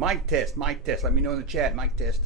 Mic test, mic test. Let me know in the chat. Mic test.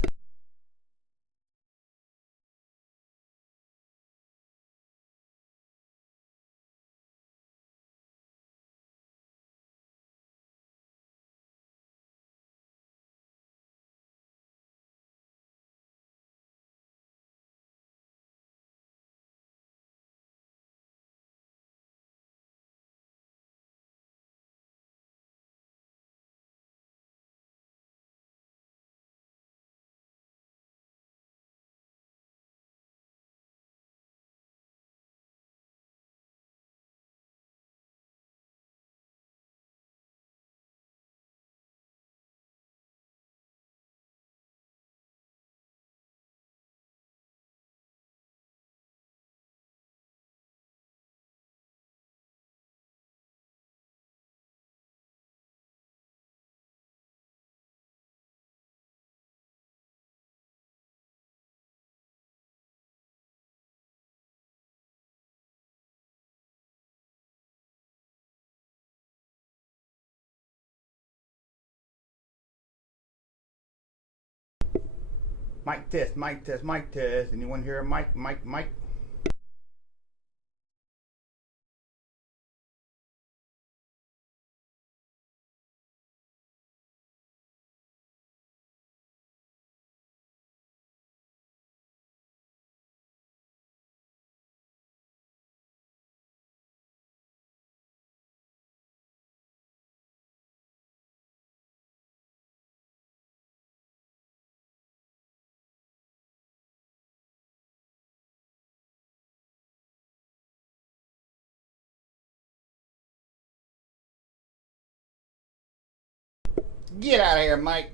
Mic test, mic test, mic test. Anyone hear a mic, mic, mic? Get out of here, Mike.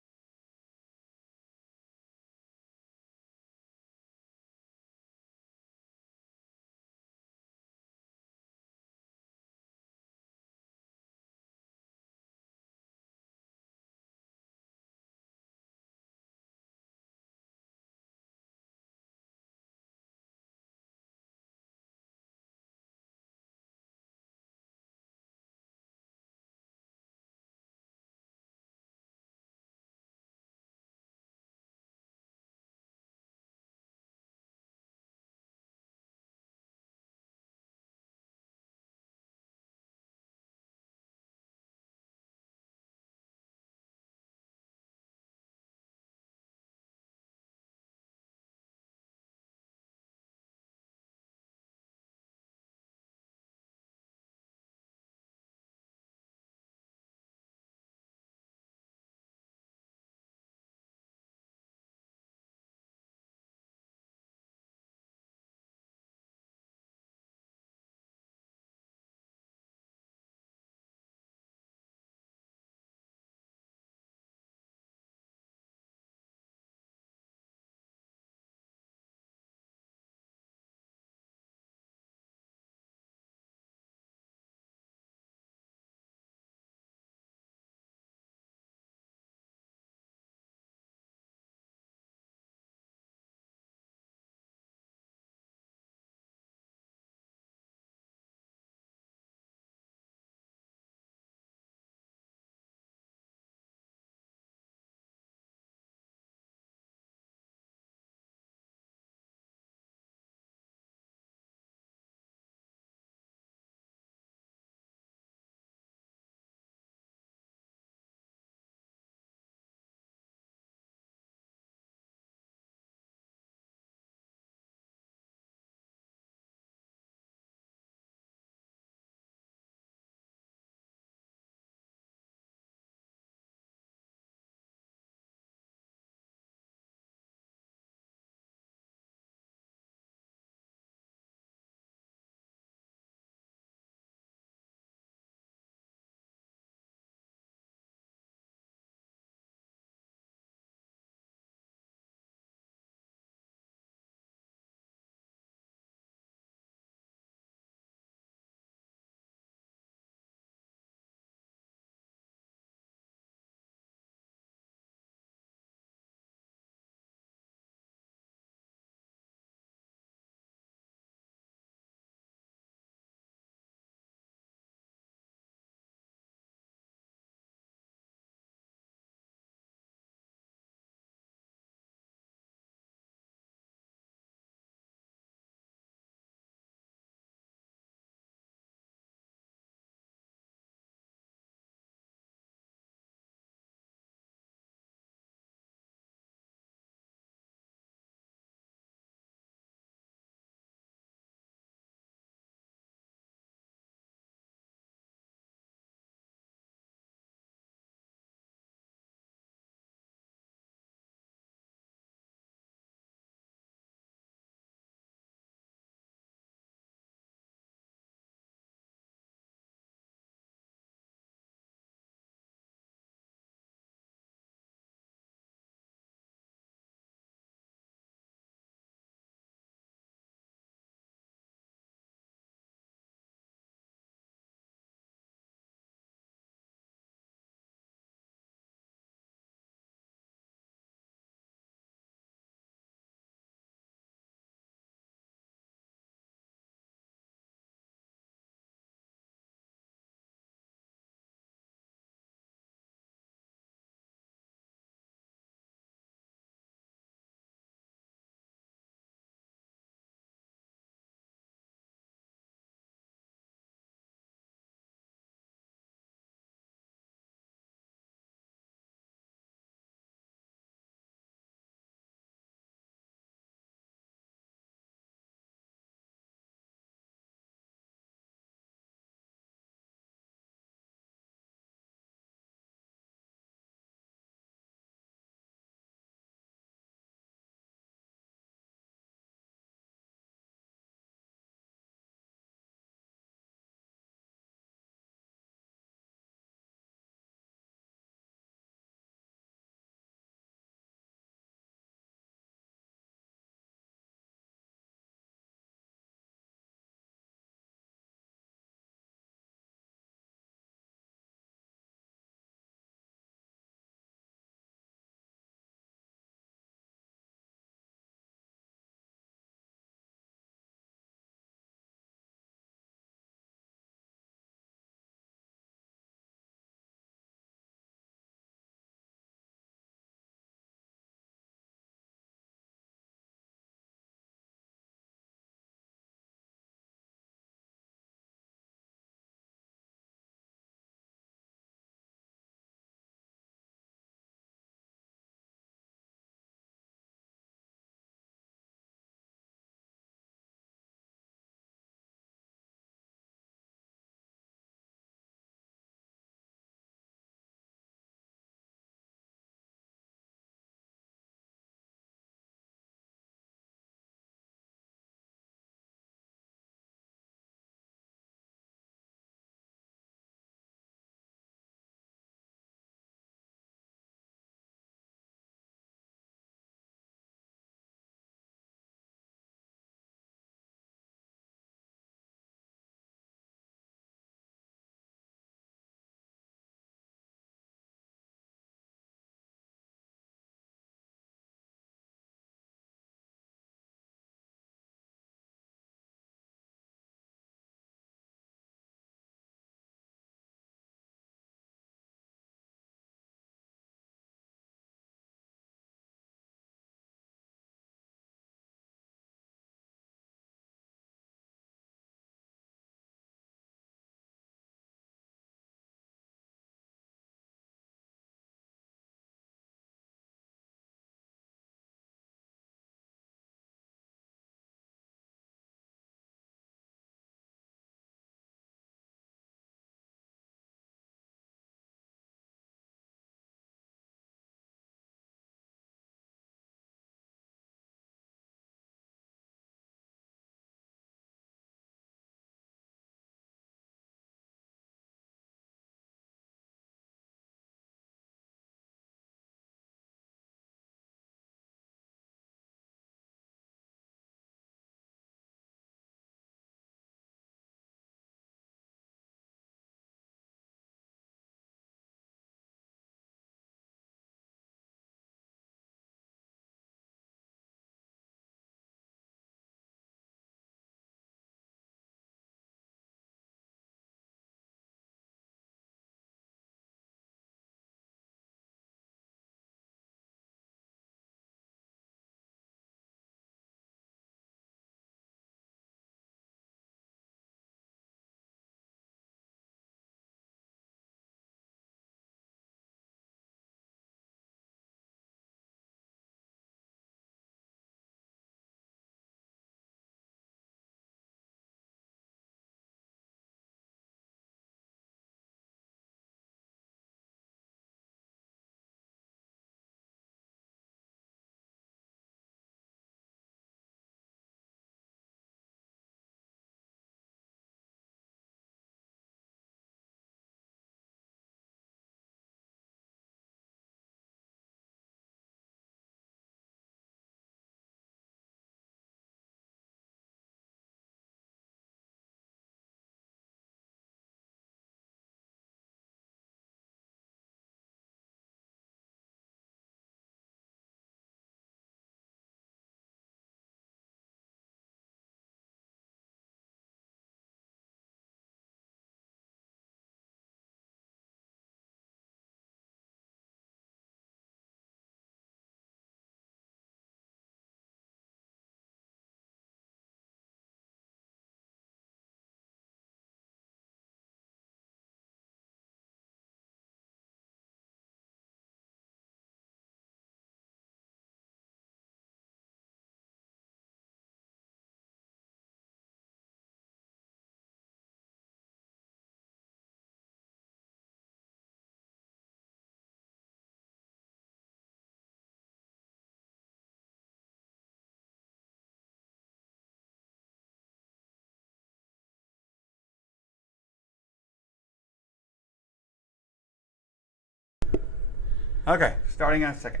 Okay, starting in a second.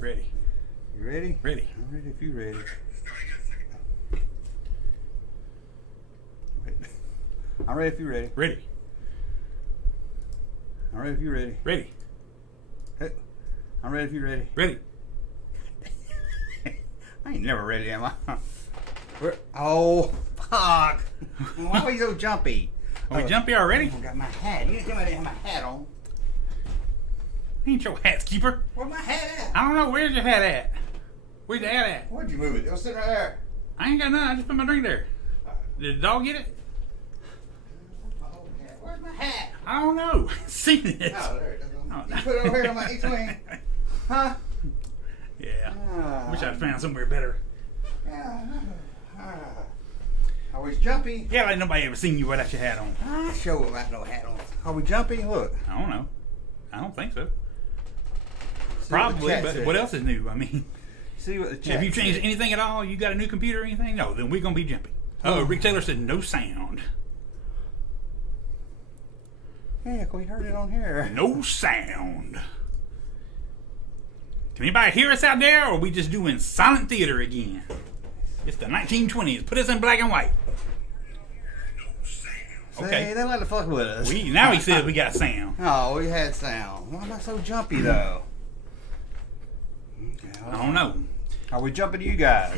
Ready. You ready? Ready. I'm ready if you ready. I'm ready if you ready. Ready. I'm ready if you ready. Ready. Hey, I'm ready if you ready. Ready. I ain't never ready, am I? Oh, fuck. Why are you so jumpy? Are we jumpy already? I got my hat. You didn't tell me I didn't have my hat on. Ain't your hat, keeper. Where's my hat at? I don't know. Where's your hat at? Where's the hat at? Where'd you move it? It was sitting right there. I ain't got none. I just put my drink there. Did the dog get it? Where's my hat? I don't know. Seen it. Oh, there it is. Oh, You put it over here on my X-Wing. Huh? Yeah. Wish I'd found somewhere better. Yeah. Are we jumpy? Yeah, like nobody ever seen you without your hat on. I sure without no hat on. Are we jumpy? Look. I don't know. I don't think so. See Probably, what the chat but said. what else is new? I mean, See what the chat have you changed said. anything at all? You got a new computer or anything? No, then we're going to be jumpy. Oh, Rick Taylor said no sound. Heck, we heard it on here. No sound. Can anybody hear us out there, or are we just doing silent theater again? It's the 1920s. Put us in black and white. Okay. See, they like to fuck with us. Now he says we got sound. Oh, we had sound. Why am I so jumpy though? Okay, I don't know. Are we jumping to you guys?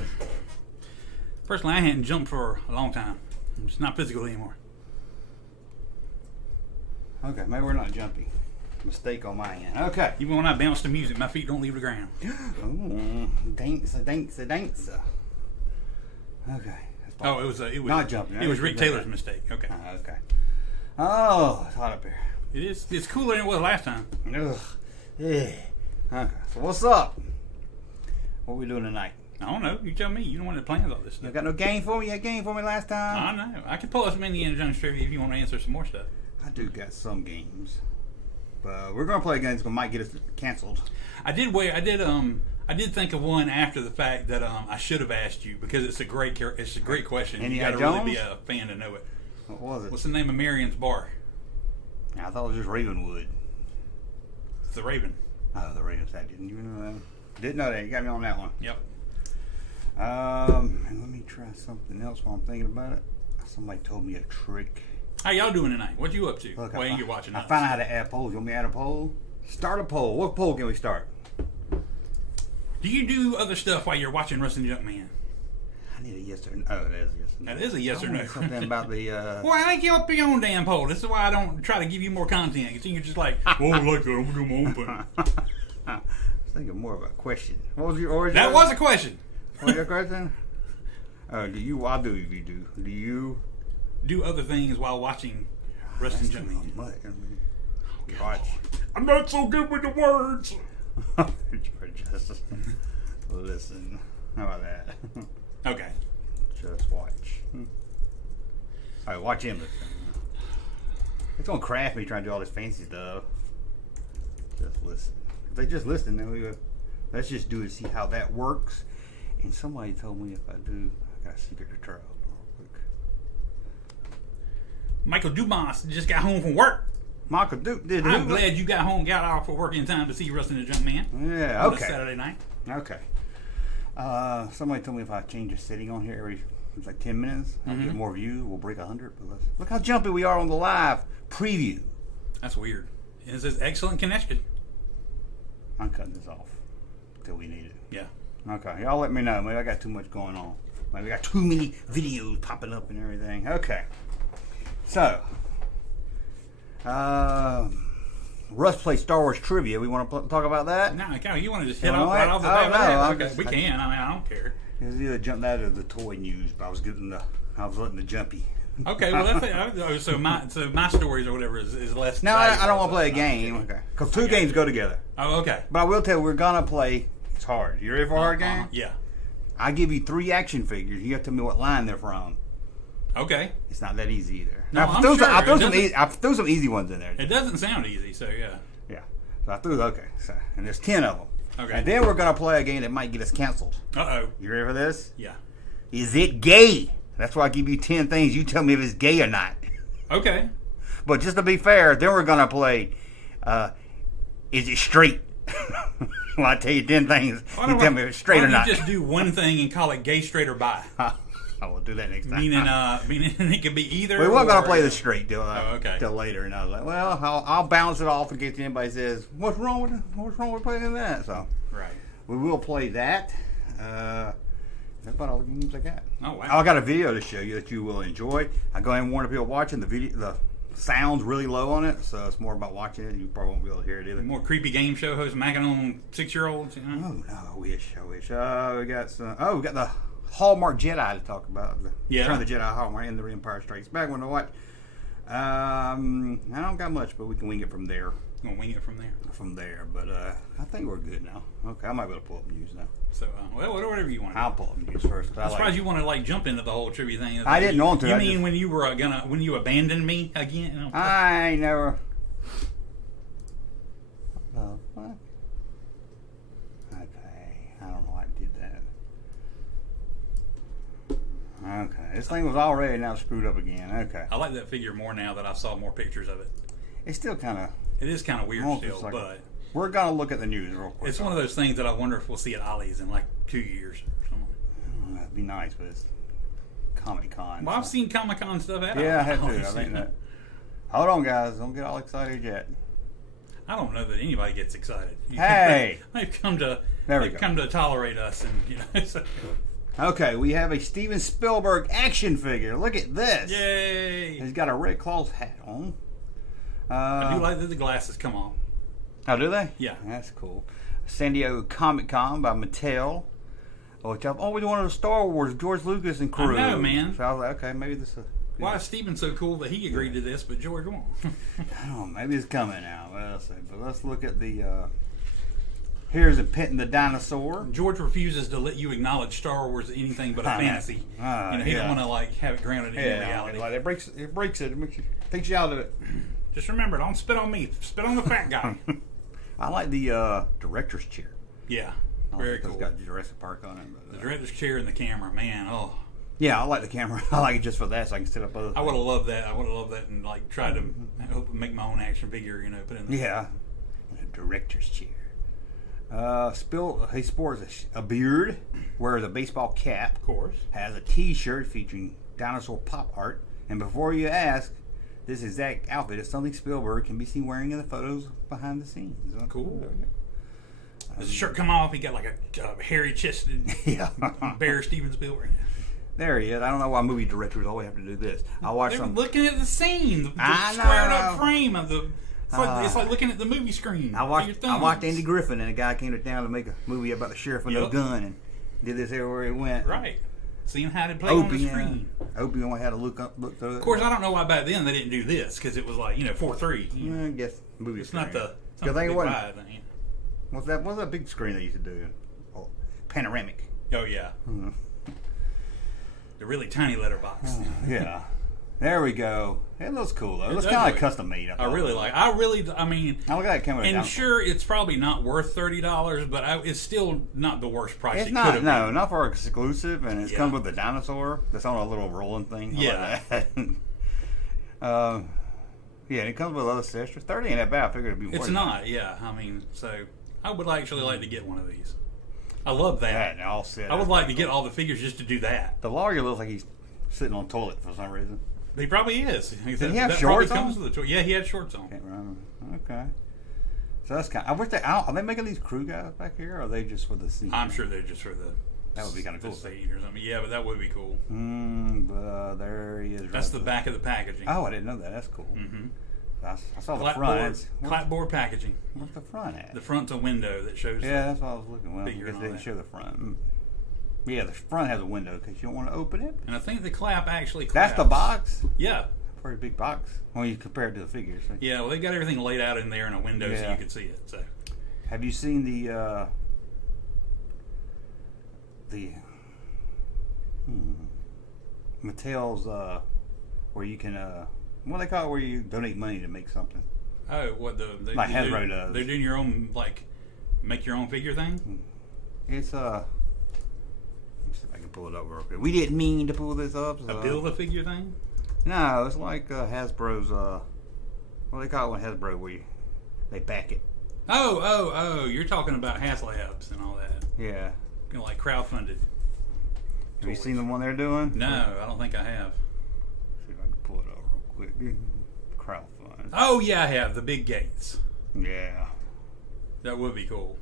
Personally, I hadn't jumped for a long time. I'm just not physical anymore. Okay, maybe we're not jumpy. Mistake on my end. Okay. Even when I bounce to music, my feet don't leave the ground. Ooh, dancer. Okay. Oh, it was not jumping. It was Rick Taylor's mistake. Okay. Okay. Oh, it's hot up here. It is. It's cooler than it was last time. Ugh. Yeah. Okay. So what's up? What we doing tonight? I don't know. You tell me. You don't want to plan all this You stuff. got no game for me? You had game for me last time? I know. I could pull up some Indiana Jones trivia if you want to answer some more stuff. I do got some games. But we're gonna play games that might get us canceled. I did think of one after the fact that I should have asked you because it's a great question. Indiana You got to really Jones? be a fan to know it. What was it? What's the name of Marion's bar? I thought it was just Ravenwood. It's the Raven. Oh, the Ravens. I didn't even know that. Didn't know that. You got me on that one. Yep. And let me try something else while I'm thinking about it. Somebody told me a trick. How y'all doing tonight? What you up to? Look, While you're watching I us? found out how to add polls. You want me to add a poll? Start a poll. What poll can we start? Do you do other stuff while you're watching Russ and Junkman? I need a yes or no. Oh, that is a yes or no. That is a yes I or wanted no. Something about the. Well, I think you up your own damn poll. This is why I don't try to give you more content. You see, you're just like, oh, I like that. I'm gonna do my own thing. I was thinking more of a question. What was your origin? That was a question. What was your question? Do you? I'll do if you do. Do you? Do other things while watching Russ and Junkman. Watch. I'm not so good with the words. Just listen. How about that? Okay. Just watch. All right, watch him listen. It's gonna craft me trying to do all this fancy stuff. Just listen. If they just listen, then we let's just do it. See how that works. And somebody told me if I do, I got a secret to try out real quick. Michael Dumas just got home from work. Michael Duke did. I'm glad you got home, got off for work in time to see Russ and the Junkman. Yeah. On this Okay. Saturday night. Okay. Somebody told me if I change the setting on here every it's like 10 minutes, I'll get more views. We'll break 100. But look how jumpy we are on the live preview. That's weird. It says excellent connection. I'm cutting this off. till we need it. Yeah. Okay, y'all let me know. Maybe I got too much going on. Maybe I got too many videos popping up and everything. Okay. So, Russ plays Star Wars trivia. We want to talk about that? No, you want to just hit off right off the bat? No, okay, we can. I mean, I don't care. It was either jumped out of the toy news, but I was letting the jumpy. Okay, well that's it. So my stories or whatever is less. No, I don't want to play a game. Okay, because two games go together. Oh, okay. But I will tell you, we're gonna play. It's hard. You ready for a hard game? Yeah. I give you 3 action figures. You have to tell me what line they're from. Okay. It's not that easy either. No, I threw some easy ones in there. It doesn't sound easy, so yeah. Yeah. So I threw and there's 10 of them. Okay. And then we're gonna play a game that might get us canceled. Uh-oh. You ready for this? Yeah. Is it gay? That's why I give you 10 things. You tell me if it's gay or not. Okay. But just to be fair, then we're gonna play. Is it straight? Well, I tell you 10 things. You tell me if it's straight or not. Why don't you just do one thing and call it gay, straight, or bi? I will do that next time. Meaning it could be either. We weren't gonna play the straight till later, and I was like, well, I'll balance it off in case anybody says, what's wrong with playing that? So right. We will play that. That's about all the games I got. Oh wow! I got a video to show you that you will enjoy. I go ahead and warn the people watching. The sound's really low on it, so it's more about watching it. You probably won't be able to hear it either. More creepy game show hosts macking on 6-year-olds. You know? Oh no, I wish. We got some. Oh, we got the Hallmark Jedi to talk about. Return of the Jedi Hallmark and the Empire Strikes Back. One to watch. I don't got much, but we can wing it from there. You gonna wing it from there? From there, but I think we're good now. Okay, I might be able to pull up news now. So, well, whatever you want. I'll pull up news first. I'm surprised you want to jump into the whole trivia thing. I didn't want to. You mean when you were when you abandoned me again? You know? I never. What? Okay, I don't know why I did that. Okay, this thing was already now screwed up again. Okay. I like that figure more now that I saw more pictures of it. It's still kind of. It is kind of weird still, but we're gonna look at the news real quick. It's one of those things that I wonder if we'll see at Ollie's in like 2 years or something. Oh, that'd be nice, but it's Comic-Con. Well, I've seen Comic-Con stuff at I have too. I think that. Hold on, guys. Don't get all excited yet. I don't know that anybody gets excited. Hey, they've come to tolerate us, and So. Okay, we have a Steven Spielberg action figure. Look at this. Yay! He's got a Red Claws hat on. I do like that the glasses come off. Oh, do they? Yeah. That's cool. San Diego Comic-Con by Mattel. Which I've always wanted a Star Wars, George Lucas and crew. I know, man. So I was like, okay, maybe this is... Why is Steven so cool that he agreed to this, but George won't? I don't know, maybe it's coming out. Well, but let's look at the... Here's a Pit and the Dinosaur. George refuses to let you acknowledge Star Wars as anything but a fantasy. He don't want to have it grounded in reality. Like it breaks it. It makes you, takes you out of it. Just remember, don't spit on me. Spit on the fat guy. I like the director's chair. Yeah, very cool. It's got Jurassic Park on it. But, the director's chair and the camera, man. Oh. Yeah, I like the camera. I like it just for that, so I can set up other things. I would have loved that. And try to make my own action figure. Put in. Yeah, in a director's chair. He sports a beard, wears a baseball cap, of course, has a T-shirt featuring dinosaur pop art, and before you ask, this exact outfit is something Spielberg can be seen wearing in the photos behind the scenes. Cool. Does the shirt come off? He got like a hairy-chested bear Steven Spielberg. There he is. I don't know why movie directors always have to do this. I watch They're some looking at the scene, the squared up frame of the. It's like looking at the movie screen. I watched Andy Griffin, and a guy came to town to make a movie about the sheriff with no gun, and did this everywhere he went. Right. Seeing how to play on the screen. Opie only had to look through it. Of course, I don't know why back then they didn't do this, because it was like 4:3. I guess movie. It's screen. not the. Big wide thing. What's that big screen they used to do? Oh, panoramic. Oh yeah. Mm-hmm. The really tiny letterbox. Yeah. There we go. It looks cool though. It looks kind of custom made. I mean. I look at it and sure, it's probably not worth $30, but it's still not the worst price. It's not. No, not for exclusive, and it comes with the dinosaur that's on a little rolling thing. Yeah. Like that. Yeah, and it comes with other extras. 30 ain't that bad. I figured it'd be more. It's not. Yeah, I mean, so I would actually like to get one of these. I love that. All set. I would like to get all the figures just to do that. The lawyer looks like he's sitting on a toilet for some reason. He probably is. Did he have shorts on? Yeah, he had shorts on. Can't remember. Okay. So that's kind. I wish they. Are they making these crew guys back here, or are they just for the seat? I'm sure they're just for the. That would be kind of cool. Seat or something. Yeah, but that would be cool. There he is. That's the back of the packaging. Oh, I didn't know that. That's cool. Mm-hmm. I saw the front. Clapboard packaging. Where's the front at? The front's a window that shows. Yeah, that's what I was looking. Well, I guess they didn't show the front. Yeah, the front has a window because you don't want to open it. And I think the clap actually claps. That's the box? Yeah. Pretty big box when you compare it to the figures. So. Yeah, well, they got everything laid out in there in a window so you could see it. So, have you seen the Mattel's where you can what do they call it, where you donate money to make something? Oh, what like Hasbro does? They're doing your own make your own figure thing. It's let me see if I can pull it up real quick. We didn't mean to pull this up. So. A build a figure thing? No, it's like Hasbro's. What do they call it when Hasbro where they back it? Oh! You're talking about HasLabs and all that. Yeah. Like crowdfunded. Have you seen the one they're doing? No, I don't think I have. Let's see if I can pull it up real quick. Crowdfund. Oh yeah, I have the big gates. Yeah. That would be cool.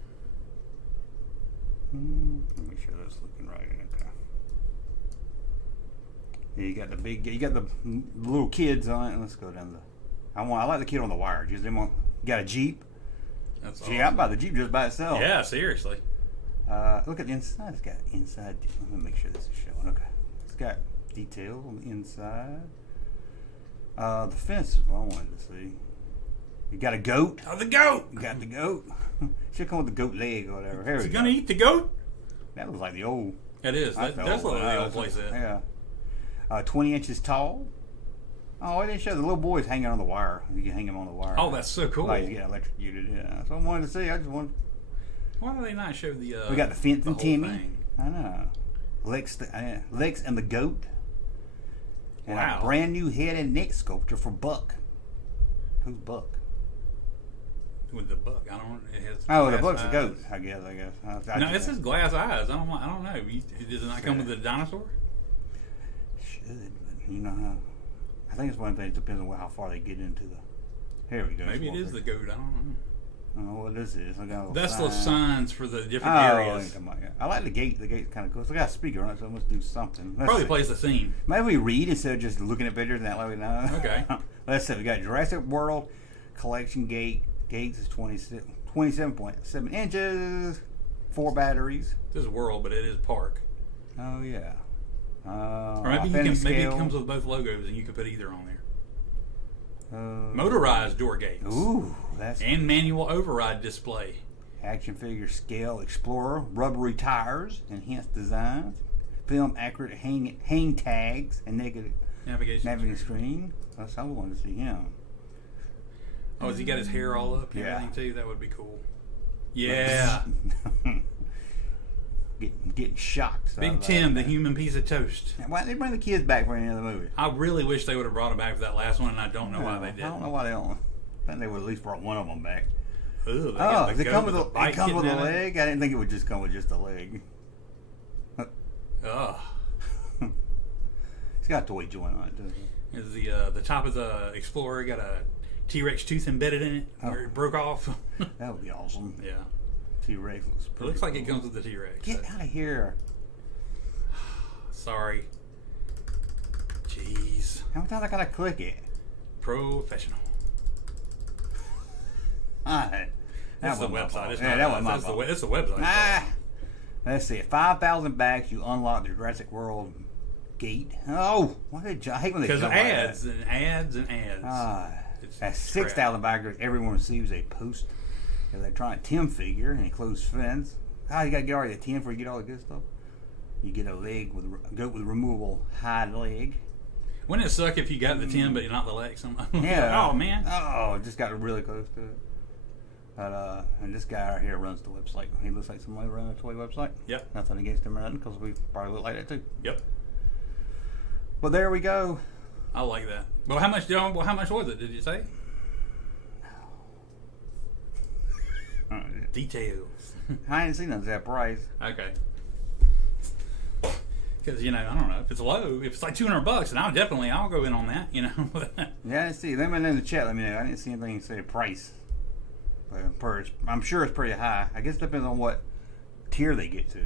Let me make sure that's looking right. Okay. Yeah, you got the big. You got the little kids on it. Let's go down the. I like the kid on the wire. Just them on. You got a Jeep. That's awesome. Yeah, I'd buy the Jeep just by itself. Yeah, seriously. Look at the inside. It's got inside. Let me make sure this is showing. Okay. It's got detail on the inside. The fence is what I wanted to see. You got a goat. Oh, the goat. You got the goat. Should come with the goat leg or whatever. Here is he gonna eat the goat? That looks like the old. It is. That's what the old place is. Yeah. 20 inches tall. Oh, I didn't show the little boy's hanging on the wire. You can hang him on the wire. Oh, that's so cool. Like he's getting electrocuted. Yeah. That's what I wanted to see. I just wanted. Why do they not show the? We got the Fence and Timmy. Thing? I know. Lex and the goat. And wow. A brand new head and neck sculpture for Buck. Who's Buck? With the buck, I don't. It has. The Buck's a goat. I guess. No, it says glass eyes. I don't know. Does it not come with the dinosaur? Should, but you know how. I think it's one of the things. Depends on how far they get into the. Here we go. Maybe it is the goat. I don't know. I don't know what this is. That's the signs for the different areas. I like the gate. The gate's kind of cool. It's got a speaker on it, so it must do something. Probably plays the theme. Maybe we read instead of just looking at pictures, and that way we know. Okay. Let's see. We got Jurassic World collection gate. Gates is 27.7 inches. 4 batteries. This is World, but it is Park. Oh yeah. Or maybe it comes with both logos, and you can put either on there. Motorized door gates. Ooh, that's and manual override display. Action figure scale Explorer, rubbery tires, enhanced designs, film accurate hang tags, and negative navigation screen. That's how I wanted to see him. Oh, has he got his hair all up and everything too? That would be cool. Yeah. Getting shocked. Big Tim, the human piece of toast. Why didn't they bring the kids back for any other movie? I really wish they would have brought him back for that last one, and I don't know why they didn't. I don't know why they don't. I think they would at least brought one of them back. Does it come with a leg? I didn't think it would just come with just a leg. Ugh. It's got a toy joint on it, doesn't it? Is the top of the Explorer got a T-Rex tooth embedded in it where it broke off? That would be awesome. Yeah. T-Rex looks pretty. It looks like it comes with the T-Rex. Get out of here. Sorry. Jeez. How many times I gotta click it? Professional. Alright. That's the website. It's the website. Let's see. 5,000 backs, you unlock the Jurassic World gate. Oh, I hate when they because jump ads and ads and ads. That's 6,000 backers. Everyone receives a post electronic Tim figure and a closed fence. You gotta get already a 10 before you get all the good stuff. You get a goat with removable hind leg. Wouldn't it suck if you got the 10 but not the leg? Yeah. Oh man. Oh, just got really close to it. But and this guy right here runs the website. He looks like somebody running a toy website. Yep. Nothing against him or nothing, because we probably look like that too. Yep. Well, there we go. I like that. Well, how much was it? Did you say? No. Details. I ain't seen that price. Okay. Because I don't know if it's low. If it's like $200, then I'll go in on that. Yeah, I didn't see. Let me know in the chat. Let me know. I didn't see anything say price. I'm sure it's pretty high. I guess it depends on what tier they get to.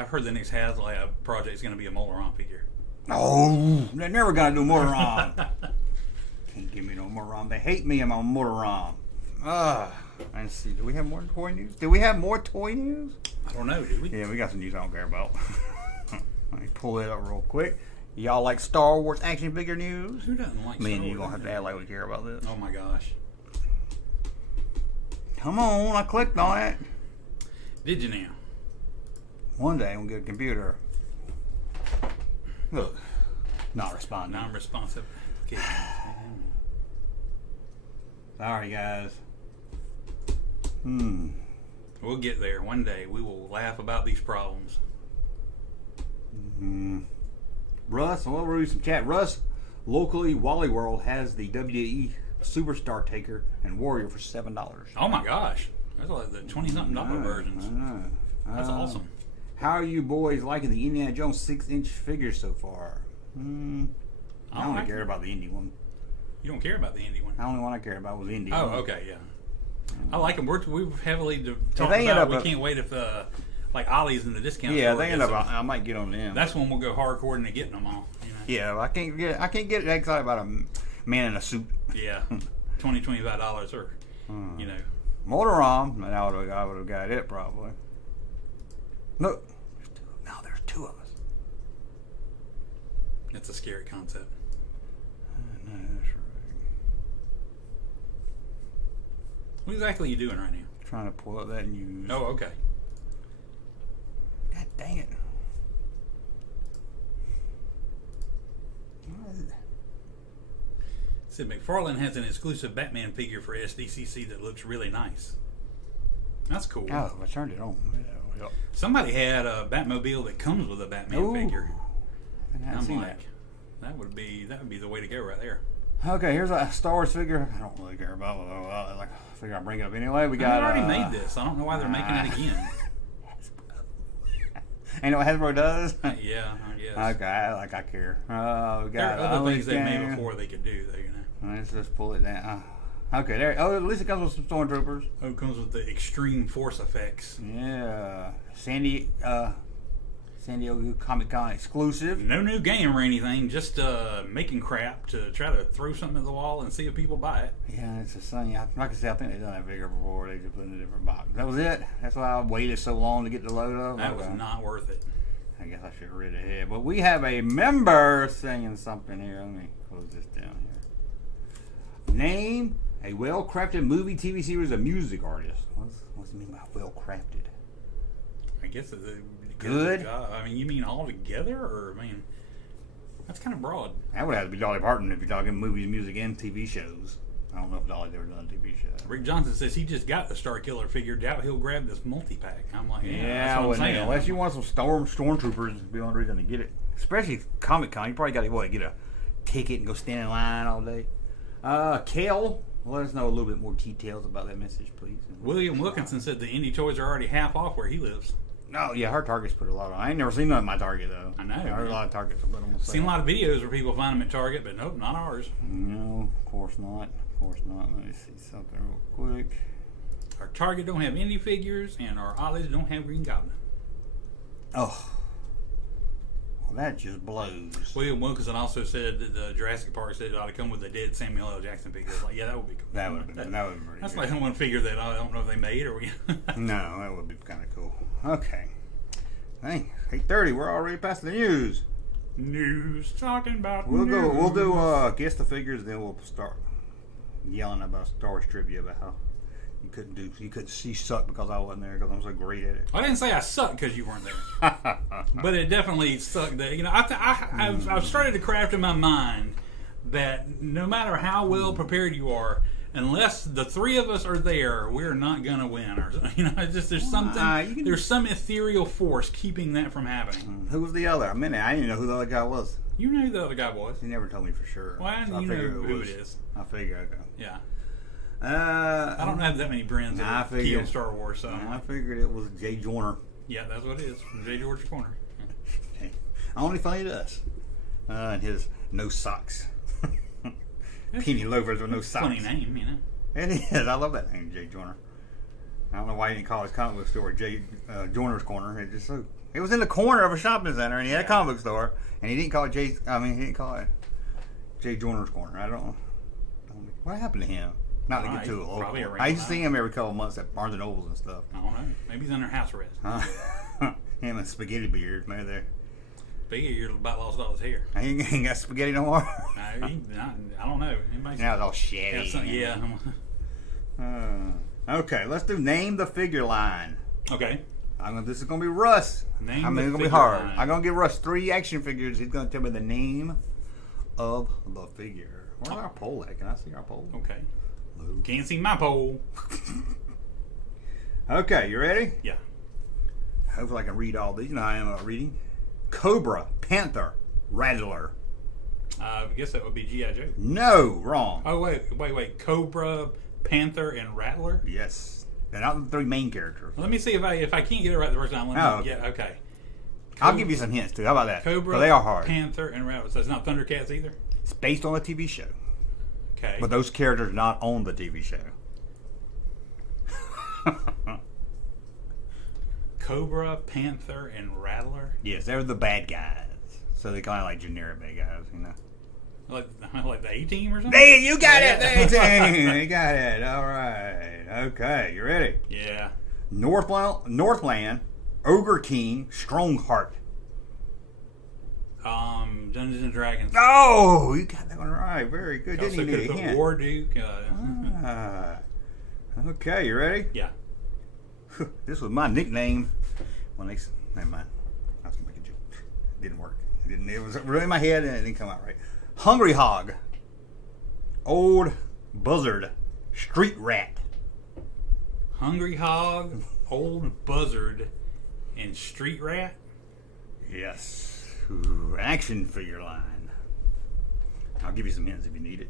I've heard the next HasLab project is going to be a Molaron figure. Oh, they're never gonna do Molaron. Can't give me no Molaron. They hate me. I'm on Molaron. Let's see. Do we have more toy news? Do we have more toy news? I don't know. Did we? Yeah, we got some news I don't care about. Let me pull it up real quick. Y'all like Star Wars action figure news? Who doesn't like? Me Star and you Wars? gonna have to act like we care about this. Oh my gosh! Come on, I clicked on it. Did you now? One day I'm gonna get a computer. Look, not responding. Non-responsive. Okay. Sorry, guys. We'll get there one day. We will laugh about these problems. Russ, we'll read some chat. Russ, locally, Wally World has the WWE Superstar Taker and Warrior for $7. Oh my gosh! That's like the $20-something versions. I know. That's awesome. How are you boys liking the Indiana Jones 6-inch figures so far? I only care about the Indy one. You don't care about the Indy one? The only one I care about was Indy. Oh, okay, yeah. I like them. We've heavily talked they about. end We up can't wait if like Ollie's in the discount. Yeah, store they end up. I might get on them. That's when we'll go hardcore into getting them all. You know? Yeah, I can't get excited about a man in a suit. Yeah, $25 or you know. Motorom, and I would have got it probably. Look, there's two of us. That's a scary concept. No, that's right. What exactly are you doing right now? Trying to pull up that news. Oh, okay. God dang it. What is it? Said McFarlane has an exclusive Batman figure for SDCC that looks really nice. That's cool. Oh, I turned it on. Yeah. Somebody had a Batmobile that comes with a Batman figure. I'm seen like, that would be the way to go right there. Okay, here's a Star Wars figure. I don't really care about it. I figure I'll bring it up anyway. We got. They already made this. I don't know why they're making it again. Ain't know what Hasbro does? Yeah, I guess. Okay, I care. Oh, we got there are other things they made before they could do, though, you know. Let's just pull it down. Okay, there. Oh, at least it comes with some stormtroopers. Oh, it comes with the extreme force effects. Yeah, San Diego Comic Con exclusive. No new game or anything, just making crap to try to throw something at the wall and see if people buy it. Yeah, it's just funny. Like I said, I think they've done that figure before. They just put it in a different box. That was it. That's why I waited so long to get the load of. That was not worth it. I guess I should have read ahead. But we have a member saying something here. Let me close this down here. Name a well-crafted movie, TV series, a music artist. What's it mean by well-crafted? I guess it's a good. I mean, you mean all together, or I mean, that's kind of broad. That would have to be Dolly Parton if you're talking movies, music, and TV shows. I don't know if Dolly's ever done a TV show. Rick Johnson says he just got the Star Killer figure. Doubt he'll grab this multi-pack. I'm like, yeah, that's what I'm saying. Unless you want some stormtroopers, it'd be the only reason to get it. Especially Comic-Con, you probably got to get a ticket and go stand in line all day. Kale, let us know a little bit more details about that message, please. William Wilkinson said the indie toys are already half off where he lives. Oh, yeah, her Target's put a lot on. I ain't never seen none at my Target, though. I know. I heard a lot of Targets put them on sale. Seen a lot of videos where people find them at Target, but nope, not ours. No, of course not. Of course not. Let me see something real quick. Our Target don't have indie figures, and our Ollie's don't have Green Goblin. Oh. Well, that just blows. William Wilkinson also said that the Jurassic Park said it ought to come with a dead Samuel L. Jackson figure. Like, yeah, that would be cool. That would have been pretty That's good. like one figure that I don't know if they made or we. No, that would be kind of cool. Okay. Dang, 8:30. We're already past the news. News talking about. We'll news. do guess the figures, then we'll start yelling about Star Wars trivia about how you couldn't see suck because I wasn't there because I'm so great at it. I didn't say I sucked because you weren't there, but it definitely sucked. That I've started to craft in my mind that no matter how well prepared you are, unless the three of us are there, we're not gonna win. Or it's just there's something. There's some ethereal force keeping that from happening. Who was the other? I didn't even know who the other guy was. You know who the other guy was. He never told me for sure. Well, so you know who it is. I figure I go. Yeah. I don't have that many friends that are key on Star Wars, so I figured it was Jay Joyner. Yeah, that's what it is. Jay George's Corner. Okay. Only funny to us. And his no socks. Penny loafers with no socks. Funny name, you know. It is. I love that name, Jay Joyner. I don't know why he didn't call his comic book store Jay Joyner's Corner. It was in the corner of a shopping center, and he had a comic book store, and he didn't call it he didn't call it Jay Joyner's Corner. I don't know. What happened to him? Not to get too old. I used to see him every couple of months at Barnes and Nobles and stuff. I don't know. Maybe he's under house arrest. Him and Spaghetti Beard, maybe they're. Spaghetti Beard about lost all his hair. He ain't got spaghetti no more. I don't know. Now it's all shitty. Yeah. Okay, let's do name the figure line. Okay. This is gonna be Russ. It's gonna be hard. I'm gonna give Russ 3 action figures. He's gonna tell me the name of the figure. Where's our poll at? Can I see our poll? Okay. Can't see my poll. Okay, you ready? Yeah. Hopefully I can read all these. You know how I am reading. Cobra, Panther, Rattler. I guess that would be G.I. Joe. No, wrong. Oh, wait. Cobra, Panther, and Rattler? Yes. They're not the 3 main characters. Let me see if I can't get it right the first time. Okay. I'll give you some hints, too. How about that? Cobra, they are hard. Panther, and Rattler. So it's not Thundercats either? It's based on a TV show. Okay. But those characters are not on the TV show. Cobra, Panther, and Rattler? Yes, they're the bad guys. So they're kind of like generic bad guys, you know. Like the A-Team or something? Hey, you got it! The A-Team! You got it. All right. Okay, you ready? Yeah. Northland, Ogre King, Strongheart. Dungeons and Dragons. Oh, you got that one right. Very good. Also Didn't you need a put hint? War Duke. Okay, you ready? Yeah. This was my nickname when they. Never mind. I was gonna make a joke. It didn't work. It was really in my head and it didn't come out right. Hungry Hog, Old Buzzard, Street Rat. Hungry Hog, Old Buzzard, and Street Rat. Yes. Ooh, action figure line. I'll give you some hints if you need it.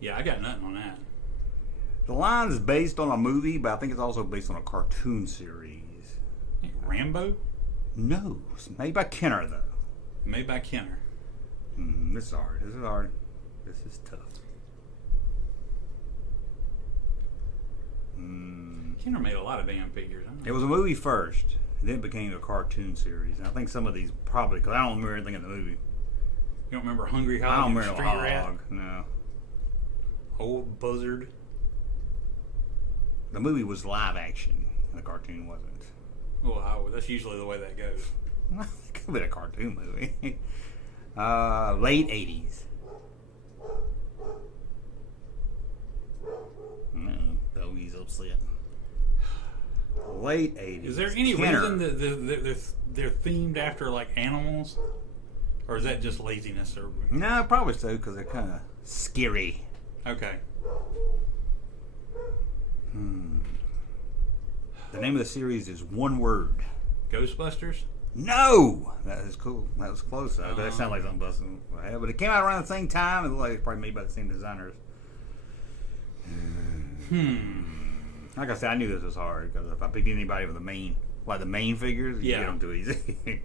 Yeah, I got nothing on that. The line is based on a movie, but I think it's also based on a cartoon series. Rambo? No, it's made by Kenner though. Made by Kenner. This is hard. This is tough. Kenner made a lot of damn figures. It was a movie first, then it became a cartoon series. And I think some of these probably, because I don't remember anything in the movie. You don't remember Hungry Hog? I don't remember Street Hog. Rat? No. Old Buzzard. The movie was live action. The cartoon wasn't. Well, that's usually the way that goes. It could be a cartoon movie. Late 80s. Doggy's upset. Late 80s. Is there any reason that they're themed after like animals? Or is that just laziness? Or no, probably so, because they're kind of scary. Okay. The name of the series is one word. Ghostbusters? No! That is cool. That was close, though. That sounds like something busting. But it came out around the same time. It looked like it's probably made by the same designers. Like I said, I knew this was hard, because if I picked anybody with the main figures, you get them too easy.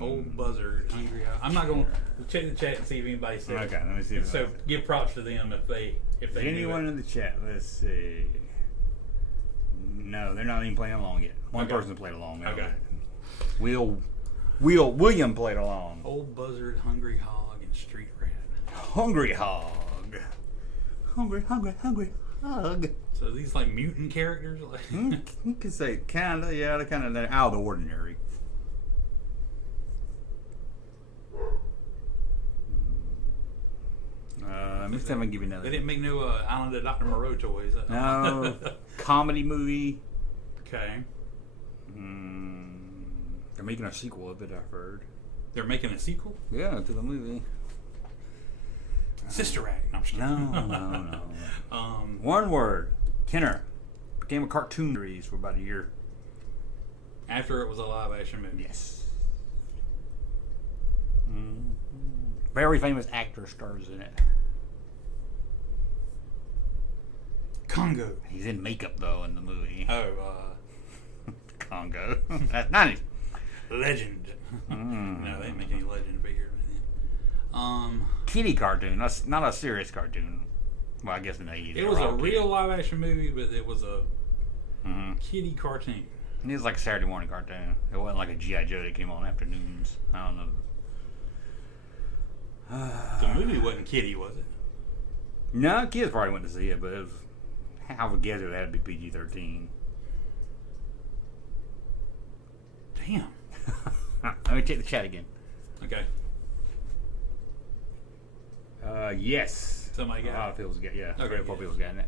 Old Buzzard, Hungry Hog. I'm not going to check the chat and see if anybody said it. Okay, let me see. So give props to them if they anyone in the chat? Let's see. No, they're not even playing along yet. One person played along. Okay. William played along. Old Buzzard, Hungry Hog, and Street Rat. Hungry Hog. Hungry Hog. So these like mutant characters? You could say kind of, yeah, they're kind of out of the ordinary. Next time I give you another. They didn't make no Island of Dr. Moreau toys. No. Comedy movie. Okay. They're making a sequel of it, I've heard. They're making a sequel? Yeah, to the movie. Sister Act. No, I'm just kidding. No. One word. Kenner. Became a cartoon series for about a year. After it was a live action movie. Yes. Very famous actor stars in it. Congo. He's in makeup though in the movie. Congo. That's 90s. Legend. No, they didn't make any Legend figures. Kitty cartoon. That's not a serious cartoon. Well, I guess in the 80s. It was a real live action movie, but it was a kitty cartoon. It was like a Saturday morning cartoon. It wasn't like a G.I. Joe that came on afternoons. I don't know. The movie wasn't kitty, was it? No, kids probably went to see it, but it was, I would guess it had to be PG-13. Damn. Let me check the chat again. Okay. Yes. Somebody got it. A lot of people's got, yeah. Okay, 3 or 4 people's gotten it.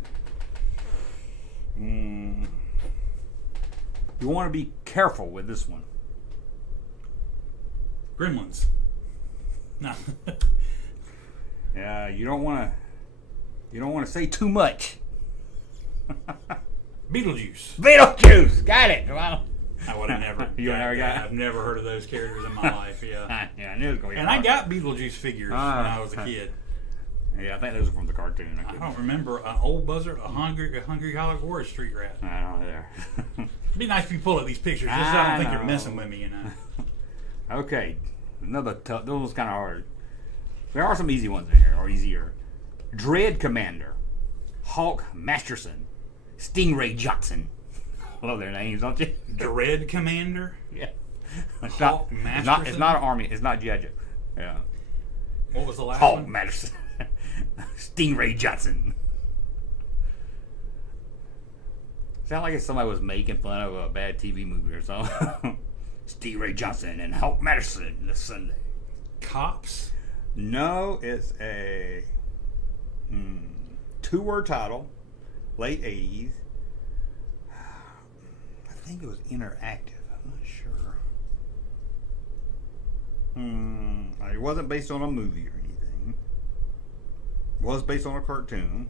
You want to be careful with this one. Gremlins. No. Yeah, you don't want to say too much. Beetlejuice. Beetlejuice. Got it. Well, I would have never. You never got it? I've never heard of those characters in my life. Yeah. yeah, I knew it was going to be And I got Beetlejuice figures when I was a kid. Yeah, I think those are from the cartoon. I don't remember an old buzzard, a hungry hollow, or a street rat. I don't know there. It'd be nice if you pull up these pictures just so I don't think you're messing with me, you know. Okay, another tough. Those ones kind of hard. There are some easy ones in here, or easier. Dread Commander, Hawk Masterson, Stingray Johnson. Love their names, don't you? Dread Commander. Yeah. It's Hawk not. Masterson? It's not an army. It's not G.I. Joe. Yeah. What was the last Hawk one? Masterson, Stingray Johnson. Sound like if somebody was making fun of a bad TV movie or something. Stingray Johnson and Hawk Masterson this Sunday. Cops. No, it's a 2-word title, late 80s. I think it was interactive. I'm not sure. It wasn't based on a movie or anything. It was based on a cartoon.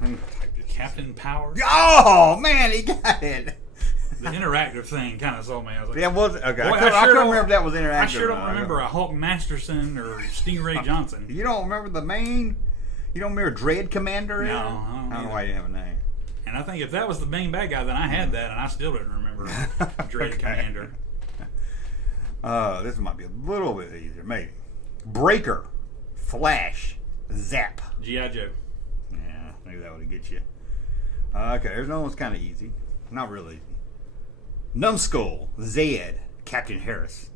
Let me type this. Captain Powers. Oh man, he got it. The interactive thing kind of sold me. I was like, Yeah, was okay. Boy, I couldn't remember if that was interactive. I sure don't or not. remember a Hawk Masterson or Stingray Johnson. You don't remember the main? You don't remember Dread Commander? No, I don't know why you didn't have a name. And I think if that was the main bad guy, then I had that, and I still didn't remember Dread Commander. This might be a little bit easier, maybe. Breaker, Flash, Zap. G.I. Joe. Yeah, maybe that would get you. Okay, there's another one's kind of easy. Not really easy. Numbskull, Zed, Captain Harris.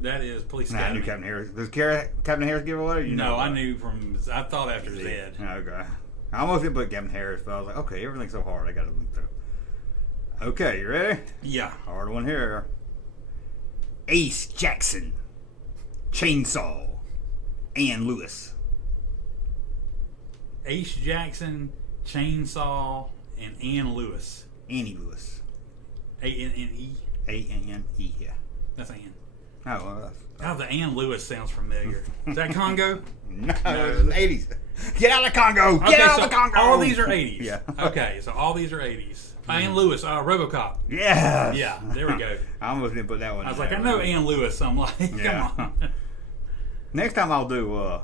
That is Police Nah, I Academy. knew Captain Harris. Does Captain Harris give a letter? No, I knew from. I thought after Zed. Okay. I almost did put Captain Harris, but I was like, okay, everything's so hard, I got to look through. Okay, you ready? Yeah. Hard one here. Ace Jackson, Chainsaw, Ann Lewis. Ace Jackson, Chainsaw, and Ann Lewis. Annie Lewis. A-N-N-E. A-N-N-E, yeah. That's Ann. Oh, well, Oh, the Ann Lewis sounds familiar. Is that Congo? no, it was in the 80s. Get out of the Congo! Get out of the Congo! All these are 80s. Yeah. Okay, so all these are 80s. Ann Lewis, RoboCop. Yes! Yeah, there we go. I almost didn't put that one I was in like, there, I know but- Ann Lewis. I'm like, Yeah. come on. Next time I'll do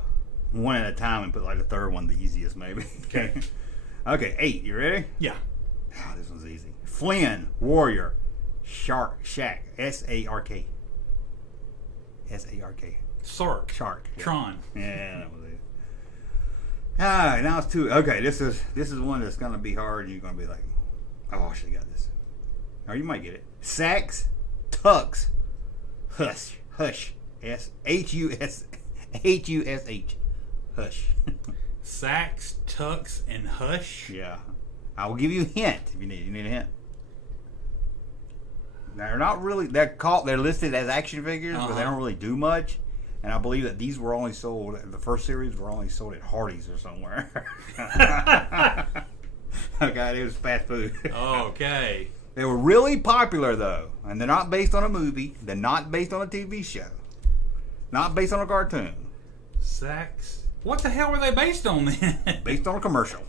one at a time and put like the third one the easiest, maybe. Okay. Okay, 8. You ready? Yeah. Oh, this one's easy. Flynn, Warrior, Shark, Shack, S-A-R-K. S-A-R-K. Sark. Shark. Yeah. Tron. Yeah, that was it. Alright, now it's 2. Okay, this is one that's gonna be hard. You're gonna be like, oh, I should have got this. Or you might get it. Sax, Tux, Hush, Hush, H-U-S-H, Hush. Sax, Tux, and Hush. Yeah, I will give you a hint if you need. You need a hint. They're not really. They're listed as action figures, but they don't really do much. And I believe that these were only sold. The first series were only sold at Hardee's or somewhere. Okay, it was fast food. Okay. They were really popular though, and they're not based on a movie. They're not based on a TV show. Not based on a cartoon. Sax. What the hell were they based on then? Based on a commercial.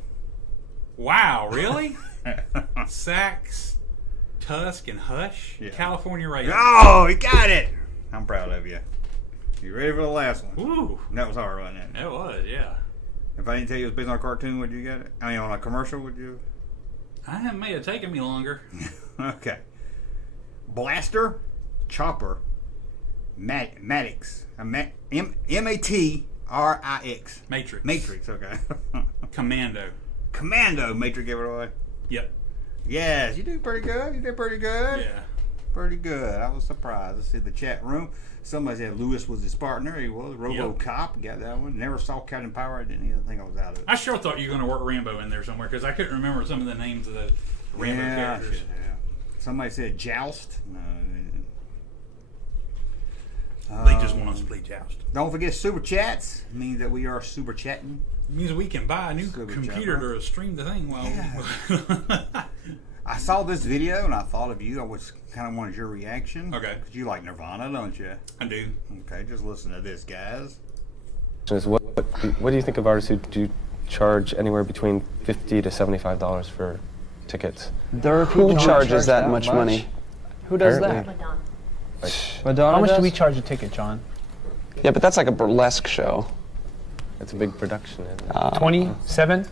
Wow, really? Sax, Tusk, and Hush? Yeah. California Raisins. Oh, you got it! I'm proud of you. You ready for the last one? Ooh. That was hard, wasn't it? That was, yeah. If I didn't tell you it was based on a cartoon, would you get it? I mean, on a commercial, would you? It may have taken me longer. Okay. Blaster, Chopper, Matrix. M-A-T-R-I-X. Matrix. Matrix, okay. Commando. Commando. Matrix gave it away. Yep. Yes, you did pretty good. You did pretty good. Yeah. Pretty good. I was surprised. I see the chat room. Somebody said Lewis was his partner. He was. RoboCop. Got that one. Never saw Captain Power. I didn't even think I was out of it. I sure thought you were going to work Rambo in there somewhere because I couldn't remember some of the names of the Rambo characters. Yeah. Somebody said Joust. No. They just want us to play Joust. Don't forget super chats. It means that we are super chatting. It means we can buy a new computer to stream the thing while I saw this video and I thought of you. I was kind of wanted your reaction. Okay. Because you like Nirvana, don't you? I do. Okay, just listen to this, guys. What do you think of artists who do charge anywhere between $50 to $75 for tickets? There are people Who charges that much money? Who does Apparently. that? Madonna. How much does? do we charge a ticket, John? Yeah, but that's like a burlesque show. It's a big production. Isn't it? 27?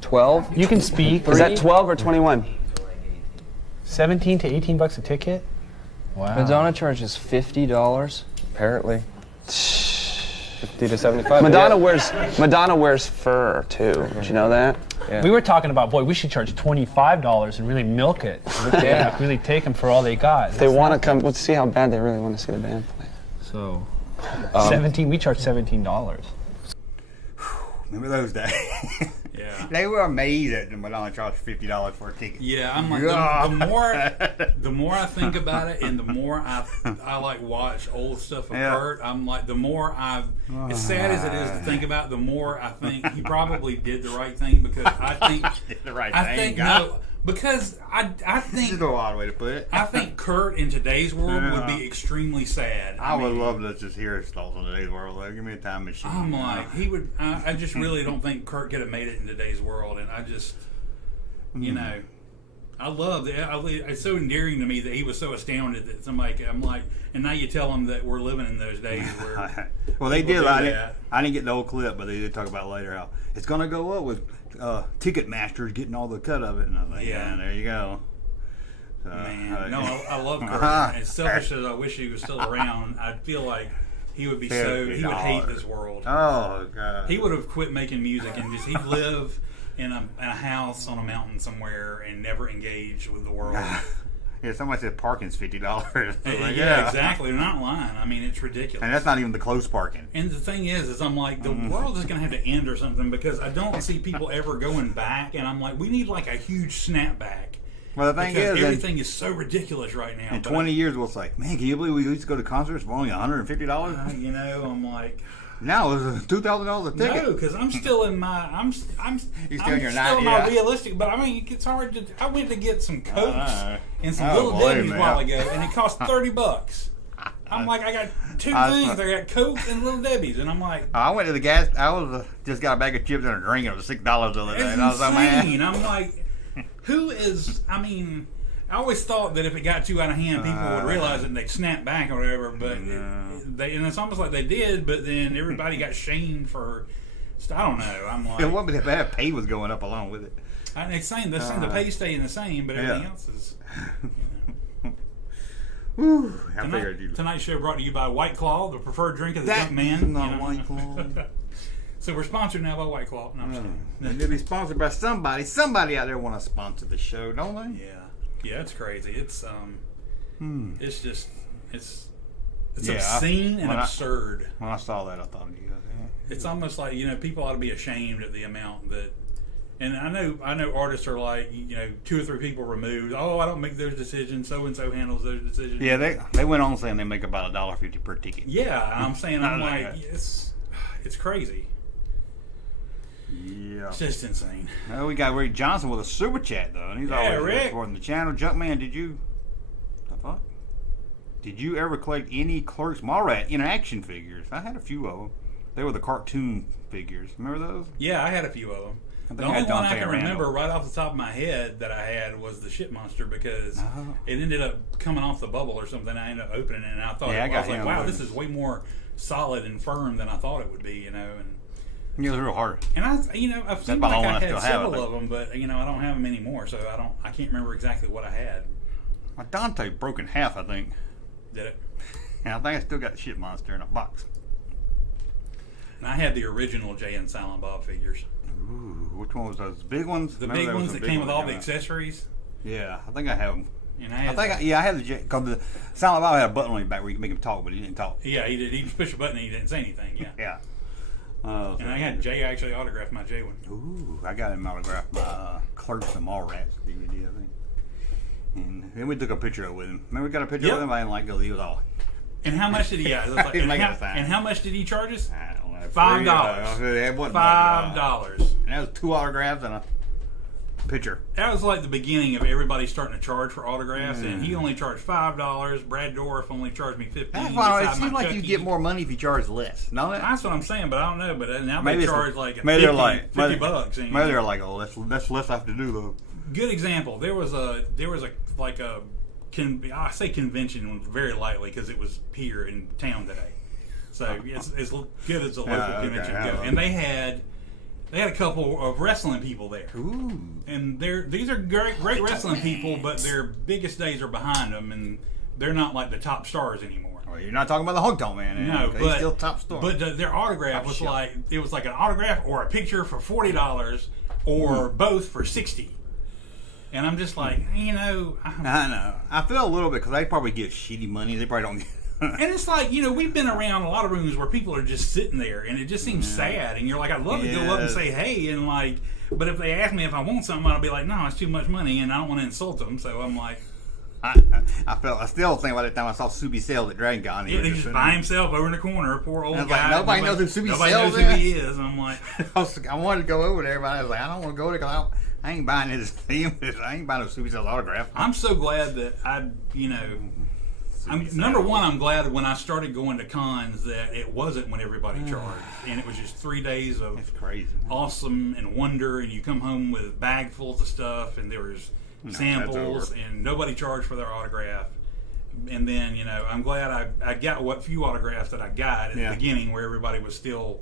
12? You can speak. Is that 12 or 21? 17 to 18 bucks a ticket? Wow. Madonna charges $50. Apparently. 50 to 75. Madonna wears fur too. Did you know that? Yeah. We were talking about, boy, we should charge $25 and really milk it. Yeah. Really take them for all they got. If they want to come, let's see how bad they really want to see the band play. So, 17, we charge $17. Remember those days? Yeah. They were amazed at the Madonna charged $50 for a ticket. Yeah, I'm like the more I think about it, and the more I like watch old stuff of Kurt. I'm like the more as sad as it is to think about, the more I think he probably did the right thing because I think Did the right I thing, think guy. no because I think This is a odd way to put it. I think Kurt in today's world would be extremely sad. I would mean, love to just hear his thoughts on today's world. Like, give me a time machine. I'm like he would. I just really don't think Kurt could have made it in today's world, and I just, you know, I love it. It's so endearing to me that he was so astounded that somebody. I'm like, and now you tell him that we're living in those days where. Well, they people did. do I that. didn't get the whole clip, but they did talk about later how it's going to go up with Ticketmasters getting all the cut of it, and I was like, yeah, there you go. So, Man, no, I love Kurt. As selfish as I wish he was still around, I feel like he would be he would hate this world. Oh God, He would have quit making music and he'd live in a house on a mountain somewhere and never engage with the world. Yeah, somebody said parking's $50. Yeah, exactly. They're not lying. I mean, it's ridiculous. And that's not even the close parking. And the thing is I'm like, the world is going to have to end or something because I don't see people ever going back. And I'm like, we need like a huge snapback. Well, the thing because is, everything is so ridiculous right now. in 20 years, we'll say, man, can you believe we used to go to concerts for only $150? You know, I'm like, Now it's $2,000 a ticket. no, because I'm still in my, I'm still your in night, my yeah. realistic. But I mean, it's hard to. I went to get some Cokes and some Oh, Little boy, Debbie's a man. while ago, and it cost $30. I'm like, I got two things. I got Coke and Little Debbie's, and I'm like, I went to the gas. I was just got a bag of chips and a drink. And it was $6 the other day. it's And I was like, insane. man. I'm like, who is? I mean. I always thought that if it got too out of hand, people would realize it and they'd snap back or whatever. But and it's almost like they did. But then everybody got shamed for. I don't know. I'm like, It wasn't that bad. Pay was going up along with it. they're saying the pay staying the same, but everything else is. Whew, I figured you. Tonight's show brought to you by White Claw, the preferred drink of the That Junkman. is not White Claw. So we're sponsored now by White Claw. No, I'm just kidding. They'll be sponsored by somebody. Somebody out there want to sponsor the show, don't they? Yeah, it's crazy. It's it's just it's Yeah, obscene and when I- absurd. When I saw that, I thought of you guys. It's almost like people ought to be ashamed at the amount that. And I know artists are like 2 or 3 people removed. Oh, I don't make those decisions. So and so handles those decisions. Yeah, they went on saying they make about $1.50 per ticket. Yeah, and I'm saying I'm I like know. it's crazy. Yeah. It's just insane. Well, we got Rick Johnson with a super chat though, and he's always Rick. supporting the channel. Junkman, did you ever collect any Clerks Mallrat interaction figures? I had a few of them. They were the cartoon figures. Remember those? Yeah, I had a few of them. think The I only had one Dante I can and remember Randall. right off the top of my head that I had was the Shit Monster because it ended up coming off the bubble or something. I ended up opening it and I thought, Yeah, I I got was like, him. wow, this is way more solid and firm than I thought it would be, And It was real hard. I've seen about the like only one I I had still have, I several think. of them, but I don't have them anymore, so I can't remember exactly what I had. My Dante broke in half, I think. Did it? And I think I still got the shit monster in a box. And I had the original Jay and Silent Bob figures. Ooh, which one was those? Big ones? The Remember big there was ones some that big came with ones all the coming out? accessories. Yeah, I think I have them. And I had the J, because the Silent Bob had a button on his back where you can make him talk, but he didn't talk. Yeah, he did. He just pushed a button and he didn't say anything. Yeah. Yeah. And I had Jay actually autograph my Jay one. Ooh, I got him autographed by Clerks and Mallrats DVD, I think. And then we took a picture with him. Remember we got a picture with him? I didn't like it. He was all... And how much did he? Yeah, it was like, He's and, making how, a sign. and how much did he charge us? I don't know. $5. It wasn't $5. much, and that was 2 autographs and a picture. That was like the beginning of everybody starting to charge for autographs, and he only charged $5. Brad Dorff only charged me $15. That's why it beside seems my like you Chucky. get more money if you charge less. No, That's what I'm saying, but I don't know. But now maybe they it's- charge like maybe 50, they're like $50. And, maybe they're like, oh, that's less I have to do though. good example. There was a I say convention very lightly because it was here in town today. So it's as good as a local convention go. And they had a couple of wrestling people there. Ooh. And these are great wrestling people, but their biggest days are behind them, and they're not like the top stars anymore. Well, you're not talking about the Honk Tonk Man. No, he's but still top star. But their autograph Top was shelf. like it was like an autograph or a picture for $40, or both for $60. And I'm just like, I know. I feel a little bit because they probably get shitty money. They probably don't get. and it's like, we've been around a lot of rooms where people are just sitting there, and it just seems sad. And you're like, I'd love to go up and say, hey, and like, but if they ask me if I want something, I'll be like, no, it's too much money, and I don't want to insult them. So I'm like, I still think about the time I saw Subi Sales at Dragon Con. he just by himself over in the corner, poor old And I was guy. like, nobody knows who Subi Nobody Sales knows who is. he is. I'm like, I wanted to go over there, but I was like, I don't want to go there because I ain't buying his team. I ain't buying no Subi Sales autograph. I'm so glad that number one, I'm glad when I started going to cons that it wasn't when everybody charged, and it was just 3 days of It's crazy. awesome and wonder, and you come home with bagfuls of stuff, and there was samples, and nobody charged for their autograph. And then, I'm glad I got what few autographs that I got at the beginning, where everybody was still,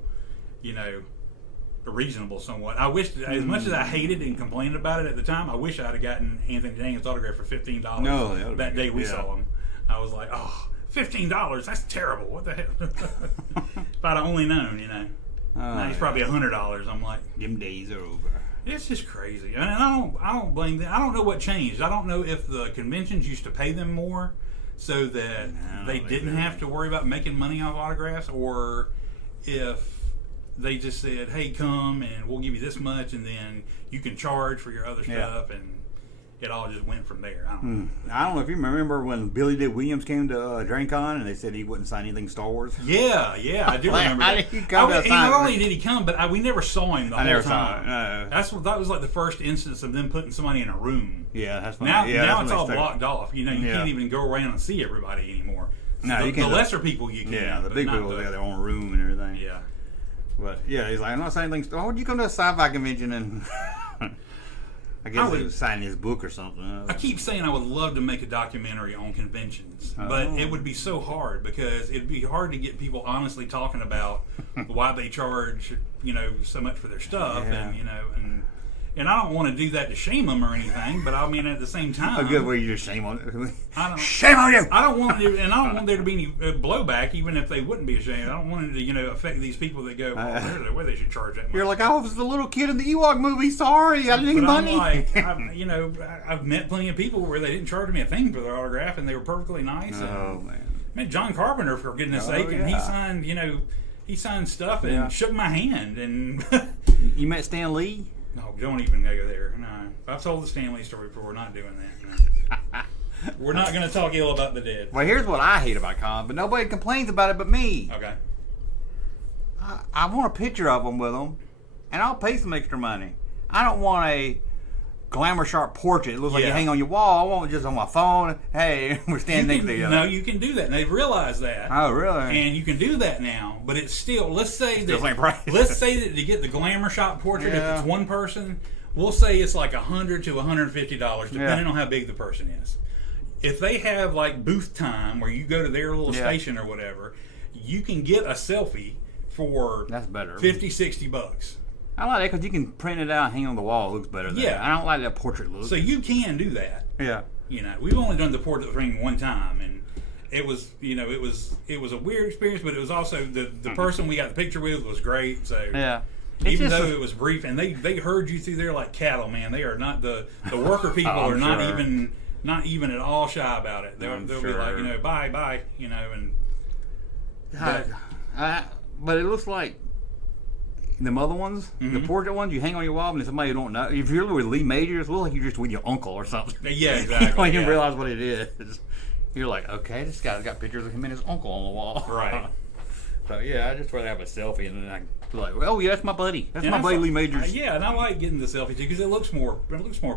reasonable somewhat. I wish, as much as I hated and complained about it at the time, I wish I'd have gotten Anthony Daniels' autograph for $15 that day we saw him. I was like, oh, $15, that's terrible. What the hell? If I'd have only known, now he's probably $100. I'm like, them days are over. it's just crazy. And I don't blame them. I don't know what changed. I don't know if the conventions used to pay them more so that they didn't have to worry about making money off autographs, or if they just said, hey, come and we'll give you this much, and then you can charge for your other stuff, and it all just went from there. I don't know if you remember when Billy D. Williams came to Dragon Con and they said he wouldn't sign anything Star Wars. Yeah, I do remember that. Not only did he come, but we never saw him the whole time. Saw it. That was like the first instance of them putting somebody in a room. Yeah, that's funny. Now it's all blocked off. You can't even go around and see everybody anymore. No, you can't. The lesser people you can. Yeah, the big people got their own room and everything. Yeah. But yeah, he's like, I'm not saying anything. Why would you come to a sci-fi convention and? I guess he was signing his book or something. I keep saying I would love to make a documentary on conventions, but it would be so hard because it'd be hard to get people honestly talking about why they charge, so much for their stuff, and I don't want to do that to shame them or anything, but I mean at the same time, a good way you just shame on it. Shame on you! I don't want there to be any blowback, even if they wouldn't be ashamed. I don't want it to, affect these people that go, there's a way they should charge that much. You're like, I was the little kid in the Ewok movie. Sorry, I didn't need money. I've met plenty of people where they didn't charge me a thing for their autograph, and they were perfectly nice. Oh man! I met John Carpenter, for goodness sake, and he signed stuff and shook my hand. And you met Stan Lee? No, don't even go there. No, I've told the Stanley story before. We're not doing that. No. We're not going to talk ill about the dead. Well, here's what I hate about cons, but nobody complains about it but me. Okay. I want a picture of them with them, and I'll pay some extra money. I don't want a glamour sharp portrait. It looks like you hang on your wall. I want it just on my phone. Hey, we're standing next to each other. No, you can do that. And they've realized that. Oh, really? And you can do that now, but it's still. Let's say Still same price. Let's say that to get the glamour shot portrait, if it's one person, we'll say it's like $100 to $150, depending on how big the person is. If they have like booth time, where you go to their little station or whatever, you can get a selfie for that's better. $50-$60. I like that because you can print it out and hang it on the wall. It looks better than that. I don't like that portrait look. So you can do that. Yeah. We've only done the portrait thing one time, and it was it was a weird experience, but it was also the person we got the picture with was great. So Yeah. even though it was brief, and they herd you through there like cattle, man. They are not the worker people are not sure. even at all shy about it. They'll be like, bye, and but it looks like them other ones, the portrait ones, you hang on your wall, and if somebody you don't know, if you're with Lee Majors, it looks like you're just with your uncle or something. Yeah, exactly. You don't even yeah. realize what it is. You're like, okay, this guy's got pictures of him and his uncle on the wall. Right. So yeah, I just rather have a selfie, and then I be like, well, yeah, that's my buddy. That's And my buddy Lee Majors. Yeah, and I like getting the selfie too because it looks more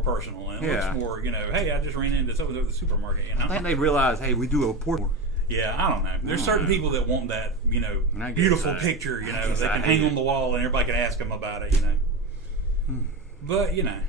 personal and it Yeah. looks more, hey, I just ran into someone at the supermarket. I think they realize, hey, we do a portrait. Yeah, I don't know. There's certain people that want that, I guess beautiful so. picture, I they guess I can hate hang on it. the wall and everybody can ask them about it, But, Yeah,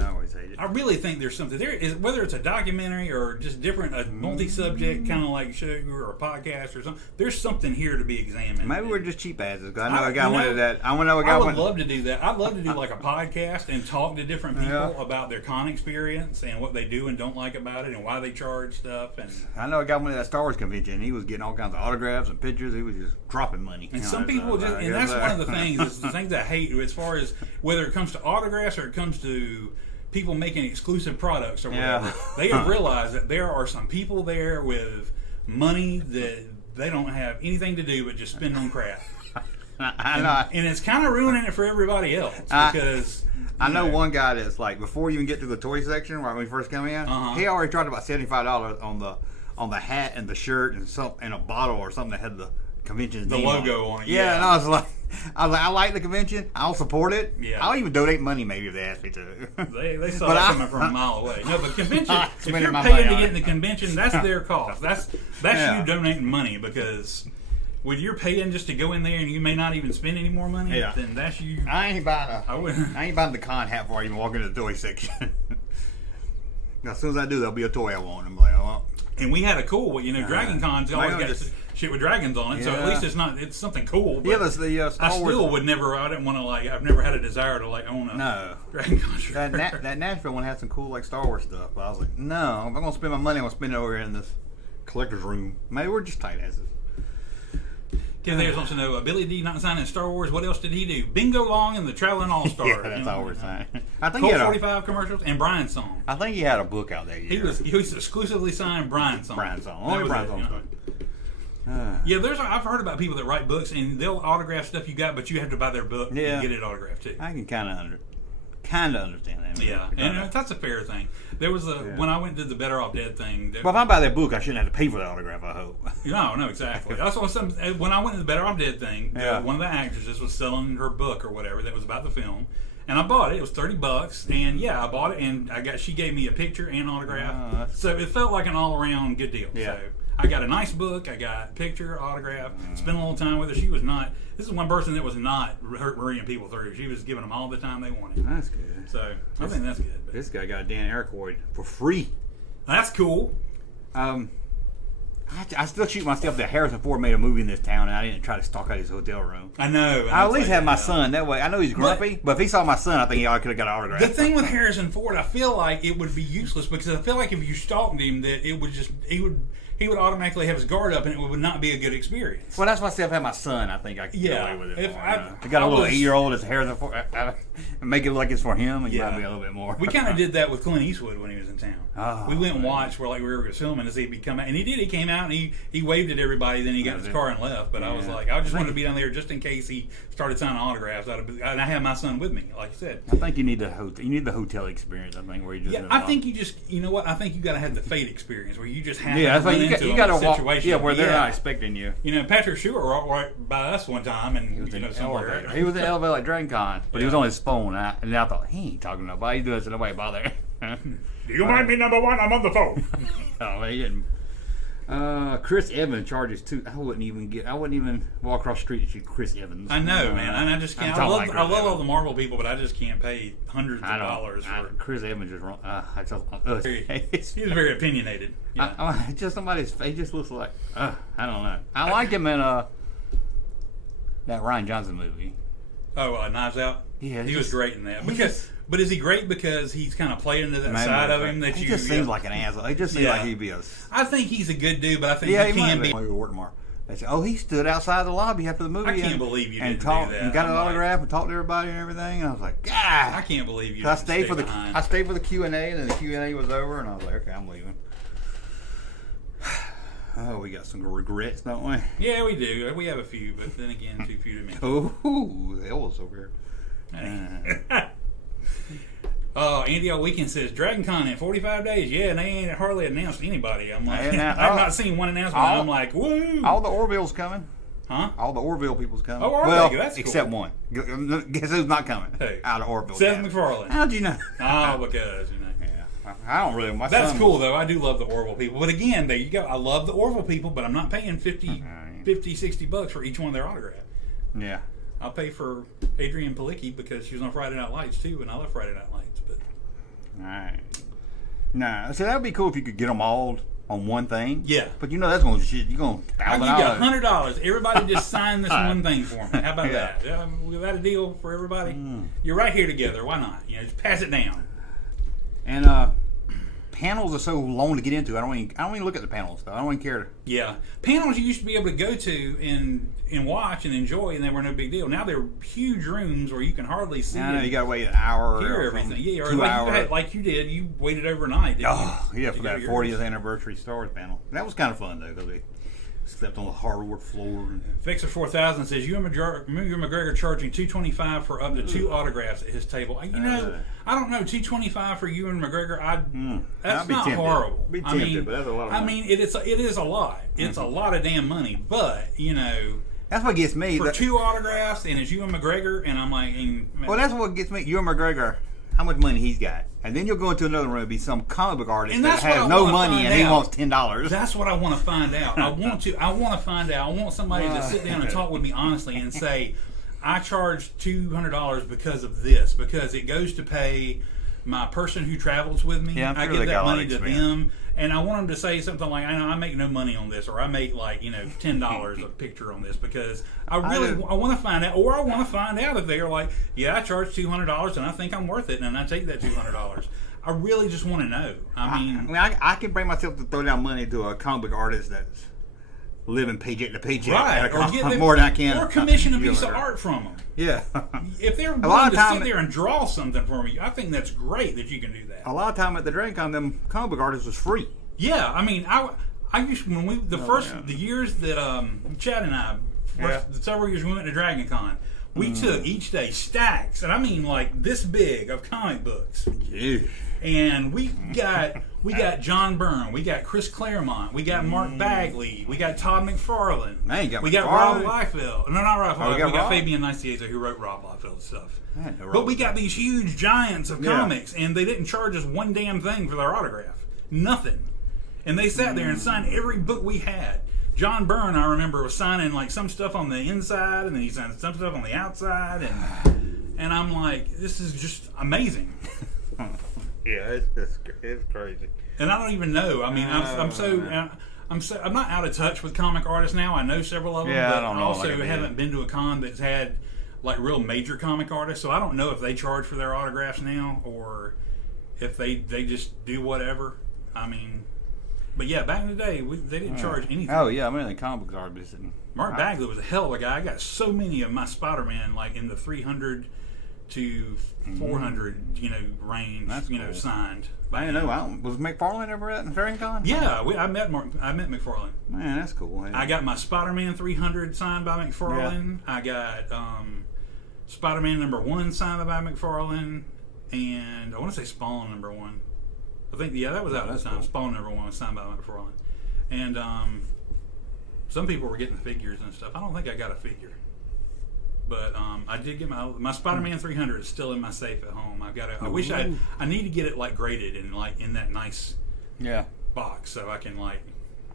I always hate it. I really think there's something there. Is whether it's a documentary or just different, a multi-subject kind of like show or a podcast or something. There's something here to be examined. Maybe we're just cheap asses. 'Cause I know I- a guy you know, wanted that. I know a guy I would wanted. love to do that. I'd love to do like a podcast and talk to different people Yeah. about their con experience and what they do and don't like about it and why they charge stuff. And I know a guy went to that Star Wars convention. He was getting all kinds of autographs and pictures. He was just dropping money. And You some know, people so, just, and that's one of the things. Is the things I hate as far as whether it comes to autographs or it comes to people making exclusive products or whatever. Yeah. They have realized that there are some people there with money that they don't have anything to do but just spend on crap. I know. And it's kind of ruining it for everybody else because I know one guy that's like before you even get to the toy section, right when we first come in, he already charged about $75 on the hat and the shirt and a bottle or something that had the convention's The name logo on it, Yeah, yeah. and I was like, I like the convention. I'll support it. Yeah. I'll even donate money maybe if they ask me to. They saw But that I- coming from a mile away. No, but convention, if Spending you're my paying money to on get it. in the convention, that's their cost. That's Yeah. you donating money because when you're paying just to go in there and you may not even spend any more money, Yeah. then that's you. I ain't buying I wouldn't. I ain't buying the con hat before I even walk into the toy section. Now, as soon as I do, there'll be a toy I want. I'm like, oh, well. And we had a cool, Dragon Con's always I got just- shit with dragons on it, so at Yeah. least it's something cool. But Yeah, the Star I Wars. still would never. I didn't want to I've never had a desire to own a No. Dragon Con shirt. That Nashville one had some cool Star Wars stuff, but I was like, no, if I'm gonna spend my money, I'm gonna spend it over here in this collector's room. Maybe we're just tight asses. Tim Ayers wants to know, Billy D not signing Star Wars. What else did he do? Bingo Long and the Traveling All Stars. Yeah, that's all we're saying. I think Colt he had 45 commercials and Brian's song. I think he had a book out there. He was exclusively signed Brian's song. Brian's song. That Only was Brian's it, song. Yeah, I've heard about people that write books and they'll autograph stuff you got, but you have to buy their book Yeah. and get it autographed too. I can kind of understand that. Yeah, and that's a fair thing. There was when I went to the Better Off Dead thing. But if I buy that book, I shouldn't have to pay for the autograph. I hope. No, exactly. That's what when I went to the Better Off Dead thing. Yeah. One of the actresses was selling her book or whatever that was about the film, and I bought it. It was $30, and yeah, I bought it, and she gave me a picture and autograph. Oh, that's So it felt like an all around good deal. Yeah. So I got a nice book. I got picture, autograph. Spent a little time with her. She was not. This is one person that was not hurrying people through. She was giving them all the time they wanted. That's good. So I think that's good. But This guy got Dan Aykroyd for free. that's cool. I still shoot myself that Harrison Ford made a movie in this town, and I didn't try to stalk out his hotel room. I know. and I at I'll least tell had you my that. son. That way, I know he's grumpy, but if he saw my son, I think he could have got an autograph. The thing with Harrison Ford, I feel like it would be useless because I feel like if you stalked him, that it would just he would automatically have his guard up, and it would not be a good experience. Well, that's why I still have my son. I think I can get Yeah. away with it. If more, I- you got a I little was- 8-year-old as Harrison Ford, make it look like it's for him, and you Yeah. might be a little bit more. We kind of did that with Clint Eastwood when he was in town. Oh, we went and man. watched where we were filming to see if he'd come out, and he did. He came out and he waved at everybody. Then he got in his car and left. But I was Yeah. like, I just wanted to be down there just in case he started signing autographs. And I had my son with me, like you said. I think you need the hotel experience. I think where you just Yeah, I think you just, you know what? I think you got to have the fate experience where you just have that's to like run you got into you got to a walk situation. where they're not expecting you. You know, Patrick Stewart walked right by us one time, and somewhere. He was in the elevator like Dragon Con, but he was on his phone, and I thought he ain't talking to nobody. He does so nobody bother. Do you mind me, number one? I'm on the phone. Oh, he didn't. Chris Evans charges too. I wouldn't even walk across the street to see Chris Evans. I know, man, and I just can't. I I don't love, like I Chris love all Evans. the Marvel people, but I just can't pay hundreds of dollars for. Chris Evans is wrong. He's very opinionated. Yeah. Just somebody's face just looks like. I don't know. I liked him in that Ryan Johnson movie. Oh, Knives Out. Yeah, he was great in that. But is he great because he's kind of playing to that side of him that he you? Just seems like an asshole. He just seems like he'd be a. I think he's a good dude, but I think he can be. They said, "Oh, he stood outside the lobby after the movie." I can't believe you didn't do that. And got an autograph and talked to everybody and everything. And I was like, "God!" I can't believe you. So I stayed for the Q&A, and then the Q&A was over, and I was like, "Okay, I'm leaving." Oh, we got some regrets, don't we? Yeah, we do. We have a few, but then again, too few to mention. Oh, the Elvis over here. Andy All Weekend says Dragon Con in 45 days. Yeah, and they ain't hardly announced anybody. I'm like, I've not seen one announcement. I'm like, woo! All the Orville's coming. Huh? All the Orville people's coming. Oh, are they? That's cool. Except one. Guess who's not coming? Who? Out of Orville. Seth MacFarlane. How'd you know? Oh, because Yeah, I don't really. That's cool though. I do love the Orville people, but again, there you go. I love the Orville people, but I'm not paying $50, $60 for each one of their autographs. Yeah. I'll pay for Adrienne Palicki because she was on Friday Night Lights too, and I love Friday Night Lights. But all right. Nah, so that would be cool if you could get them all on one thing. Yeah. But you know that's going to shit. You're going to I'll give you $100. Everybody just sign this one thing for me. How about that? Was that a deal for everybody? You're right here together. Why not? Just pass it down. And panels are so long to get into. I don't even look at the panels though. I don't even care to. Yeah, panels you used to be able to go to and watch and enjoy, and they were no big deal. Now they're huge rooms where you can hardly see. I know you got to wait an hour. Hear everything. Yeah, or 2 hours. like you did. You waited overnight. Oh, yeah, for that 40th anniversary Star Wars panel. That was kind of fun though because we slept on the hardwood floor. Fixer 4000 says Ewan McGregor charging $225 for up to 2 autographs at his table. I don't know, $225 for Ewan McGregor. That's not horrible. Be tempted, but that's a lot of money. I mean, it is a lot. It's a lot of damn money, but that's what gets me. For 2 autographs, and it's Ewan McGregor, and I'm like, well, that's what gets me. Ewan McGregor, how much money he's got, and then you'll go into another room and be some comic book artist that has no money and he wants $10. That's what I want to find out. I want to find out. I want somebody to sit down and talk with me honestly and say, I charge $200 because of this, because it goes to pay my person who travels with me. Yeah, I give that money to them. And I want them to say something like, I make no money on this, or I make $10 a picture on this, because I want to find out, or I want to find out if they're like, yeah, I charge $200 and I think I'm worth it, and I take that $200. I really just want to know. I can bring myself to throw down money to a comic book artist that's living paycheck to paycheck, right? Or get them, more than I can, or commission a piece of art from them. Yeah. If they're willing to sit there and draw something for me, I think that's great that you can do that. A lot of time at the Dragon Con, them comic book artists was free. Yeah, I mean, I used when we the years that Chad and I several years we went to Dragon Con, we took each day stacks, and I mean like this big of comic books. Yeah. And we got John Byrne, we got Chris Claremont, we got Mark Bagley, we got Todd McFarlane, we got Rob Liefeld. No, not Rob Liefeld. We got Fabian Nicieza, who wrote Rob Liefeld's stuff. But we got these huge giants of comics, and they didn't charge us one damn thing for their autograph. Nothing. And they sat there and signed every book we had. John Byrne, I remember, was signing like some stuff on the inside, and then he signed some stuff on the outside, and I'm like, this is just amazing. Yeah, it's crazy. And I don't even know. I mean, I'm not out of touch with comic artists now. I know several of them, but I also haven't been to a con that's had like real major comic artists, so I don't know if they charge for their autographs now or if they just do whatever. I mean, but yeah, back in the day, they didn't charge anything. Oh yeah, I mean the comic book artists. Mark Bagley was a hell of a guy. I got so many of my Spider-Man like in the 300 to 400 range. That's cool. Signed. I didn't know. Was McFarlane ever at Dragon Con? Yeah, I met McFarlane. Man, that's cool. I got my Spider-Man 300 signed by McFarlane. Yeah. I got Spider-Man #1 signed by McFarlane, and I want to say Spawn #1. I think that was out at the time. Cool. Spawn #1 was signed by McFarlane, and some people were getting figures and stuff. I don't think I got a figure. But I did get my Spider-Man 300 is still in my safe at home. I wish I need to get it like graded and like in that nice box so I can like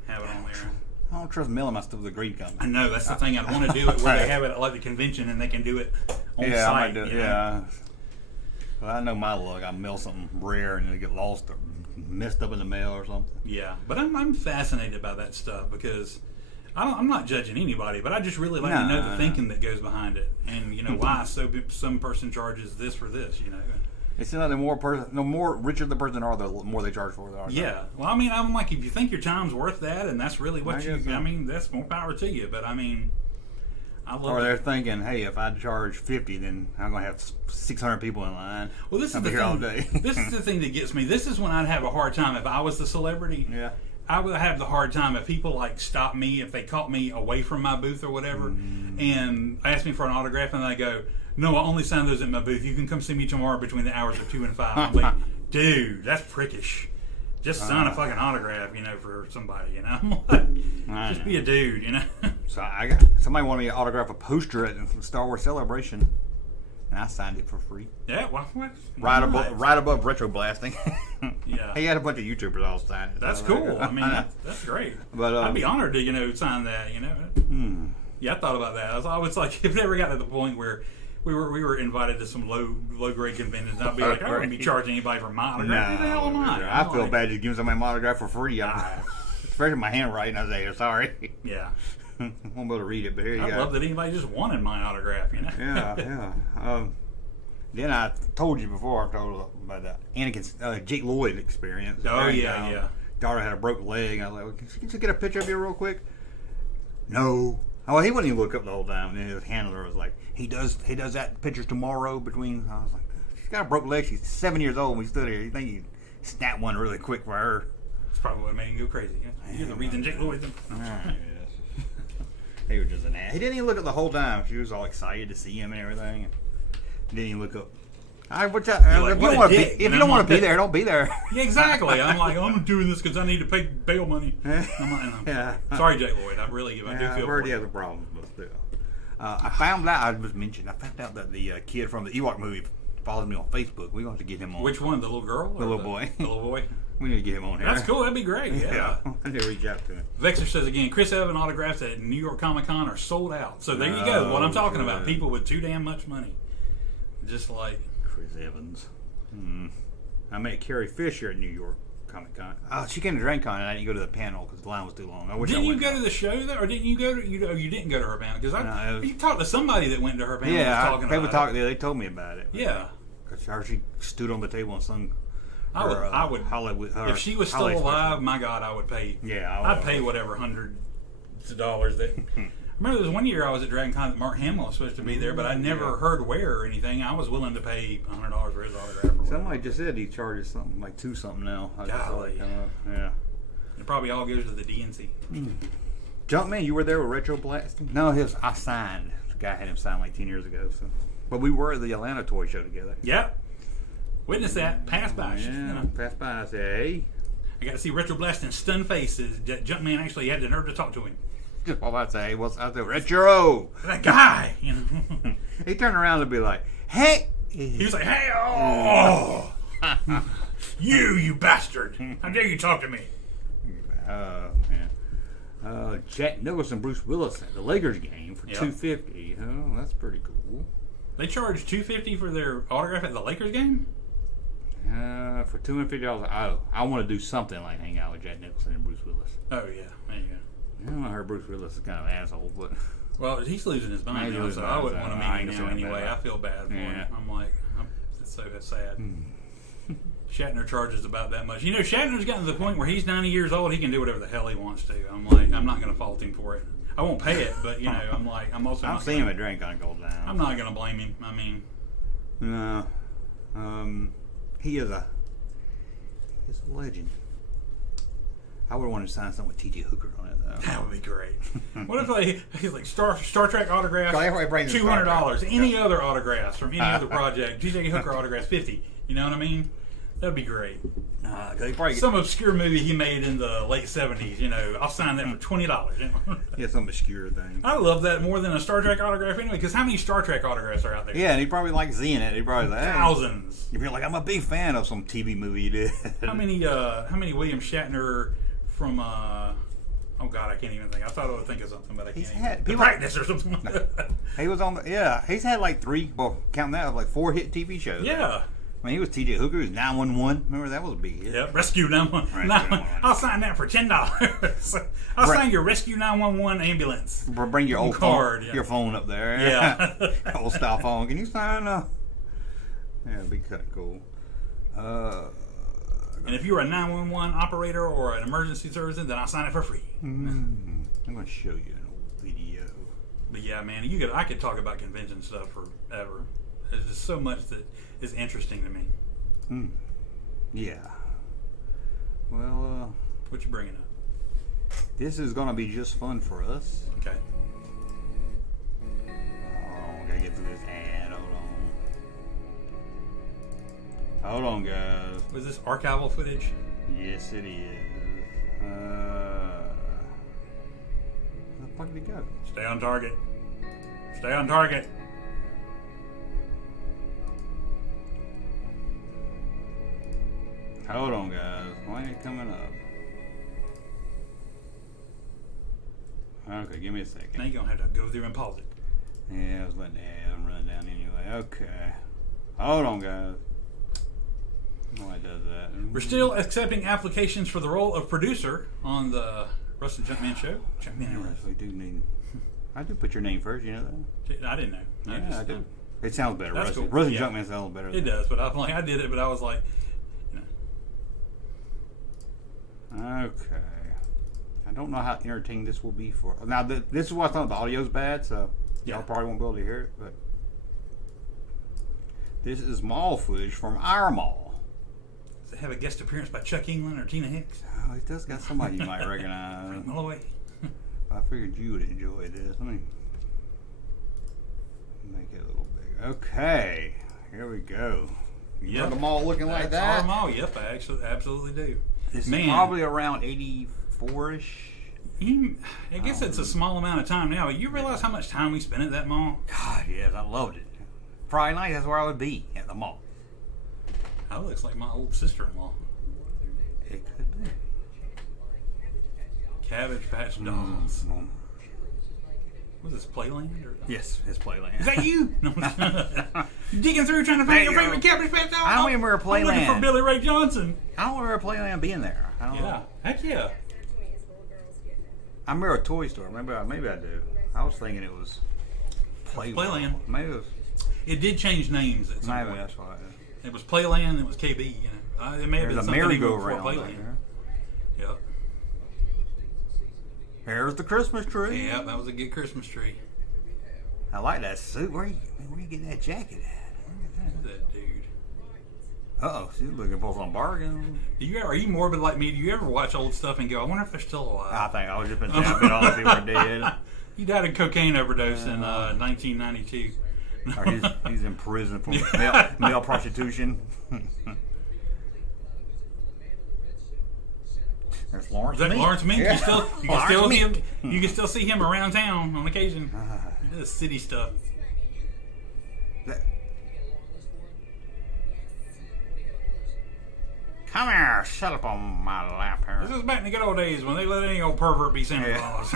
have it on there. I don't trust mailing my stuff to the green company. I know that's the thing. I want to do it where they have it at like the convention and they can do it on site. I might do it. Yeah. Well, I know my luck. I mail something rare and it'll get lost or messed up in the mail or something. Yeah, but I'm fascinated by that stuff because I'm not judging anybody, but I just really like to know the thinking that goes behind it, and why some person charges this for this. It's not the more richer the person are, the more they charge for it. Yeah. Well, I mean, I'm like, if you think your time's worth that, and that's really what I mean, that's more power to you. But I mean, or they're thinking, hey, if I charge $50, then I'm gonna have 600 people in line. Well, this is the thing. All day. This is the thing that gets me. This is when I'd have a hard time if I was the celebrity. Yeah. I would have the hard time if people like stop me, if they caught me away from my booth or whatever, and ask me for an autograph, and I go, "No, I only sign those at my booth. You can come see me tomorrow between the hours of 2 and 5." I'm like, dude, that's prickish. Just sign a fucking autograph, for somebody, Just be a dude, So somebody wanted me to autograph a poster at the Star Wars Celebration, and I signed it for free. Yeah, well, Right above Retro Blasting. Yeah. He had a bunch of YouTubers all sign it. That's cool. I mean, that's great. But I'd be honored to, sign that. Yeah, I thought about that. I was like, if it ever got to the point where we were invited to some low grade conventions, I'd be like, I wouldn't be charging anybody for my autograph. Who the hell am I? I feel bad just giving somebody my autograph for free. Especially my handwriting. I was like, sorry. Yeah. I won't be able to read it, but here you go. I love that anybody just wanted my autograph. Yeah. Then I told you before. I told about the Anakin Jake Lloyd experience. Oh yeah. Daughter had a broke leg. I was like, well, can you just get a picture of you real quick? No. Oh, well, he wouldn't even look up the whole time. And then his handler was like, he does that picture tomorrow between. I was like, she's got a broke leg. She's 7 years old. And we stood here. You think he'd snap one really quick for her? That's probably what made him go crazy. You're the reason Jake Lloyd. He was just an ass. He didn't even look up the whole time. She was all excited to see him and everything. Didn't even look up. If you don't want to be there, don't be there. Yeah, exactly. I'm like, I'm doing this because I need to pay bail money. Sorry, Jake Lloyd. I do feel I've heard he has a problem, but still. I found out that the kid from the Ewok movie follows me on Facebook. We're going to get him on. Which one? The little girl? The little boy. The little boy? We need to get him on here. That's cool. That'd be great. Yeah. I need to reach out to him. Vexer says again, Chris Evans autographs at New York Comic Con are sold out. So there you go. What I'm talking about. People with too damn much money. Just like Chris Evans. I met Carrie Fisher at New York Comic Con. Oh, she came to DrainCon and I didn't go to the panel because the line was too long. Didn't you go to the show though, or didn't you go to? You didn't go to her panel because you talked to somebody that went to her panel. Yeah, they told me about it. Yeah, because she stood on the table and sung. I would Hollywood. If she was still alive, my God, I would pay. Yeah, I'd pay whatever hundreds of dollars that. I remember there was one year I was at Dragon Con that Mark Hamill was supposed to be there, but I never heard where or anything. I was willing to pay $100 for his autograph. Somebody just said he charges something like $2 something now. Golly. Yeah. It probably all goes to the DNC. Junkman, you were there with Retro Blasting? No, I signed. The guy had him signed like 10 years ago. So, but we were at the Atlanta toy show together. Yep. Witness that. Pass by. Yeah, pass by. I said, hey. I got to see Retro Blasting stunned faces. Junkman actually had the nerve to talk to him. Just all I'd say was, Retro! That guy! He turned around and be like, hey! He was like, hey! Oh! You bastard! How dare you talk to me? Man. Jack Nicholson and Bruce Willis at the Lakers game for $250. Oh, that's pretty cool. They charged $250 for their autograph at the Lakers game? For $250. Oh, I want to do something like hang out with Jack Nicholson and Bruce Willis. Oh, yeah. There you go. I heard Bruce Willis is kind of an asshole, but... Well, he's losing his mind now, so I wouldn't want to meet him now anyway. I feel bad for him. I'm like, it's so sad. Shatner charges about that much. Shatner's gotten to the point where he's 90 years old. He can do whatever the hell he wants to. I'm like, I'm not going to fault him for it. I won't pay it, but, I'm like, I'm also I've seen him at DrainCon Gold Down. I'm not going to blame him. I mean... No. He is a legend. I would want to sign something with T.J. Hooker on it, though. That would be great. What if he's like Star Trek autographs, $200. Any other autographs from any other project, T.J. Hooker autographs, $50. You know what I mean? That'd be great. Some obscure movie he made in the late 70s, I'll sign that for $20. Yeah, some obscure thing. I love that more than a Star Trek autograph anyway, because how many Star Trek autographs are out there? Yeah, and he probably likes seeing it. He probably like, hey. Thousands. You'd be like, I'm a big fan of some TV movie you did. How many William Shatner from oh God, I can't even think. I thought I would think of something, but I can't. The Practice or something like that. He was on he's had like 3, well, counting that, like 4 hit TV shows. Yeah. I mean, he was T.J. Hooker. He was 911. Remember that was a big hit. Yep, Rescue 911. I'll sign that for $10. I'll sign your Rescue 911 ambulance. Bring your old card, phone, your phone up there. Yeah. Old style phone. Can you sign up? Yeah, it'd be kind of cool. And if you're a 911 operator or an emergency service, then I'll sign it for free. I'm going to show you an old video. But yeah, man, I could talk about convention stuff forever. There's just so much that is interesting to me. Yeah. Well, what you bringing up? This is going to be just fun for us. Okay. Oh, gotta get through this ad. Hold on, guys. Was this archival footage? Yes, it is. Where the fuck did it go? Stay on target. Stay on target. Hold on, guys. Why ain't it coming up? Okay, give me a second. Now you're going to have to go through and pause it. Yeah, I was letting the ad run down anyway. Okay. Hold on, guys. Why it does that? We're still accepting applications for the role of producer on the Russ and Junkman show. Yes, we do need. I do put your name first, you know that? I didn't know. Yeah, I do. It sounds better. That's Russ, cool. Russ and Yeah. Junkman sounds better. It does, but I did it, but I was like, Okay. I don't know how entertaining this will be for. Now, this is why I thought the audio's bad, so y'all probably won't be able to hear it, but this is mall footage from our mall. Does it have a guest appearance by Chuck England or Tina Hicks? Oh, it does got somebody you might recognize. Malloy. I figured you would enjoy this. Let me make it a little bigger. Okay, here we go. You know the mall looking like that? That's our mall. Yep, I actually absolutely do. This Man. is probably around 84-ish. I guess it's a small amount of time now. You realize how much time we spent at that mall? God, yes, I loved it. Friday night, that's where I would be, at the mall. That looks like my old sister-in-law. It could be. Cabbage Patch Dolls. Was this Playland? Or? Yes, it's Playland. Is that you? No, digging through trying to find your favorite Cabbage Patch Doll? I don't remember I'm looking Playland. for Billy Ray Johnson. I don't remember Playland being there. I don't know. Heck yeah. I remember a toy store. Maybe I do. I was thinking it was Playland. Maybe it was. It did change names at some Maybe point. that's why. It was Playland. It was KB. You know, it may have been There's a something even before merry-go-round Playland. there. Yep. There's the Christmas tree. Yeah, that was a good Christmas tree. I like that suit. Where you getting that jacket at? Who's that dude? She's looking for some bargain. Are you morbid like me? Do you ever watch old stuff and go, I wonder if they're still alive? I think I was just been saying, I've been on see we're dead. He died of cocaine overdose in 1992. Or he's in prison for male prostitution. There's Lawrence. Is that Meek. Lawrence Meek? Yeah. You can still see him around town on occasion. He does city stuff. Come here, shut up on my lap here. This is back in the good old days when they let any old pervert be Santa Claus.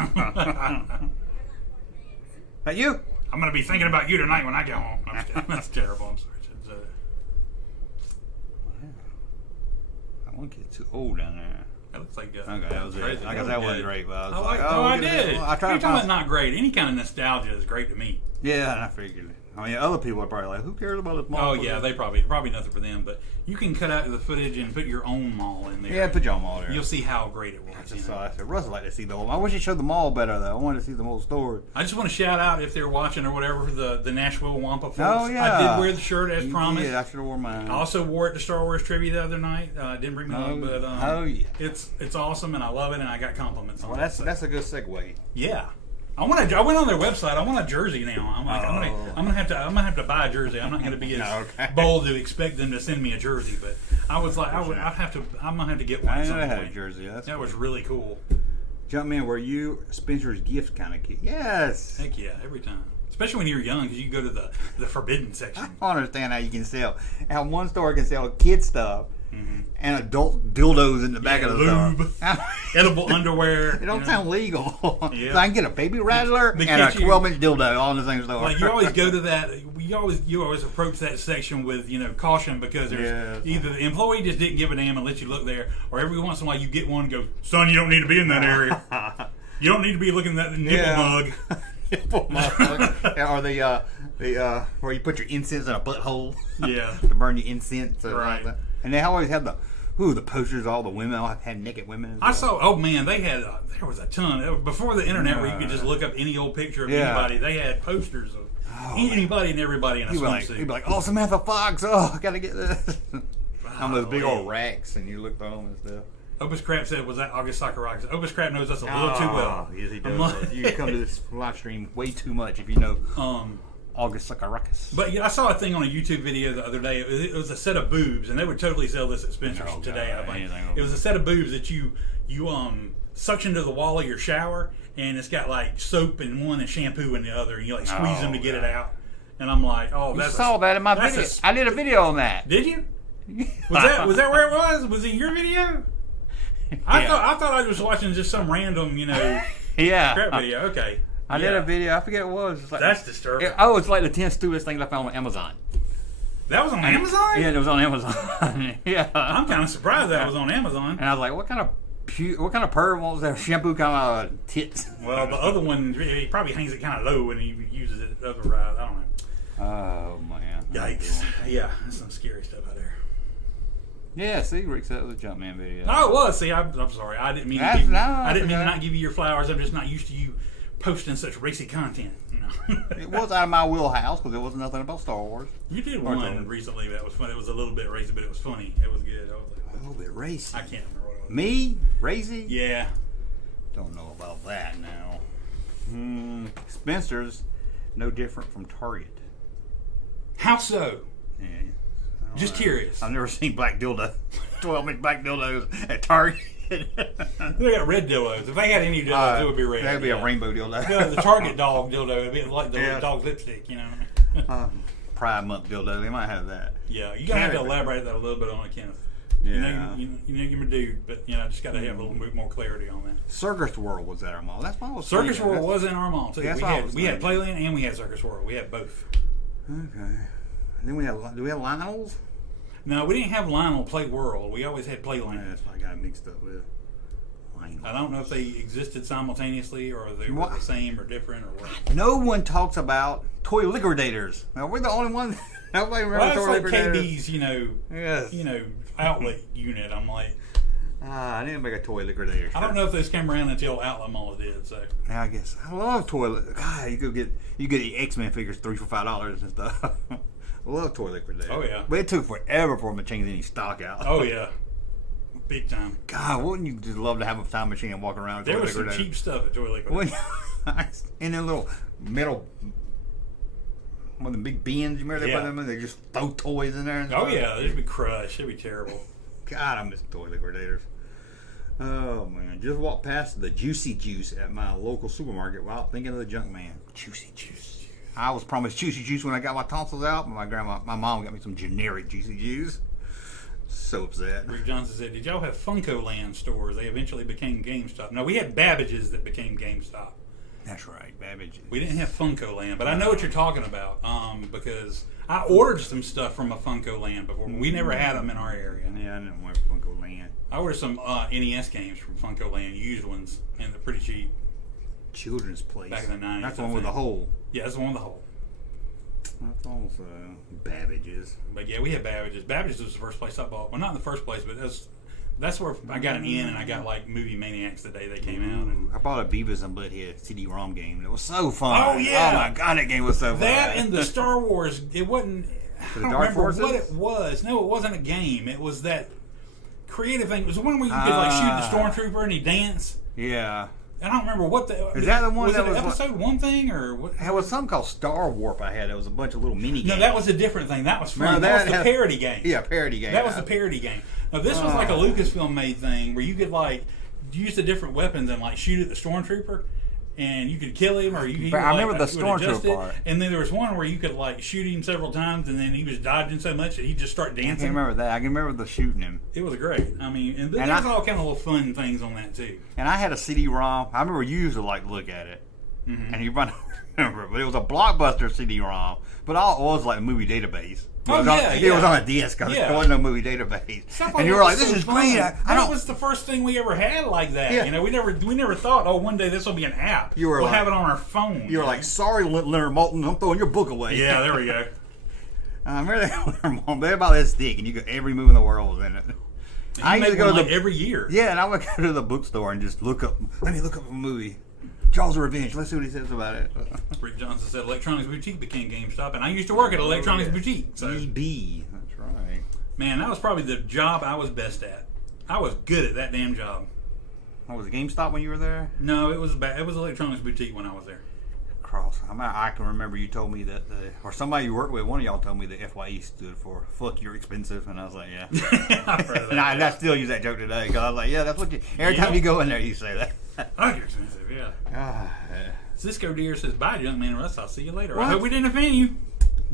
That you? I'm going to be thinking about you tonight when I get home. That's terrible. I'm sorry. I won't get too old down there. That looks like Okay, that was crazy. it. I guess that wasn't great, but I was I like, did. I tried You're to talking find. about not great. Any kind of nostalgia is great to me. Yeah, and I figured. I mean, other people are probably like, who cares about this mall? Oh yeah, they probably nothing for them. But you can cut out the footage and put your own mall in there. Yeah, put your mall there. You'll see how great it was. I said, Russ would like to see the whole. I wish he showed the mall better though. I wanted to see the whole store. I just want to shout out if they're watching or whatever the Nashville Wampa folks. Oh yeah, I did wear the shirt as promised. Yeah, I should have worn mine. I also wore it to Star Wars trivia the other night. Didn't bring me luck, but yeah, it's awesome and I love it and I got compliments on well, it. that's a good segue. Yeah. I went on their website. I want a jersey now. I'm gonna have to buy a jersey. I'm not gonna be as bold to expect them to send me a jersey, but I was like, I'm gonna have to get one. I at some never had a point. jersey. That was really cool. Junkman, were you Spencer's gift kind of kid? Yes. Heck yeah, every time. Especially when you're young, because you can go to the forbidden section. I don't understand how you can sell. How one store can sell kid stuff, and adult dildos in the back of the lube, edible underwear. It don't sound legal. Yeah. So I can get a baby rattler and a 12-inch dildo all in the same store. Like you always go to that. You always approach that section with caution because there's either the employee just didn't give a damn and let you look there, or every once in a while you get one and go, son, you don't need to be in that area. You don't need to be looking at that nipple mug. Or the where you put your incense in a butthole. Yeah. To burn your incense. Right. Like and they always have the posters of all the women. All had naked women. I saw. Oh man, they had. There was a ton before the internet where you could just look up any old picture of anybody. They had posters of anybody and everybody in a swimsuit. He'd be like, oh, Samantha Fox. Oh, I gotta get this. On those big old racks, and you look through them and stuff. Opus Crap said, was that August Sakarakis? Opus Crap knows us a little too well. Yes, he does. You come to this live stream way too much if you know August Sakarakis. But yeah, I saw a thing on a YouTube video the other day. It was a set of boobs, and they would totally sell this at Spencer's today. I think it was a set of boobs that you suction to the wall of your shower, and it's got like soap in one and shampoo in the other, and you like squeeze them to get it out. And I'm like, I saw that in my video. I did a video on that. Did you? Was that where it was? Was it your video? I thought I was watching just some random, crap video. Okay. I did a video. I forget what it was. Like, that's disturbing. It's like the 10 stupidest things I found on Amazon. That was on Amazon? Yeah, it was on Amazon. Yeah. I'm kind of surprised that was on Amazon. And I was like, what kind of perv wants their shampoo kind of tits? Well, the other one, he probably hangs it kind of low when he uses it otherwise. I don't know. Oh, man. Yikes. Yeah, that's some scary stuff out there. Yeah, see, Rick said it was a Junkman video. Oh, it was. See, I'm sorry. I didn't mean to not give you your flowers. I'm just not used to you posting such racy content. It was out of my wheelhouse because it wasn't nothing about Star Wars. You did one recently that was funny. It was a little bit racy, but it was funny. It was good. A little bit racy. I can't remember what it was. Me? Racy? Yeah. Don't know about that now. Spencer's no different from Target. How so? Yeah. Just curious. I've never seen black dildo, 12-inch black dildos at Target. They got red dildos. If they had any dildos, it would be red. That would be a rainbow dildo. Yeah, the Target dog dildo would be like the dog lipstick, Pride Month dildo. They might have that. Yeah, you gotta have to elaborate that a little bit on it, Kenneth. Yeah. You know you're my dude, but just gotta have a little bit more clarity on that. Circus World was at our mall. That's what I was Circus World was in our mall too. We had Playland and we had Circus World. We had both. Okay. And then do we have Lionel's? No, we didn't have Lionel Play World. We always had Playland. Yeah, that's what I got mixed up with. Lionel's. I don't know if they existed simultaneously or they were the same or different or what. No one talks about toy liquidators. Now we're the only ones. Nobody remembers toy liquidators. KB's, outlet unit. I'm like, I didn't make a toy liquidator. I don't know if this came around until Outlet Mall did. So now I guess I love toy. God, you get the X-Men figures 3 for $5 and stuff. I love toy liquidators. Oh yeah, but it took forever for them to change any stock out. Oh yeah, big time. God, wouldn't you just love to have a time machine and walk around? There was some cheap stuff at toy liquidators. And then little metal. One of the big bins, you remember they put them in? They just throw toys in there. And stuff. Yeah, they'd be crushed. It'd be terrible. God, I miss toy liquidators. Oh man, just walked past the Juicy Juice at my local supermarket while thinking of the Junkman. Juicy Juice. I was promised Juicy Juice when I got my tonsils out, but my mom got me some generic Juicy Juice. So upset. Rick Johnson said, "Did y'all have Funko Land stores? They eventually became GameStop." No, we had Babbage's that became GameStop. That's right, Babbage's. We didn't have Funko Land, but I know what you're talking about because I ordered some stuff from a Funko Land before. But we never had them in our area. Yeah, I didn't want Funko Land. I ordered some NES games from Funko Land, used ones, and they're pretty cheap. Children's Place. Back in the 90s. That's the one with the hole. Yeah, that's the one with the hole. That's also Babbage's. But yeah, we had Babbage's. Babbage's was the first place I bought. Well, not in the first place, but that's where I got an in, and I got like Movie Maniacs the day they came out. And I bought a Beavis and Butthead CD-ROM game. It was so fun. Oh yeah! Oh my god, that game was so fun. That and the Star Wars. It wasn't. I don't remember what it was. No, it wasn't a game. It was that creative thing. It was the one where you could like shoot the stormtrooper and he dance. Yeah. I don't remember what the. Is that the one was that it was episode one thing or what? It was something called Star Warp. I had. It was a bunch of little mini games. No, that was a different thing. That was fun. That was the parody game. Yeah, parody game. That was the parody game. Now this was like a Lucasfilm made thing where you could like use the different weapons and like shoot at the stormtrooper, and you could kill him, or you. But I remember the you would adjust stormtrooper it. part. And then there was one where you could like shoot him several times, and then he was dodging so much that he'd just start I dancing. can't remember that. I can remember the shooting him. It was great. I mean, and there And was all kind of little fun things on that too. And I had a CD-ROM. I remember you used to like look at it, Mm-hmm. and you might not remember, but it was a Blockbuster CD-ROM. But all it was like a movie database. It Oh, was yeah, on, yeah. It was on a disc. Cause Yeah. There wasn't no movie database. Stuff And like you were that like, was "This so is fun. great." I That don't. was the first thing we ever had like that. Yeah. You know, we never thought, oh, one day this will be an app. You were we'll like- have it on our phone. You were like, "Sorry, Leonard Moulton, I'm throwing your book away." yeah, there we go. I remember that Leonard Moulton. They're about this thick, and you got every movie in the world was in it. I used to go to like every year. Yeah, and I would go to the bookstore and just look up. Let me look up a movie. Jaws of Revenge. Let's see what he says about it. Rick Johnson said Electronics Boutique became GameStop, and I used to work at Electronics Boutique. So, EB. That's right. man, that was probably the job I was best at. I was good at that damn job. What was it, GameStop when you were there? No, it was it was Electronics Boutique when I was there. Cross. I can remember you told me that, or somebody you worked with, one of y'all told me that FYE stood for "fuck, you're expensive," and I was like, "Yeah." I've heard of And I that. still use that joke today because I was like, "Yeah, that's what you." Every Yeah. time you go in there, you say that. Oh, you're expensive, yeah. Ah, Cisco Deer says, "Bye, Junkman and Russ. I'll see you later." I What? hope we didn't offend you.